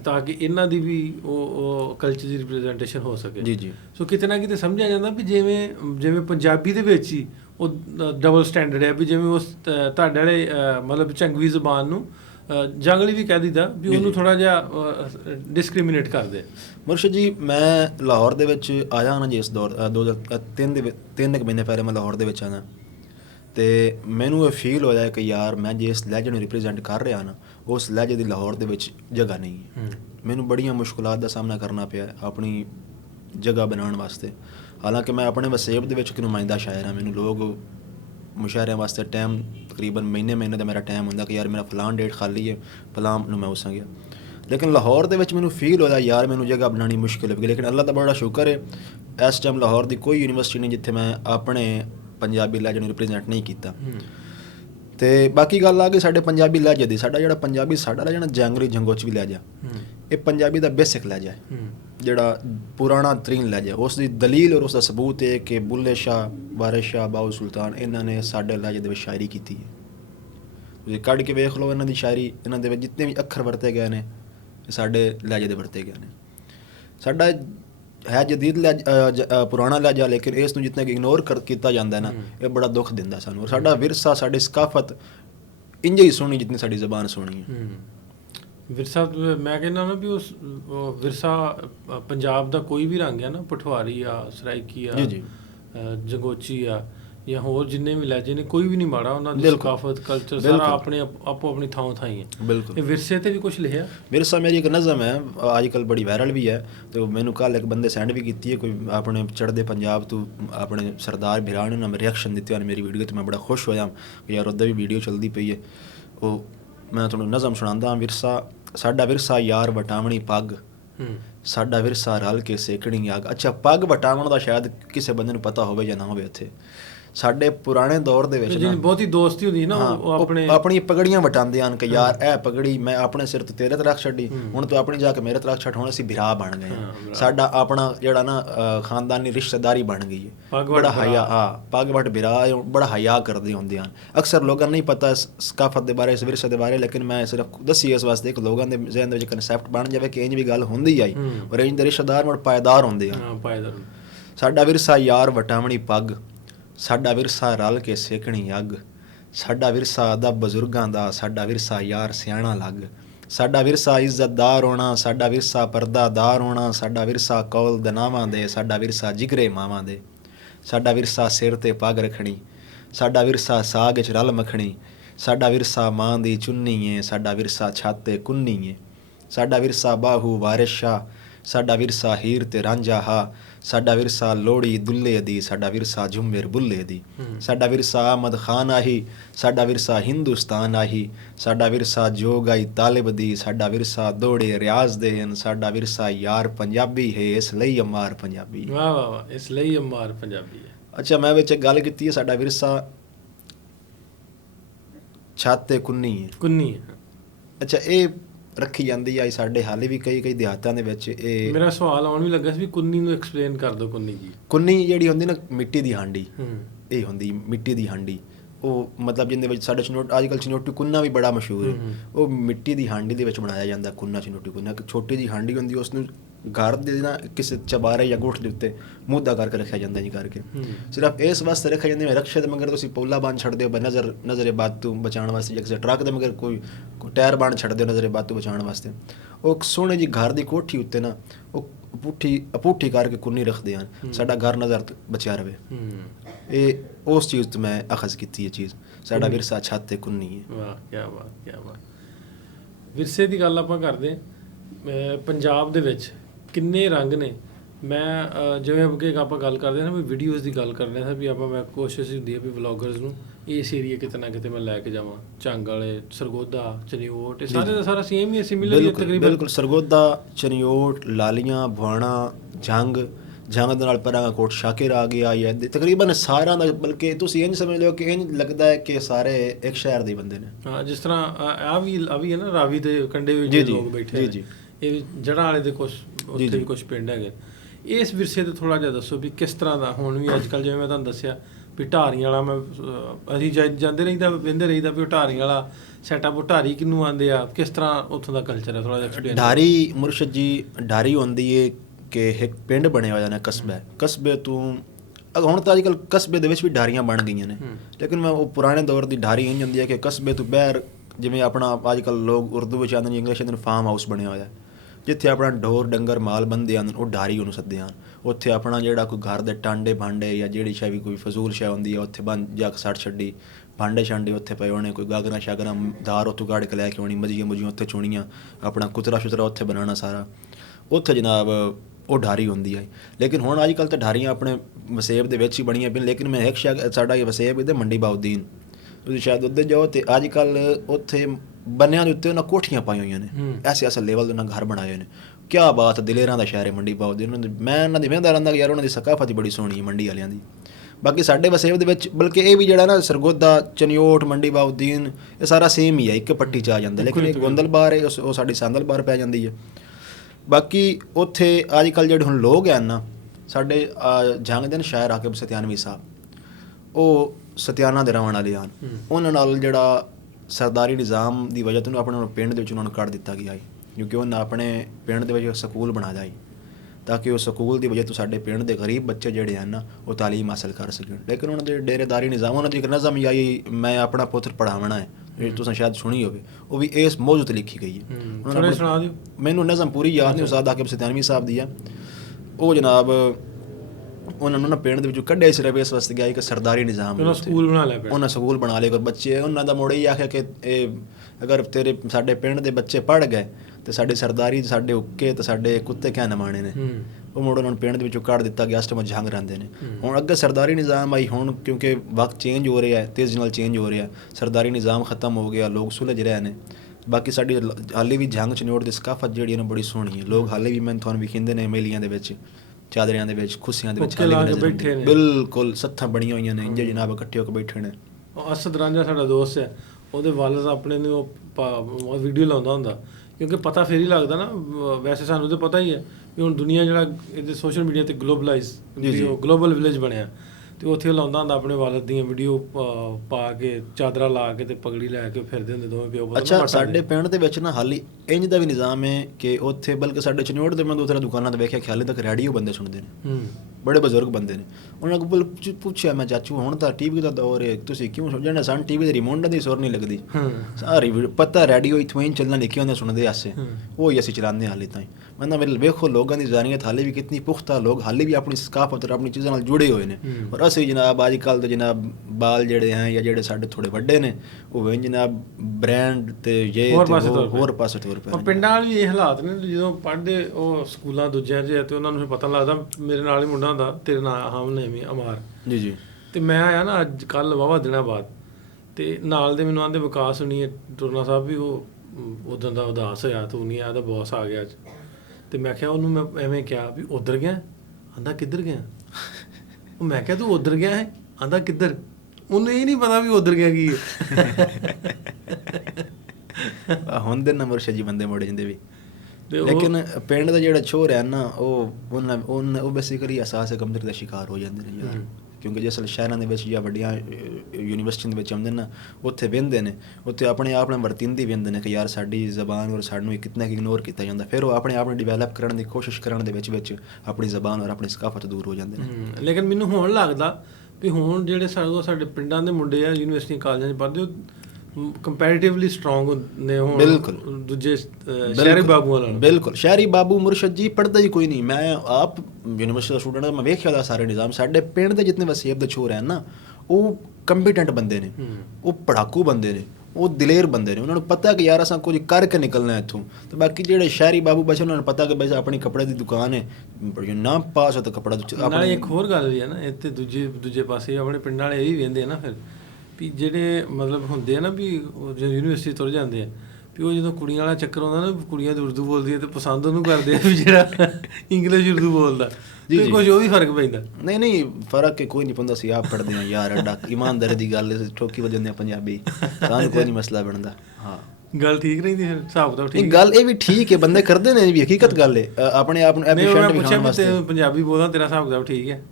ਤਾਂ ਕਿ ਇਹਨਾਂ ਦੀ ਵੀ ਉਹ ਕਲਚਰ ਦੀ ਰਿਪਰੈਜ਼ੈਂਟੇਸ਼ਨ ਹੋ ਸਕੇ। ਜੀ। ਸੋ ਕਿਤੇ ਨਾ ਕਿਤੇ ਸਮਝਿਆ ਜਾਂਦਾ ਵੀ ਜਿਵੇਂ ਪੰਜਾਬੀ ਦੇ ਵਿੱਚ ਹੀ ਉਹ ਡਬਲ ਸਟੈਂਡਰਡ ਹੈ ਵੀ ਜਿਵੇਂ ਉਸ ਤੁਹਾਡੇ ਵਾਲੇ ਮਤਲਬ ਚੰਗਵੀ ਜ਼ਬਾਨ ਨੂੰ ਜੰਗਲੀ ਵੀ ਕਹਿ ਦਿੰਦਾ ਵੀ ਉਹਨੂੰ ਥੋੜ੍ਹਾ ਜਿਹਾ ਡਿਸਕ੍ਰਿਮੀਨੇਟ ਕਰਦੇ। ਮੁਰਸ਼ਿਦ ਜੀ, ਮੈਂ ਲਾਹੌਰ ਦੇ ਵਿੱਚ ਆਇਆ ਨਾ ਜੀ ਇਸ ਦੌਰ 2003 ਮਹੀਨੇ ਪਹਿਲੇ ਮੈਂ ਲਾਹੌਰ ਦੇ ਵਿੱਚ ਆਇਆ ਅਤੇ ਮੈਨੂੰ ਇਹ ਫੀਲ ਹੋਇਆ ਕਿ ਯਾਰ ਮੈਂ ਜਿਸ ਲਹਿਜੇ ਨੂੰ ਰਿਪਰੈਜ਼ੈਂਟ ਕਰ ਰਿਹਾ ਨਾ ਉਸ ਲਹਿਜੇ ਦੀ ਲਾਹੌਰ ਦੇ ਵਿੱਚ ਜਗ੍ਹਾ ਨਹੀਂ ਹੈ। ਮੈਨੂੰ ਬੜੀਆਂ ਮੁਸ਼ਕਲਾਤ ਦਾ ਸਾਹਮਣਾ ਕਰਨਾ ਪਿਆ ਆਪਣੀ ਜਗ੍ਹਾ ਬਣਾਉਣ ਵਾਸਤੇ। ਹਾਲਾਂਕਿ ਮੈਂ ਆਪਣੇ ਵਸੇਬ ਦੇ ਵਿੱਚ ਇੱਕ ਨੁਮਾਇੰਦਾ ਸ਼ਾਇਰ ਹਾਂ। ਮੈਨੂੰ ਲੋਕ ਮੁਸ਼ਾਇਰਿਆਂ ਵਾਸਤੇ ਟਾਈਮ ਤਕਰੀਬਨ ਮਹੀਨੇ ਦਾ ਮੇਰਾ ਟਾਈਮ ਹੁੰਦਾ ਕਿ ਯਾਰ ਮੇਰਾ ਫਲਾਣ ਡੇਟ ਖਾਲੀ ਹੈ, ਫਲਾਣ ਨੂੰ ਮੈਂ ਉਸਾਂ ਗਿਆ। ਲੇਕਿਨ ਲਾਹੌਰ ਦੇ ਵਿੱਚ ਮੈਨੂੰ ਫੀਲ ਹੋਇਆ ਯਾਰ ਮੈਨੂੰ ਜਗ੍ਹਾ ਬਣਾਉਣੀ ਮੁਸ਼ਕਿਲ ਹੋ ਗਈ। ਲੇਕਿਨ ਅੱਲਾ ਦਾ ਬੜਾ ਸ਼ੁਕਰ ਹੈ ਇਸ ਟਾਈਮ ਲਾਹੌਰ ਦੀ ਕੋਈ ਯੂਨੀਵਰਸਿਟੀ ਨਹੀਂ ਜਿੱਥੇ ਮੈਂ ਆਪਣੇ ਪੰਜਾਬੀ ਲਹਿਜੇ ਨੂੰ ਰਿਪਰੈਜ਼ੈਂਟ ਨਹੀਂ ਕੀਤਾ। ਅਤੇ ਬਾਕੀ ਗੱਲ ਆ ਗਈ ਸਾਡੇ ਪੰਜਾਬੀ ਲਹਿਜੇ ਦੀ। ਸਾਡਾ ਲਹਿਜਾ ਨਾ ਜੰਗਲੀ ਜੰਗੋਚਵੀ ਲਹਿਜਾ, ਇਹ ਪੰਜਾਬੀ ਦਾ ਬੇਸਿਕ ਲਹਿਜਾ ਹੈ, ਜਿਹੜਾ ਪੁਰਾਣਾ ਤਰੀਨ ਲਹਿਜਾ। ਉਸ ਦੀ ਦਲੀਲ ਔਰ ਉਸ ਦਾ ਸਬੂਤ ਹੈ ਕਿ ਬੁੱਲੇ ਸ਼ਾਹ, ਵਾਰਿਸ ਸ਼ਾਹ, ਬਾਊ ਸੁਲਤਾਨ ਇਹਨਾਂ ਨੇ ਸਾਡੇ ਲਹਿਜੇ ਦੇ ਵਿੱਚ ਸ਼ਾਇਰੀ ਕੀਤੀ ਹੈ। ਤੁਸੀਂ ਕੱਢ ਕੇ ਵੇਖ ਲਓ ਇਹਨਾਂ ਦੀ ਸ਼ਾਇਰੀ, ਇਹਨਾਂ ਦੇ ਵਿੱਚ ਜਿੰਨੇ ਵੀ ਅੱਖਰ ਵਰਤੇ ਗਏ ਨੇ ਸਾਡੇ ਲਹਿਜੇ ਦੇ ਵਰਤੇ ਗਏ ਨੇ। ਸਾਡਾ ਹੈ ਜਦੀਦ ਪੁਰਾਣਾ ਲਹਿਜਾ, ਲੇਕਿਨ ਇਸ ਨੂੰ ਜਿਤਨਾ ਕਿ ਇਗਨੋਰ ਕੀਤਾ ਜਾਂਦਾ ਨਾ ਇਹ ਬੜਾ ਦੁੱਖ ਦਿੰਦਾ ਸਾਨੂੰ। ਔਰ ਸਾਡਾ ਵਿਰਸਾ, ਸਾਡੀ ਸਕਾਫਤ ਇੰਝ ਹੀ ਸੋਹਣੀ ਜਿਤਨੀ ਸਾਡੀ ਜ਼ਬਾਨ ਸੋਹਣੀ ਹੈ। ਵਿਰਸਾ ਮੈਂ ਕਹਿੰਦਾ ਨਾ ਵੀ ਉਸ ਵਿਰਸਾ ਪੰਜਾਬ ਦਾ ਕੋਈ ਵੀ ਰੰਗ ਹੈ ਨਾ, ਪਠਵਾਰੀ ਆ, ਸਰਾਇਕੀ ਆ, ਜੰਗੋਚੀ ਆ ਜਾਂ ਹੋਰ ਜਿੰਨੇ ਵੀ ਲਹਿਜੇ ਨੇ, ਕੋਈ ਵੀ ਨਹੀਂ ਮਾੜਾ। ਉਹਨਾਂ ਦੀ ਸਕਾਫਤ, ਕਲਚਰ ਸਾਰਾ ਆਪਣੇ ਆਪਣੀ ਥਾਂ ਹੀ ਹੈ। ਬਿਲਕੁਲ। ਵਿਰਸੇ ਤੇ ਵੀ ਕੁਝ ਲਿਖਿਆ? ਵਿਰਸਾ ਮੇਰੀ ਇੱਕ ਨਜ਼ਮ ਹੈ, ਅੱਜ ਕੱਲ੍ਹ ਬੜੀ ਵਾਇਰਲ ਵੀ ਹੈ ਅਤੇ ਮੈਨੂੰ ਕੱਲ੍ਹ ਇੱਕ ਬੰਦੇ ਸੈਂਡ ਵੀ ਕੀਤੀ ਹੈ, ਕੋਈ ਆਪਣੇ ਚੜ੍ਹਦੇ ਪੰਜਾਬ ਤੋਂ ਆਪਣੇ ਸਰਦਾਰ ਬਿਰਾਨ ਨੇ ਮੈਂ ਰਿਐਕਸ਼ਨ ਦਿੱਤੇ ਹਨ ਮੇਰੀ ਵੀਡੀਓ 'ਤੇ। ਮੈਂ ਬੜਾ ਖੁਸ਼ ਹੋਇਆ ਕਿ ਯਾਰ ਉੱਦਾਂ ਵੀ ਵੀਡੀਓ ਚੱਲਦੀ ਪਈ ਹੈ। ਉਹ ਮੈਂ ਤੁਹਾਨੂੰ ਨਜ਼ਮ ਸੁਣਾਉਂਦਾ। ਵਿਰਸਾ ਸਾਡਾ ਵਿਰਸਾ ਯਾਰ ਵਟਾਵਣੀ ਪੱਗ, ਸਾਡਾ ਵਿਰਸਾ ਰਲ ਕੇ ਸੇਕਣੀ ਅੱਗ। ਅੱਛਾ, ਪੱਗ ਵਟਾਵਣ ਦਾ ਸ਼ਾਇਦ ਕਿਸੇ ਬੰਦੇ ਨੂੰ ਪਤਾ ਹੋਵੇ ਜਾਂ ਨਾ ਹੋਵੇ। ਉੱਥੇ ਸਾਡੇ ਪੁਰਾਣੇ ਦੌਰ ਦੇ ਵਿੱਚ ਬਹੁਤੀ ਦੋਸਤੀ ਹੁੰਦੀ ਨਾ, ਉਹ ਆਪਣੀ ਪਗੜੀਆਂ ਵਟਾਉਂਦੇ ਹਨ ਕਿ ਯਾਰ ਇਹ ਪਗੜੀ ਮੈਂ ਆਪਣੇ ਸਿਰ ਤੋਂ ਤੇਰੇ ਤੇ ਰੱਖ ਛੱਡੀ, ਹੁਣ ਤੂੰ ਆਪਣੀ ਜਾ ਕੇ ਮੇਰੇ ਤੇ ਰੱਖ ਛੱਡ, ਹੁਣ ਅਸੀਂ ਭਰਾ ਬਣ ਗਏ ਹਾਂ। ਸਾਡਾ ਆਪਣਾ ਜਿਹੜਾ ਨਾ ਖਾਨਦਾਨੀ ਰਿਸ਼ਤੇਦਾਰੀ ਬਣ ਗਈ ਹੈ। ਬੜਾ ਹਯਾ, ਪੱਗ ਵਟ ਭਰਾ ਬੜਾ ਹਯਾ ਕਰਦੇ ਹੁੰਦੇ ਹਨ। ਅਕਸਰ ਲੋਕਾਂ ਨੂੰ ਨਹੀਂ ਪਤਾ ਸਕਾਫਤ ਦੇ ਬਾਰੇ, ਇਸ ਵਿਰਸੇ ਦੇ ਬਾਰੇ, ਲੇਕਿਨ ਮੈਂ ਸਿਰਫ ਦੱਸੀ ਇਸ ਵਾਸਤੇ ਕਿ ਲੋਕਾਂ ਦੇ ਜ਼ਿਹਨ ਦੇ ਵਿੱਚ ਕਨਸੈਪਟ ਬਣ ਜਾਵੇ ਕਿ ਇੰਝ ਵੀ ਗੱਲ ਹੁੰਦੀ ਆਈ ਔਰ ਇੰਝ ਦੇ ਰਿਸ਼ਤੇਦਾਰ ਮੁੜ ਪਾਇਦਾਰ ਹੁੰਦੇ ਹਨ। ਸਾਡਾ ਵਿਰਸਾ ਯਾਰ ਵਟਾਵਣੀ ਪੱਗ, ਸਾਡਾ ਵਿਰਸਾ ਰਲ ਕੇ ਸੇਕਣੀ ਅੱਗ, ਸਾਡਾ ਵਿਰਸਾ ਅਦਬ ਬਜ਼ੁਰਗਾਂ ਦਾ, ਸਾਡਾ ਵਿਰਸਾ ਯਾਰ ਸਿਆਣਾ ਲੱਗ, ਸਾਡਾ ਵਿਰਸਾ ਇੱਜ਼ਤਦਾਰ ਹੋਣਾ, ਸਾਡਾ ਵਿਰਸਾ ਪਰਦਾਦਾਰ ਹੋਣਾ, ਸਾਡਾ ਵਿਰਸਾ ਕੌਲ ਦਨਾਵਾਂ ਦੇ, ਸਾਡਾ ਵਿਰਸਾ ਜਿਗਰੇ ਮਾਵਾਂ ਦੇ, ਸਾਡਾ ਵਿਰਸਾ ਸਿਰ 'ਤੇ ਪੱਗ ਰੱਖਣੀ, ਸਾਡਾ ਵਿਰਸਾ ਸਾਗ 'ਚ ਰਲ ਮੱਖਣੀ, ਸਾਡਾ ਵਿਰਸਾ ਮਾਂ ਦੀ ਚੁੰਨੀ ਏ, ਸਾਡਾ ਵਿਰਸਾ ਛੱਤ 'ਤੇ ਕੁੰਨੀ ਏ, ਸਾਡਾ ਵਿਰਸਾ ਬਾਹੂ ਵਾਰਿਸ ਸ਼ਾਹ, ਸਾਡਾ ਵਿਰਸਾ ਹੀਰ ਤੇ ਰਾਂਝਾ ਹਾ, ਸਾਡਾ ਵਿਰਸਾ ਲੋਹੜੀ ਦੁੱਲੇ ਦੀ, ਸਾਡਾ ਵਿਰਸਾ ਝੁੰਮਰ ਬੁੱਲੇ ਦੀ, ਸਾਡਾ ਵਿਰਸਾ ਆਮਦ ਖਾਨ ਆਹੀ, ਸਾਡਾ ਵਿਰਸਾ ਹਿੰਦੁਸਤਾਨ ਆਹੀ, ਸਾਡਾ ਵਿਰਸਾ ਜੋਗ ਆਈ ਤਾਲਿਬ ਦੀ, ਸਾਡਾ ਵਿਰਸਾ ਦੌੜੇ ਰਿਆਜ਼ ਦੇ ਹਨ, ਸਾਡਾ ਵਿਰਸਾ ਯਾਰ ਪੰਜਾਬੀ ਹੈ ਇਸ ਲਈ ਅਮਾਰ ਪੰਜਾਬੀ। ਵਾਹ ਵਾਹ ਵਾਹ, ਇਸ ਲਈ ਅਮਾਰ ਪੰਜਾਬੀ ਹੈ। ਅੱਛਾ, ਮੈਂ ਵਿੱਚ ਗੱਲ ਕੀਤੀ ਹੈ ਸਾਡਾ ਵਿਰਸਾ ਛੱਤ ਤੇ ਕੁੰਨੀ ਹੈ। ਅੱਛਾ, ਇਹ ਰੱਖੀ ਜਾਂਦੀ ਆ ਸਾਡੇ ਹਾਲੇ ਵੀ ਕਈ ਦਿਹਾਤਾਂ ਦੇ ਵਿੱਚ। ਇਹ ਮੇਰਾ ਸਵਾਲ ਆਉਣ ਵੀ ਲੱਗਾ ਸੀ ਵੀ ਕੁੰਨੀ ਨੂੰ ਐਕਸਪਲੇਨ ਕਰ ਦਿਓ। ਕੁੰਨੀ ਜਿਹੜੀ ਹੁੰਦੀ ਨਾ ਮਿੱਟੀ ਦੀ ਹਾਂਡੀ, ਇਹ ਹੁੰਦੀ ਮਿੱਟੀ ਦੀ ਹਾਂਡੀ। ਉਹ ਮਤਲਬ ਜਿਹਦੇ ਵਿੱਚ ਸਾਡੇ ਅੱਜ ਕੱਲ੍ਹ ਚਨੋਟੀ ਕੁੰਨਾ ਵੀ ਬੜਾ ਮਸ਼ਹੂਰ ਹੈ। ਉਹ ਮਿੱਟੀ ਦੀ ਹਾਂਡੀ ਦੇ ਵਿੱਚ ਬਣਾਇਆ ਜਾਂਦਾ ਕੁੰਨਾ, ਚਨੋਟੀ ਕੁੰਨਾ। ਇੱਕ ਛੋਟੀ ਜਿਹੀ ਹਾਂਡੀ ਹੁੰਦੀ, ਉਸ ਨੂੰ ਘਰ ਦੇ ਨਾ ਕਿਸੇ ਚਬਾਰੇ ਜਾਂ ਗੋਠ ਦੇ ਉੱਤੇ ਮੁੱਦਾ ਕਰਕੇ ਰੱਖਿਆ ਜਾਂਦਾ ਜੀ ਕਰਕੇ ਸਿਰਫ ਇਸ ਵਾਸਤੇ ਰੱਖਿਆ ਜਾਂਦਾ ਰਕਸ਼ੇ ਦੇ ਮਗਰ ਤੁਸੀਂ ਪੌਲਾ ਬੰਨ ਛੱਡਦੇ ਹੋ ਨਜ਼ਰੇ ਬਾਤ ਤੋਂ ਬਚਾਉਣ ਵਾਸਤੇ ਜਾਂ ਕਿਸੇ ਟਰੱਕ ਦੇ ਮਗਰ ਕੋਈ ਟਾਇਰ ਬੰਨ ਛੱਡਦੇ ਹੋ ਨਜ਼ਰੇ ਬਾਤ ਤੋਂ ਬਚਾਉਣ ਵਾਸਤੇ। ਉਹ ਸੋਹਣੇ ਜੀ ਘਰ ਦੀ ਕੋਠੀ ਉੱਤੇ ਨਾ ਉਹ ਪੁੱਠੀ ਕਰਕੇ ਕੁੰਨੀ ਰੱਖਦੇ ਹਨ ਸਾਡਾ ਘਰ ਨਜ਼ਰ ਬਚਿਆ ਰਵੇ। ਇਹ ਉਸ ਚੀਜ਼ ਤੋਂ ਮੈਂ ਅਖਜ਼ ਕੀਤੀ ਇਹ ਚੀਜ਼ ਸਾਡਾ ਵਿਰਸਾ ਛੱਤ ਤੇ ਕੁੰਨੀ ਹੈ। ਵਾਹ ਕੀ ਬਾਤ ਵਿਰਸੇ ਦੀ ਗੱਲ ਆਪਾਂ ਕਰਦੇ ਪੰਜਾਬ ਦੇ ਵਿੱਚ ਕਿੰਨੇ ਰੰਗ ਨੇ। ਮੈਂ ਜਿਵੇਂ ਕਿ ਆਪਾਂ ਗੱਲ ਕਰਦੇ ਹਾਂ ਨਾ ਵੀ ਵੀਡੀਓਜ਼ ਦੀ ਗੱਲ ਕਰਦੇ ਹਾਂ ਵੀ ਮੈਂ ਕੋਸ਼ਿਸ਼ ਹੁੰਦੀ ਹੈ ਵੀ ਵਲੌਗਰਸ ਨੂੰ ਇਸ ਏਰੀਏ ਕਿਤੇ ਨਾ ਕਿਤੇ ਮੈਂ ਲੈ ਕੇ ਜਾਵਾਂ। ਝੰਗ ਵਾਲੇ, ਸਰਗੋਦਾ, ਚਨਿਓਟ, ਇਹ ਸਾਰੇ ਦਾ ਸਾਰਾ ਸੇਮ ਹੀ ਸਿਮਿਲਰ ਹੀ ਤਕਰੀਬਨ। ਬਿਲਕੁਲ ਸਰਗੋਦਾ, ਚਨਿਓਟ, ਲਾਲੀਆਂ, ਭਾਣਾ, ਜੰਗ ਦੇ ਨਾਲ ਪਰਾਂਗਾਕੋਟ ਸ਼ਾਕਿਰ ਆ ਗਿਆ ਜਾਂ ਤਕਰੀਬਨ ਸਾਰਿਆਂ ਦਾ, ਬਲਕਿ ਤੁਸੀਂ ਇੰਝ ਸਮਝ ਲਓ ਕਿ ਇੰਝ ਲੱਗਦਾ ਹੈ ਕਿ ਸਾਰੇ ਇੱਕ ਸ਼ਹਿਰ ਦੇ ਬੰਦੇ ਨੇ। ਹਾਂ, ਜਿਸ ਤਰ੍ਹਾਂ ਆ ਵੀ ਹੈ ਨਾ ਰਾਵੀ ਦੇ ਕੰਢੇ ਵਿੱਚ ਲੋਕ ਬੈਠੇ ਨੇ, ਇਹ ਜੜ੍ਹਾਂ ਵਾਲੇ ਦੇ ਕੁਛ ਉੱਥੇ ਵੀ ਕੁਛ ਪਿੰਡ ਹੈਗੇ। ਇਸ ਵਿਰਸੇ ਤੇ ਥੋੜ੍ਹਾ ਜਿਹਾ ਦੱਸੋ ਵੀ ਕਿਸ ਤਰ੍ਹਾਂ ਦਾ ਹੁਣ ਵੀ ਅੱਜ ਕੱਲ੍ਹ ਜਿਵੇਂ ਮੈਂ ਤੁਹਾਨੂੰ ਦੱਸਿਆ ਵੀ ਢਾਰੀਆਂ ਵਾਲਾ ਅਸੀਂ ਜਾਂਦੇ ਰਹੀਦਾ ਵਹਿੰਦੇ ਰਹੀਦਾ ਵੀ ਉਹ ਢਾਰੀਆਂ ਵਾਲਾ ਸੈਟਅਪ, ਉਹ ਢਾਰੀ ਕਿਹਨੂੰ ਆਉਂਦੇ ਆ, ਕਿਸ ਤਰ੍ਹਾਂ ਉੱਥੋਂ ਦਾ ਕਲਚਰ ਹੈ, ਥੋੜ੍ਹਾ ਜਿਹਾ ਐਕਸਪਲੇਨ। ਢਾਰੀ ਮੁਰਸ਼ਦ ਜੀ, ਢਾਰੀ ਹੁੰਦੀ ਹੈ ਕਿ ਇੱਕ ਪਿੰਡ ਬਣਿਆ ਹੋਇਆ ਨਾ ਕਸਬੇ ਤੋਂ। ਹੁਣ ਤਾਂ ਅੱਜ ਕੱਲ੍ਹ ਕਸਬੇ ਦੇ ਵਿੱਚ ਵੀ ਢਾਰੀਆਂ ਬਣ ਗਈਆਂ ਨੇ, ਲੇਕਿਨ ਮੈਂ ਉਹ ਪੁਰਾਣੇ ਦੌਰ ਦੀ ਢਾਰੀ ਇੰਝ ਹੁੰਦੀ ਹੈ ਕਿ ਕਸਬੇ ਤੋਂ ਬਾਹਰ ਜਿਵੇਂ ਆਪਣਾ ਅੱਜ ਕੱਲ੍ਹ ਲੋਕ ਉਰਦੂ ਵਿੱਚ ਆਉਂਦੇ ਨੇ, ਇੰਗਲਿਸ਼ ਦੇ ਫਾਰਮ ਹਾਊਸ ਬਣਿਆ ਹੋਇਆ ਜਿੱਥੇ ਆਪਣਾ ਢੋਰ ਡੰਗਰ ਮਾਲ ਬੰਦੇ ਆਉਂਦੇ ਉਹ ਢਾਰੀ ਉਹਨੂੰ ਸੱਦੇ ਹਨ। ਉੱਥੇ ਆਪਣਾ ਜਿਹੜਾ ਕੋਈ ਘਰ ਦੇ ਟਾਂਡੇ ਭਾਂਡੇ ਜਾਂ ਜਿਹੜੀ ਸ਼ੈ ਵੀ ਕੋਈ ਫਜ਼ੂਲ ਸ਼ੈ ਹੁੰਦੀ ਹੈ ਉੱਥੇ ਬੰਦ ਜਾ ਕੇ ਸੱਟ ਛੱਡੀ, ਭਾਂਡੇ ਛਾਂਡੇ ਉੱਥੇ ਪਏ ਹੋਣੇ, ਕੋਈ ਗਾਗਰਾਂ ਸ਼ਾਗਰਾਂ ਦਾਰ ਉੱਥੋਂ ਕੱਢ ਕੇ ਲੈ ਕੇ ਆਉਣੀ, ਮੱਝੀਆਂ ਮੁਝੀਆਂ ਉੱਥੇ ਚੁਣੀਆਂ, ਆਪਣਾ ਕੁਤਰਾ ਸ਼ੁਤਰਾ ਉੱਥੇ ਬਣਾਉਣਾ ਸਾਰਾ, ਉੱਥੇ ਜਨਾਬ ਉਹ ਢਾਰੀ ਹੁੰਦੀ ਹੈ। ਲੇਕਿਨ ਹੁਣ ਅੱਜ ਕੱਲ੍ਹ ਤਾਂ ਢਾਰੀਆਂ ਆਪਣੇ ਵਸੇਬ ਦੇ ਵਿੱਚ ਹੀ ਬਣੀਆਂ ਪਈਆਂ। ਲੇਕਿਨ ਮੈਂ ਇੱਕ ਸਾਡਾ ਇਹ ਵਸੇਬ ਇਹਦੇ ਮੰਡੀ ਬਾਉਦੀਨ, ਤੁਸੀਂ ਸ਼ਾਇਦ ਉੱਧਰ ਜਾਓ ਤੇ ਅੱਜ ਕੱਲ੍ਹ ਉੱਥੇ ਬੰਨਿਆਂ ਦੇ ਉੱਤੇ ਉਹਨਾਂ ਕੋਠੀਆਂ ਪਾਈਆਂ ਹੋਈਆਂ ਨੇ, ਐਸੇ ਲੈਵਲ ਦੇ ਉਹਨਾਂ ਘਰ ਬਣਾਏ ਹੋਏ ਨੇ। ਕਿਆ ਬਾਤ, ਦਲੇਰਾਂ ਦਾ ਸ਼ਹਿਰ ਹੈ ਮੰਡੀ ਬਾਉਦੀਨ। ਮੈਂ ਉਹਨਾਂ ਦੀ ਵੇਖਦਾ ਰਹਿੰਦਾ ਕਿ ਯਾਰ ਉਹਨਾਂ ਦੀ ਸਕਾਫਤ ਹੀ ਬੜੀ ਸੋਹਣੀ ਹੈ ਮੰਡੀ ਵਾਲਿਆਂ ਦੀ। ਬਾਕੀ ਸਾਡੇ ਵਸੇਬ ਦੇ ਵਿੱਚ ਬਲਕਿ ਇਹ ਵੀ ਜਿਹੜਾ ਨਾ ਸਰਗੋਦਾ, ਚਨਿਓਟ, ਮੰਡੀ ਬਾਉਦੀਨ ਇਹ ਸਾਰਾ ਸੇਮ ਹੀ ਹੈ, ਇੱਕ ਪੱਟੀ 'ਚ ਆ ਜਾਂਦਾ। ਲੇਕਿਨ ਇੱਕ ਗੋਂਦਲਬਾਰ ਹੈ ਉਹ ਸਾਡੀ ਸੰਦਲਬਾਰ ਪੈ ਜਾਂਦੀ ਹੈ। ਬਾਕੀ ਉੱਥੇ ਅੱਜ ਕੱਲ੍ਹ ਜਿਹੜੇ ਹੁਣ ਲੋਕ ਹਨ ਨਾ ਸਾਡੇ ਜੰਗ ਦੇ ਸ਼ਾਇਰ ਆਕਿਬ ਸਤਿਆਨਵੀ ਸਾਹਿਬ, ਉਹ ਸਤਿਆਨਾ ਦੇ ਰਹਿਣ ਵਾਲੇ ਹਨ। ਉਹਨਾਂ ਨਾਲ ਜਿਹੜਾ ਸਰਦਾਰੀ ਨਿਜ਼ਾਮ ਦੀ ਵਜ੍ਹਾ ਤੋਂ ਆਪਣੇ ਪਿੰਡ ਦੇ ਵਿੱਚ ਉਹਨਾਂ ਨੂੰ ਕੱਢ ਦਿੱਤਾ ਗਿਆ ਹੈ, ਕਿਉਂਕਿ ਉਹਨਾਂ ਆਪਣੇ ਪਿੰਡ ਦੇ ਵਿੱਚ ਸਕੂਲ ਬਣਾ ਲਿਆ ਤਾਂ ਕਿ ਉਹ ਸਕੂਲ ਦੀ ਵਜ੍ਹਾ ਤੋਂ ਸਾਡੇ ਪਿੰਡ ਦੇ ਗਰੀਬ ਬੱਚੇ ਜਿਹੜੇ ਹਨ ਨਾ ਉਹ ਤਾਲੀਮ ਹਾਸਲ ਕਰ ਸਕਣ। ਲੇਕਿਨ ਉਹਨਾਂ ਦੇ ਡੇਰੇਦਾਰੀ ਨਿਜ਼ਾਮ, ਉਹਨਾਂ ਦੀ ਇੱਕ ਨਜ਼ਮ ਹੀ ਆਈ, ਮੈਂ ਆਪਣਾ ਪੁੱਤਰ ਪੜ੍ਹਾਉਣਾ ਹੈ, ਇਹ ਤੁਸੀਂ ਸ਼ਾਇਦ ਸੁਣੀ ਹੋਵੇ, ਉਹ ਵੀ ਇਸ ਮੌਜੂ 'ਤੇ ਲਿਖੀ ਗਈ ਹੈ। ਮੈਨੂੰ ਨਜ਼ਮ ਪੂਰੀ ਯਾਦ ਨਹੀਂ, ਉਸਤਾਦ ਆਕਿਬ ਸਤਿਆਨਵੀ ਸਾਹਿਬ ਦੀ ਹੈ। ਉਹ ਜਨਾਬ ਉਹਨਾਂ ਨੂੰ ਨਾ ਪਿੰਡ ਦੇ ਵਿੱਚੋਂ ਕੱਢਿਆ ਸਿਰਫ ਇਸ ਵਾਸਤੇ ਗਿਆ ਕਿ ਸਰਦਾਰੀ ਨਿਜ਼ਾਮ, ਉਹਨਾਂ ਸਕੂਲ ਬਣਾ ਲਏ। ਬੱਚੇ ਉਹਨਾਂ ਦਾ ਮੋੜੇ ਹੀ ਆਖਿਆ ਕਿ ਇਹ ਅਗਰ ਸਾਡੇ ਪਿੰਡ ਦੇ ਬੱਚੇ ਪੜ੍ਹ ਗਏ ਤੇ ਸਾਡੇ ਸਰਦਾਰੀ, ਸਾਡੇ ਉੱਕੇ ਤੇ ਸਾਡੇ ਕੁੱਤੇ ਕਿਆ ਨਮਾਣੇ ਨੇ। ਉਹ ਮੋੜ ਉਹਨਾਂ ਨੂੰ ਪਿੰਡ ਦੇ ਵਿੱਚੋਂ ਕੱਢ ਦਿੱਤਾ ਗਿਆ, ਇਸ ਟਾਈਮ ਜੰਗ ਰਹਿੰਦੇ ਨੇ। ਹੁਣ ਅੱਗੇ ਸਰਦਾਰੀ ਨਿਜ਼ਾਮ ਆਈ, ਹੁਣ ਕਿਉਂਕਿ ਵਕਤ ਚੇਂਜ ਹੋ ਰਿਹਾ ਹੈ, ਤੇਜ਼ੀ ਨਾਲ ਚੇਂਜ ਹੋ ਰਿਹਾ, ਸਰਦਾਰੀ ਨਿਜ਼ਾਮ ਖਤਮ ਹੋ ਗਿਆ, ਲੋਕ ਸੁਲਝ ਰਹੇ ਨੇ। ਬਾਕੀ ਸਾਡੀ ਹਾਲੇ ਵੀ ਜੰਗ ਚਨਿਓਟ ਦੀ ਸਕਾਫਤ ਜਿਹੜੀ ਹੈ ਨਾ ਬੜੀ ਸੋਹਣੀ ਹੈ। ਲੋਕ ਹਾਲੇ ਵੀ ਮੈਨੂੰ ਤੁਹਾਨੂੰ ਵਿਖਾਉਂਦੇ ਨੇ ਮੇਲੀਆਂ ਦੇ ਵਿੱਚ, ਚਾਦਰਿਆਂ ਦੇ ਵਿੱਚ, ਖੁਸ਼ੀਆਂ ਦੇ ਵਿੱਚ ਬੈਠੇ ਨੇ, ਬਿਲਕੁਲ ਸੱਥਾਂ ਬਣੀਆਂ ਹੋਈਆਂ ਨੇ, ਇੰਜ ਜਨਾਬ ਇਕੱਠੇ ਹੋ ਕੇ ਬੈਠੇ ਨੇ। ਅਸਦ ਰਾਂਝਾ ਸਾਡਾ ਦੋਸਤ ਹੈ, ਉਹਦੇ ਵਾਲਦ ਆਪਣੇ ਨੂੰ ਉਹ ਵੀਡੀਓ ਲਾਉਂਦਾ ਹੁੰਦਾ, ਕਿਉਂਕਿ ਪਤਾ ਫਿਰ ਹੀ ਲੱਗਦਾ ਨਾ। ਵੈਸੇ ਸਾਨੂੰ ਤਾਂ ਪਤਾ ਹੀ ਹੈ ਵੀ ਹੁਣ ਦੁਨੀਆ ਜਿਹੜਾ ਇਹਦੇ ਸੋਸ਼ਲ ਮੀਡੀਆ 'ਤੇ ਗਲੋਬਲਾਈਜ਼, ਗਲੋਬਲ ਵਿਲੇਜ ਬਣਿਆ, ਤੇ ਉੱਥੇ ਲਾਉਂਦਾ ਹੁੰਦਾ ਆਪਣੇ ਵਾਲਦ ਦੀਆਂ ਵੀਡੀਓ ਪਾ ਕੇ, ਚਾਦਰਾ ਲਾ ਕੇ ਤੇ ਪਗੜੀ ਲੈ ਕੇ ਫਿਰਦੇ ਹੁੰਦੇ ਦੋਵੇਂ ਪਿਓ ਪੁੱਤ। ਅੱਛਾ, ਸਾਡੇ ਪਿੰਡ ਦੇ ਵਿੱਚ ਨਾ ਹਾਲੀ ਇੰਜ ਦਾ ਵੀ ਨਿਜ਼ਾਮ ਹੈ ਕਿ ਉੱਥੇ, ਬਲਕਿ ਸਾਡੇ ਚਨਿਓਟ ਦੇ ਮੈਂ ਦੂਸਰੇ ਦੁਕਾਨਾਂ 'ਤੇ ਵੇਖਿਆ ਕਿ ਹਾਲੇ ਤੱਕ ਰੇਡੀਓ ਬੰਦੇ ਸੁਣਦੇ ਨੇ, ਬੜੇ ਬਜ਼ੁਰਗ ਬੰਦੇ ਨੇ। ਉਹਨਾਂ ਕੋਲ ਪੁੱਛਿਆ ਮੈਂ, ਚਾਚੂ ਹੁਣ ਤਾਂ ਟੀਵੀ ਦਾ ਦੌਰ ਹੈ, ਤੁਸੀਂ ਕਿਉਂ ਸੁਣਦੇ? ਸਾਨੂੰ ਟੀਵੀ ਦੇ ਰਿਮੋਟ ਦੀ ਸੁਰ ਨਹੀਂ ਲੱਗਦੀ, ਸਾਰੀ ਪਤਾ ਰੇਡੀਓ ਇੱਥੋਂ ਹੀ ਚੱਲਣਾ ਲਿਖਿਆ ਹੁੰਦਾ ਸੁਣਦੇ ਆਸੇ, ਉਹ ਹੀ ਅਸੀਂ ਚਲਾਉਂਦੇ ਹਾਲੇ ਤਾਂ ਹੀ। ਮੈਂ ਵੇਖੋ ਲੋਕਾਂ ਦੀ ਜ਼ਾਨੀਅਤ ਹਾਲੇ ਵੀ ਕਿਤਨੀ ਪੁਖਤਾ, ਲੋਕ ਹਾਲੇ ਵੀ ਆਪਣੀ ਸਕਾਫਤ ਔਰ ਆਪਣੀ ਚੀਜ਼ਾਂ ਨਾਲ ਜੁੜੇ ਹੋਏ ਨੇ। ਔਰ ਅਸੀਂ ਜਨਾਬ ਅੱਜ ਕੱਲ੍ਹ ਦੇ ਜਨਾਬ ਬਾਲ ਜਿਹੜੇ ਹੈ ਜਾਂ ਜਿਹੜੇ ਸਾਡੇ ਥੋੜ੍ਹੇ ਵੱਡੇ ਨੇ ਉਹ ਜਨਾਬ ਬ੍ਰਾਂਡ ਤੇ ਜੇ ਹੋਰ ਪਾਸੇ ਤੁਰ ਪਏ। ਪਿੰਡਾਂ ਵਾਲੇ ਇਹ ਹਾਲਾਤ ਨੇ, ਜਦੋਂ ਪੜ੍ਹਦੇ ਉਹ ਸਕੂਲਾਂ ਦੂਜਿਆਂ 'ਚ ਤੇ ਉਹਨਾਂ ਨੂੰ ਪਤਾ ਲੱਗਦਾ। ਮੇਰੇ ਨਾਲ ਹੀ ਮੁੰਡਾ ਹੁੰਦਾ, ਤੇਰੇ ਨਾਲ ਹਮ ਨੇ ਵੀ ਅਮਾਰ ਜੀ, ਤੇ ਮੈਂ ਆਇਆ ਨਾ ਅੱਜ ਕੱਲ੍ਹ ਵਾਹਵਾ ਦਿਨਾਂ ਬਾਅਦ, ਤੇ ਨਾਲ ਦੇ ਮੈਨੂੰ ਆਂਦੇ ਵਿਕਾਸ ਹੋਣੀ ਹੈ ਟੁਰਨਾ ਸਾਹਿਬ ਵੀ, ਉਹ ਉਦੋਂ ਦਾ ਉਦਾਸ ਹੋਇਆ, ਤੂੰ ਨਹੀਂ ਆਇਆ, ਉਹਦਾ ਬੌਸ ਆ ਗਿਆ ਅੱਜ। ਤੇ ਮੈਂ ਕਿਹਾ ਉਹਨੂੰ, ਮੈਂ ਐਵੇਂ ਕਿਹਾ ਵੀ ਉੱਧਰ ਗਿਆ? ਆਂਦਾ ਕਿੱਧਰ ਗਿਆ? ਉਹ ਮੈਂ ਕਿਹਾ ਤੂੰ ਉੱਧਰ ਗਿਆ ਹੈ? ਆਂਦਾ ਕਿੱਧਰ? ਉਹਨੂੰ ਇਹ ਨਹੀਂ ਪਤਾ ਵੀ ਉੱਧਰ ਗਿਆ ਕੀ ਹੈ। ਹੁੰਦੇ ਨਾ ਮੁਰਸ਼ਦ ਜੀ ਬੰਦੇ ਮੋੜੇ ਜਾਂਦੇ ਵੀ। ਲੇਕਿਨ ਪਿੰਡ ਦਾ ਜਿਹੜਾ ਛੋਰ ਹੈ ਨਾ ਉਹ ਬੇਸਿਕਲੀ ਅਹਿਸਾਸ ਕਮਜ਼ੋਰੀ ਦਾ ਸ਼ਿਕਾਰ ਹੋ ਜਾਂਦੇ ਨੇ ਯਾਰ। ਕਿਉਂਕਿ ਜਿਸ ਵੇਲੇ ਸ਼ਹਿਰਾਂ ਦੇ ਵਿੱਚ ਜਾਂ ਵੱਡੀਆਂ ਯੂਨੀਵਰਸਿਟੀਆਂ ਦੇ ਵਿੱਚ ਆਉਂਦੇ ਨਾ, ਉੱਥੇ ਵਹਿੰਦੇ ਨੇ, ਉੱਥੇ ਆਪਣੇ ਆਪ ਨੂੰ ਵਰਤੀਂਦੀ ਵਹਿੰਦੇ ਨੇ ਕਿ ਯਾਰ ਸਾਡੀ ਜ਼ਬਾਨ ਔਰ ਸਾਨੂੰ ਕਿਤਨਾ ਇਗਨੋਰ ਕੀਤਾ ਜਾਂਦਾ। ਫਿਰ ਉਹ ਆਪਣੇ ਆਪ ਨੂੰ ਡਿਵੈਲਪ ਕਰਨ ਦੀ ਕੋਸ਼ਿਸ਼ ਕਰਨ ਦੇ ਵਿੱਚ ਆਪਣੀ ਜ਼ਬਾਨ ਔਰ ਆਪਣੀ ਸਕਾਫਤ ਦੂਰ ਹੋ ਜਾਂਦੇ ਨੇ। ਲੇਕਿਨ ਮੈਨੂੰ ਹੁਣ ਲੱਗਦਾ ਵੀ ਹੁਣ ਜਿਹੜੇ ਸਾਡੇ ਪਿੰਡਾਂ ਦੇ ਮੁੰਡੇ ਆ ਯੂਨੀਵਰਸਿਟੀ ਕਾਲਜਾਂ 'ਚ ਪੜ੍ਹਦੇ, ਉਹ ਕੰਪੈਰੀਟਿਵਲੀ ਸਟਰੋਂਗ ਨੇ ਹੁਣ ਬਿਲਕੁਲ ਦੂਜੇ ਸ਼ਹਿਰੀ ਬਾਬੂਆਂ ਨਾਲ। ਬਿਲਕੁਲ ਸ਼ਹਿਰੀ ਬਾਬੂ ਮੁਰਸ਼ਦ ਜੀ ਪੜ੍ਹਦਾ ਹੀ ਕੋਈ ਨਹੀਂ। ਮੈਂ ਆਪ ਯੂਨੀਵਰਸਿਟੀ ਦਾ ਸਟੂਡੈਂਟ, ਮੈਂ ਵੇਖਿਆ ਦਾ ਸਾਰੇ ਨਿਜ਼ਾਮ। ਸਾਡੇ ਪਿੰਡ ਦੇ ਜਿਤਨੇ ਵਸੀਅਤ ਦੇ ਛੋਰ ਹਨ ਨਾ, ਉਹ ਕੰਪੀਟੈਂਟ ਬੰਦੇ ਨੇ, ਉਹ ਪੜਾਕੂ ਬੰਦੇ ਨੇ, ਉਹ ਦਲੇਰ ਬੰਦੇ ਨੇ। ਉਹਨਾਂ ਨੂੰ ਪਤਾ ਕਿ ਯਾਰ ਅਸਾਂ ਕੁਝ ਕਰਕੇ ਨਿਕਲਣਾ ਇੱਥੋਂ। ਤੇ ਬਾਕੀ ਜਿਹੜੇ ਸ਼ਹਿਰੀ ਬਾਬੂ ਬਚੇ, ਉਹਨਾਂ ਨੂੰ ਪਤਾ ਕਿ ਬਈ ਆਪਣੀ ਕੱਪੜੇ ਦੀ ਦੁਕਾਨ ਹੈ, ਨਾ ਪਾਸ ਹੋ ਤਾਂ ਕੱਪੜਾ ਨਾਲੇ ਇੱਕ ਹੋਰ ਗੱਲ ਵੀ ਹੈ ਨਾ, ਇੱਥੇ ਦੂਜੇ ਪਾਸੇ ਆਪਣੇ ਪਿੰਡਾਂ ਵਾਲੇ ਇਹ ਵੀ ਕਹਿੰਦੇ ਆ ਨਾ ਫਿਰ ਵੀ ਜਿਹੜੇ ਮਤਲਬ ਹੁੰਦੇ ਆ ਨਾ ਵੀ ਜਦੋਂ ਯੂਨੀਵਰਸਿਟੀ ਤੁਰ ਜਾਂਦੇ ਆ ਵੀ ਉਹ ਜਦੋਂ ਕੁੜੀਆਂ ਵਾਲਾ ਚੱਕਰ ਆਉਂਦਾ ਨਾ, ਕੁੜੀਆਂ ਤੇ ਉਰਦੂ ਬੋਲਦੀਆਂ ਤੇ ਪਸੰਦ ਉਹਨੂੰ ਕਰਦੇ ਆ ਵੀ ਜਿਹੜਾ ਇੰਗਲਿਸ਼ ਉਰਦੂ ਬੋਲਦਾ। ਜੀ ਕੁਝ ਉਹ ਵੀ ਫਰਕ ਪੈਂਦਾ? ਨਹੀਂ ਫਰਕ ਕੋਈ ਨਹੀਂ ਪੈਂਦਾ। ਸੀ ਆਪ ਪੜ੍ਹਦੇ ਹਾਂ ਯਾਰ, ਇਮਾਨਦਾਰੀ ਦੀ ਗੱਲ, ਠੋਕੀ ਵਜਦੇ ਆ ਪੰਜਾਬੀ, ਸਾਨੂੰ ਕੋਈ ਨਹੀਂ ਮਸਲਾ ਬਣਦਾ। ਹਾਂ ਗੱਲ ਠੀਕ ਰਹਿੰਦੀ ਫਿਰ, ਹਿਸਾਬ ਤਾਂ ਠੀਕ। ਗੱਲ ਇਹ ਵੀ ਠੀਕ ਹੈ, ਬੰਦੇ ਕਰਦੇ ਨੇ ਵੀ, ਹਕੀਕਤ ਗੱਲ ਹੈ। ਆਪਣੇ ਆਪ ਨੂੰ ਐਫੀਸ਼ੀਐਂਟ ਵਿਖਾਉਣ ਵਾਸਤੇ ਪੰਜਾਬੀ ਬੋਲਦਾ, ਤੇਰਾ ਹਿਸਾਬ ਤਾਂ ਠੀਕ ਹੈ।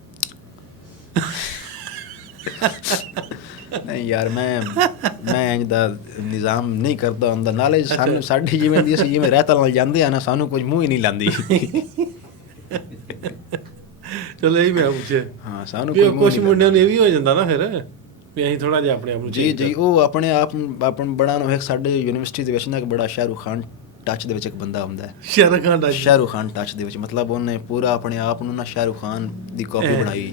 ਨਹੀਂ ਯਾਰ, ਮੈਂ ਇੰਜ ਦਾ ਨਿਜ਼ਾਮ ਨਹੀਂ ਕਰਦਾ ਹੁੰਦਾ। ਨਾਲੇ ਸਾਨੂੰ ਸਾਡੀ ਜਿਵੇਂ ਦੀ ਅਸੀਂ ਜਿਵੇਂ ਰਹਿਤਾ ਨਾਲ ਜਾਂਦੇ ਆ ਨਾ, ਸਾਨੂੰ ਕੁਝ ਮੂੰਹ ਹੀ ਨਹੀਂ ਲਾਂਦੀ। ਚਲੋ ਇਹ ਮੈਂ ਪੁੱਛਿਆ। ਹਾਂ, ਸਾਨੂੰ ਕੁਝ ਮੁੰਡਿਆਂ ਨੂੰ ਇਹ ਵੀ ਹੋ ਜਾਂਦਾ ਨਾ ਫਿਰ ਵੀ ਅਸੀਂ ਥੋੜਾ ਜਿਹਾ ਆਪਣੇ ਆਪ ਨੂੰ ਜੀ ਉਹ ਆਪਣੇ ਆਪ ਨੂੰ ਬੜਾ ਨੂੰ। ਸਾਡੇ ਯੂਨੀਵਰਸਿਟੀ ਦੇ ਵਿੱਚ ਨਾ ਇੱਕ ਬੜਾ ਸ਼ਾਹਰੁਖ ਖਾਨ ਟੱਚ ਦੇ ਵਿੱਚ ਇੱਕ ਬੰਦਾ ਹੁੰਦਾ ਹੈ। ਸ਼ਾਹਰੁਖ ਖਾਨ ਟੱਚ ਦੇ ਵਿੱਚ ਮਤਲਬ ਉਹਨੇ ਪੂਰਾ ਆਪਣੇ ਆਪ ਨੂੰ ਨਾ ਸ਼ਾਹਰੁਖ ਖਾਨ ਦੀ ਕਾਪੀ ਬਣਾਈ।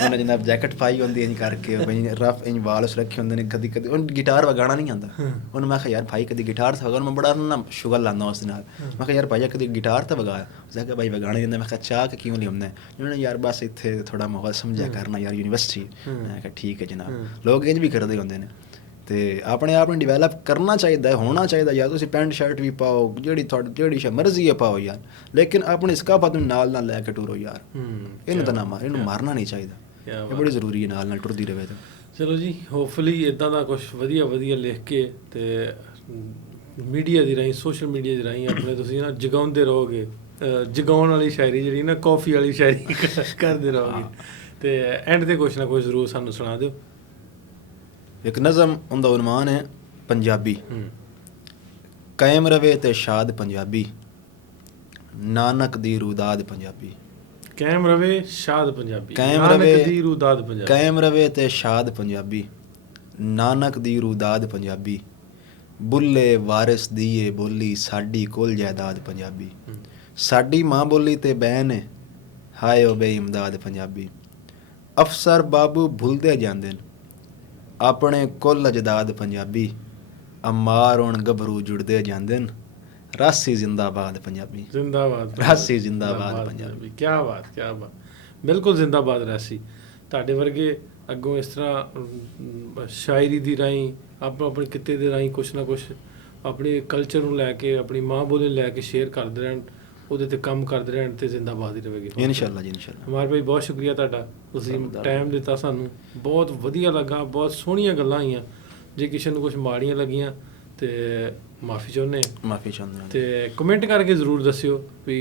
ਉਹਨੇ ਜਿੰਨਾ ਜੈਕਟ ਪਾਈ ਹੁੰਦੀ ਇੰਝ ਕਰਕੇ, ਰਫ ਇੰਝ ਵਾਲ ਉਸ ਰੱਖੇ ਹੁੰਦੇ ਨੇ। ਕਦੀ ਉਹਨੂੰ ਗਿਟਾਰ ਵਗਾਉਣਾ ਨਹੀਂ ਆਉਂਦਾ। ਉਹਨੂੰ ਮੈਂ ਕਿਹਾ ਯਾਰ ਭਾਈ ਕਦੀ ਗਿਟਾਰ ਤਾਂ ਵਗਾ। ਮੈਂ ਬੜਾ ਨਾ ਸ਼ੁਗਰ ਲਾਉਂਦਾ ਉਸ ਦੇ ਨਾਲ। ਮੈਂ ਕਿਹਾ ਯਾਰ ਭਾਈ ਕਦੀ ਗਿਟਾਰ ਤਾਂ ਵਗਾ। ਉਸਨੇ ਕਿਹਾ ਭਾਈ ਵਗਾਉਣਾ ਨਹੀਂ ਦਿੰਦਾ। ਮੈਂ ਕਿਹਾ ਚਾਹ ਕਿ ਕਿਉਂ ਨਹੀਂ ਹੁੰਦਾ? ਉਹਨੇ ਯਾਰ ਬਸ ਇੱਥੇ ਥੋੜਾ ਮਾਹੌਲ ਸਮਝਿਆ ਕਰਨਾ ਯਾਰ, ਯੂਨੀਵਰਸਿਟੀ। ਮੈਂ ਕਿਹਾ ਠੀਕ ਹੈ ਜਨਾਬ। ਲੋਕ ਇੰਝ ਵੀ ਕਰਦੇ ਹੁੰਦੇ ਨੇ। ਤੇ ਆਪਣੇ ਆਪ ਨੂੰ ਡਿਵੈਲਪ ਕਰਨਾ ਚਾਹੀਦਾ, ਹੋਣਾ ਚਾਹੀਦਾ ਯਾਰ। ਤੁਸੀਂ ਪੈਂਟ ਸ਼ਰਟ ਵੀ ਪਾਓ, ਜਿਹੜੀ ਮਰਜ਼ੀ ਹੈ ਪਾਓ ਯਾਰ, ਲੇਕਿਨ ਆਪਣੀ ਸਕਾਫਤ ਨੂੰ ਨਾਲ ਲੈ ਕੇ ਟੁਰੋ ਯਾਰ। ਇਹਨੂੰ ਤਾਂ ਨਾ ਇਹਨੂੰ ਮਾਰਨਾ ਨਹੀਂ ਚਾਹੀਦਾ। ਇਹ ਬੜੀ ਜ਼ਰੂਰੀ ਹੈ, ਨਾਲ ਟੁਰਦੀ ਰਹੇ ਤਾਂ। ਚਲੋ ਜੀ, ਹੋਪਫੁਲੀ ਇੱਦਾਂ ਦਾ ਕੁਛ ਵਧੀਆ ਲਿਖ ਕੇ ਤੇ ਮੀਡੀਆ ਦੀ ਰਾਹੀਂ, ਸੋਸ਼ਲ ਮੀਡੀਆ ਦੀ ਰਾਹੀਂ ਆਪਣੇ ਤੁਸੀਂ ਨਾ ਜਗਾਉਂਦੇ ਰਹੋਗੇ। ਜਗਾਉਣ ਵਾਲੀ ਸ਼ਾਇਰੀ ਜਿਹੜੀ ਨਾ, ਕਾਫੀ ਵਾਲੀ ਸ਼ਾਇਰੀ ਕਰਦੇ ਰਹੋਗੇ। ਤੇ ਐਂਡ ਤੇ ਕੁਛ ਨਾ ਕੁਛ ਜ਼ਰੂਰ ਸਾਨੂੰ ਸੁਣਾ ਦਿਓ। ਇੱਕ ਨਜ਼ਮ ਉਹਦਾ ਉਨਵਾਨ ਹੈ ਪੰਜਾਬੀ। ਕਾਇਮ ਰਵੇ ਤੇ ਸ਼ਾਦ ਪੰਜਾਬੀ, ਨਾਨਕ ਦੀ ਰੂਦਾਦ ਪੰਜਾਬੀ। ਕਾਇਮ ਰਵੇ ਸ਼ਾਦ ਪੰਜਾਬੀ, ਕਾਇਮ ਰਵੇ ਤੇ ਸ਼ਾਦ ਪੰਜਾਬੀ, ਨਾਨਕ ਦੀ ਰੂਦਾਦ ਪੰਜਾਬੀ। ਬੁੱਲੇ ਵਾਰਿਸ ਦੀਏ ਬੋਲੀ, ਸਾਡੀ ਕੁੱਲ ਜਾਇਦਾਦ ਪੰਜਾਬੀ। ਸਾਡੀ ਮਾਂ ਬੋਲੀ ਤੇ ਬੈਨ ਹੈ, ਹਾਏ ਓ ਬੇਇਮਦਾਦ ਪੰਜਾਬੀ। ਅਫਸਰ ਬਾਬੂ ਭੁੱਲਦੇ ਜਾਂਦੇ ਨੇ ਆਪਣੇ ਕੁੱਲ ਅਜਦਾਦ ਪੰਜਾਬੀ। ਅਮਾਰ ਹੁਣ ਗੱਭਰੂ ਜੁੜਦੇ ਜਾਂਦੇ ਨੇ, ਰਾਸੀ ਜ਼ਿੰਦਾਬਾਦ ਪੰਜਾਬੀ। ਰਾਸੀ ਜ਼ਿੰਦਾਬਾਦ ਪੰਜਾਬੀ। ਕੀ ਬਾਤ। ਬਿਲਕੁਲ ਜ਼ਿੰਦਾਬਾਦ ਰਾਸੀ। ਤੁਹਾਡੇ ਵਰਗੇ ਅੱਗੋਂ ਇਸ ਤਰ੍ਹਾਂ ਸ਼ਾਇਰੀ ਦੀ ਰਾਹੀਂ, ਆਪਣੇ ਕਿੱਤੇ ਦੇ ਰਾਹੀਂ ਕੁਛ ਨਾ ਕੁਛ ਆਪਣੇ ਕਲਚਰ ਨੂੰ ਲੈ ਕੇ, ਆਪਣੀ ਮਾਂ ਬੋਲੀ ਨੂੰ ਲੈ ਕੇ ਸ਼ੇਅਰ ਕਰਦੇ ਰਹਿਣ, ਉਹਦੇ ਤੇ ਕੰਮ ਕਰਦੇ ਰਹਿਣ, ਤੇ ਜ਼ਿੰਦਾਬਾਦ ਹੀ ਰਹੇਗੀ ਇਨਸ਼ਾਅੱਲਾ ਜੀ, ਇਨਸ਼ਾਅੱਲਾ। ਹਮਾਰ ਭਾਈ ਬਹੁਤ ਸ਼ੁਕਰੀਆ ਤੁਹਾਡਾ, ਤੁਸੀਂ ਟਾਈਮ ਦਿੱਤਾ ਸਾਨੂੰ, ਬਹੁਤ ਵਧੀਆ ਲੱਗਾ। ਬਹੁਤ ਸੋਹਣੀਆਂ ਗੱਲਾਂ ਆਈਆਂ। ਜੇ ਕਿਸੇ ਨੂੰ ਕੁਛ ਮਾੜੀਆਂ ਲੱਗੀਆਂ ਤੇ ਮਾਫੀ ਚਾਹੁੰਦੇ ਹਾਂ। ਤੇ ਕਮੈਂਟ ਕਰਕੇ ਜ਼ਰੂਰ ਦੱਸਿਓ ਵੀ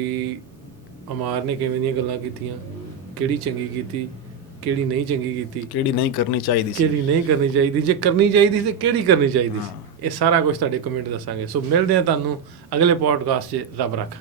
ਅਮਾਰ ਨੇ ਕਿਵੇਂ ਦੀਆਂ ਗੱਲਾਂ ਕੀਤੀਆਂ, ਕਿਹੜੀ ਚੰਗੀ ਕੀਤੀ, ਕਿਹੜੀ ਨਹੀਂ ਚੰਗੀ ਕੀਤੀ, ਕਿਹੜੀ ਨਹੀਂ ਕਰਨੀ ਚਾਹੀਦੀ, ਜੇ ਕਰਨੀ ਚਾਹੀਦੀ ਤੇ ਕਿਹੜੀ ਕਰਨੀ ਚਾਹੀਦੀ ਸੀ। ਇਹ ਸਾਰਾ ਕੁਝ ਤੁਹਾਡੇ ਕਮੈਂਟ ਦੱਸਾਂਗੇ। ਸੋ ਮਿਲਦੇ ਹਾਂ ਤੁਹਾਨੂੰ ਅਗਲੇ ਪੋਡਕਾਸਟ 'ਚ। ਰੱਬ ਰੱਖ।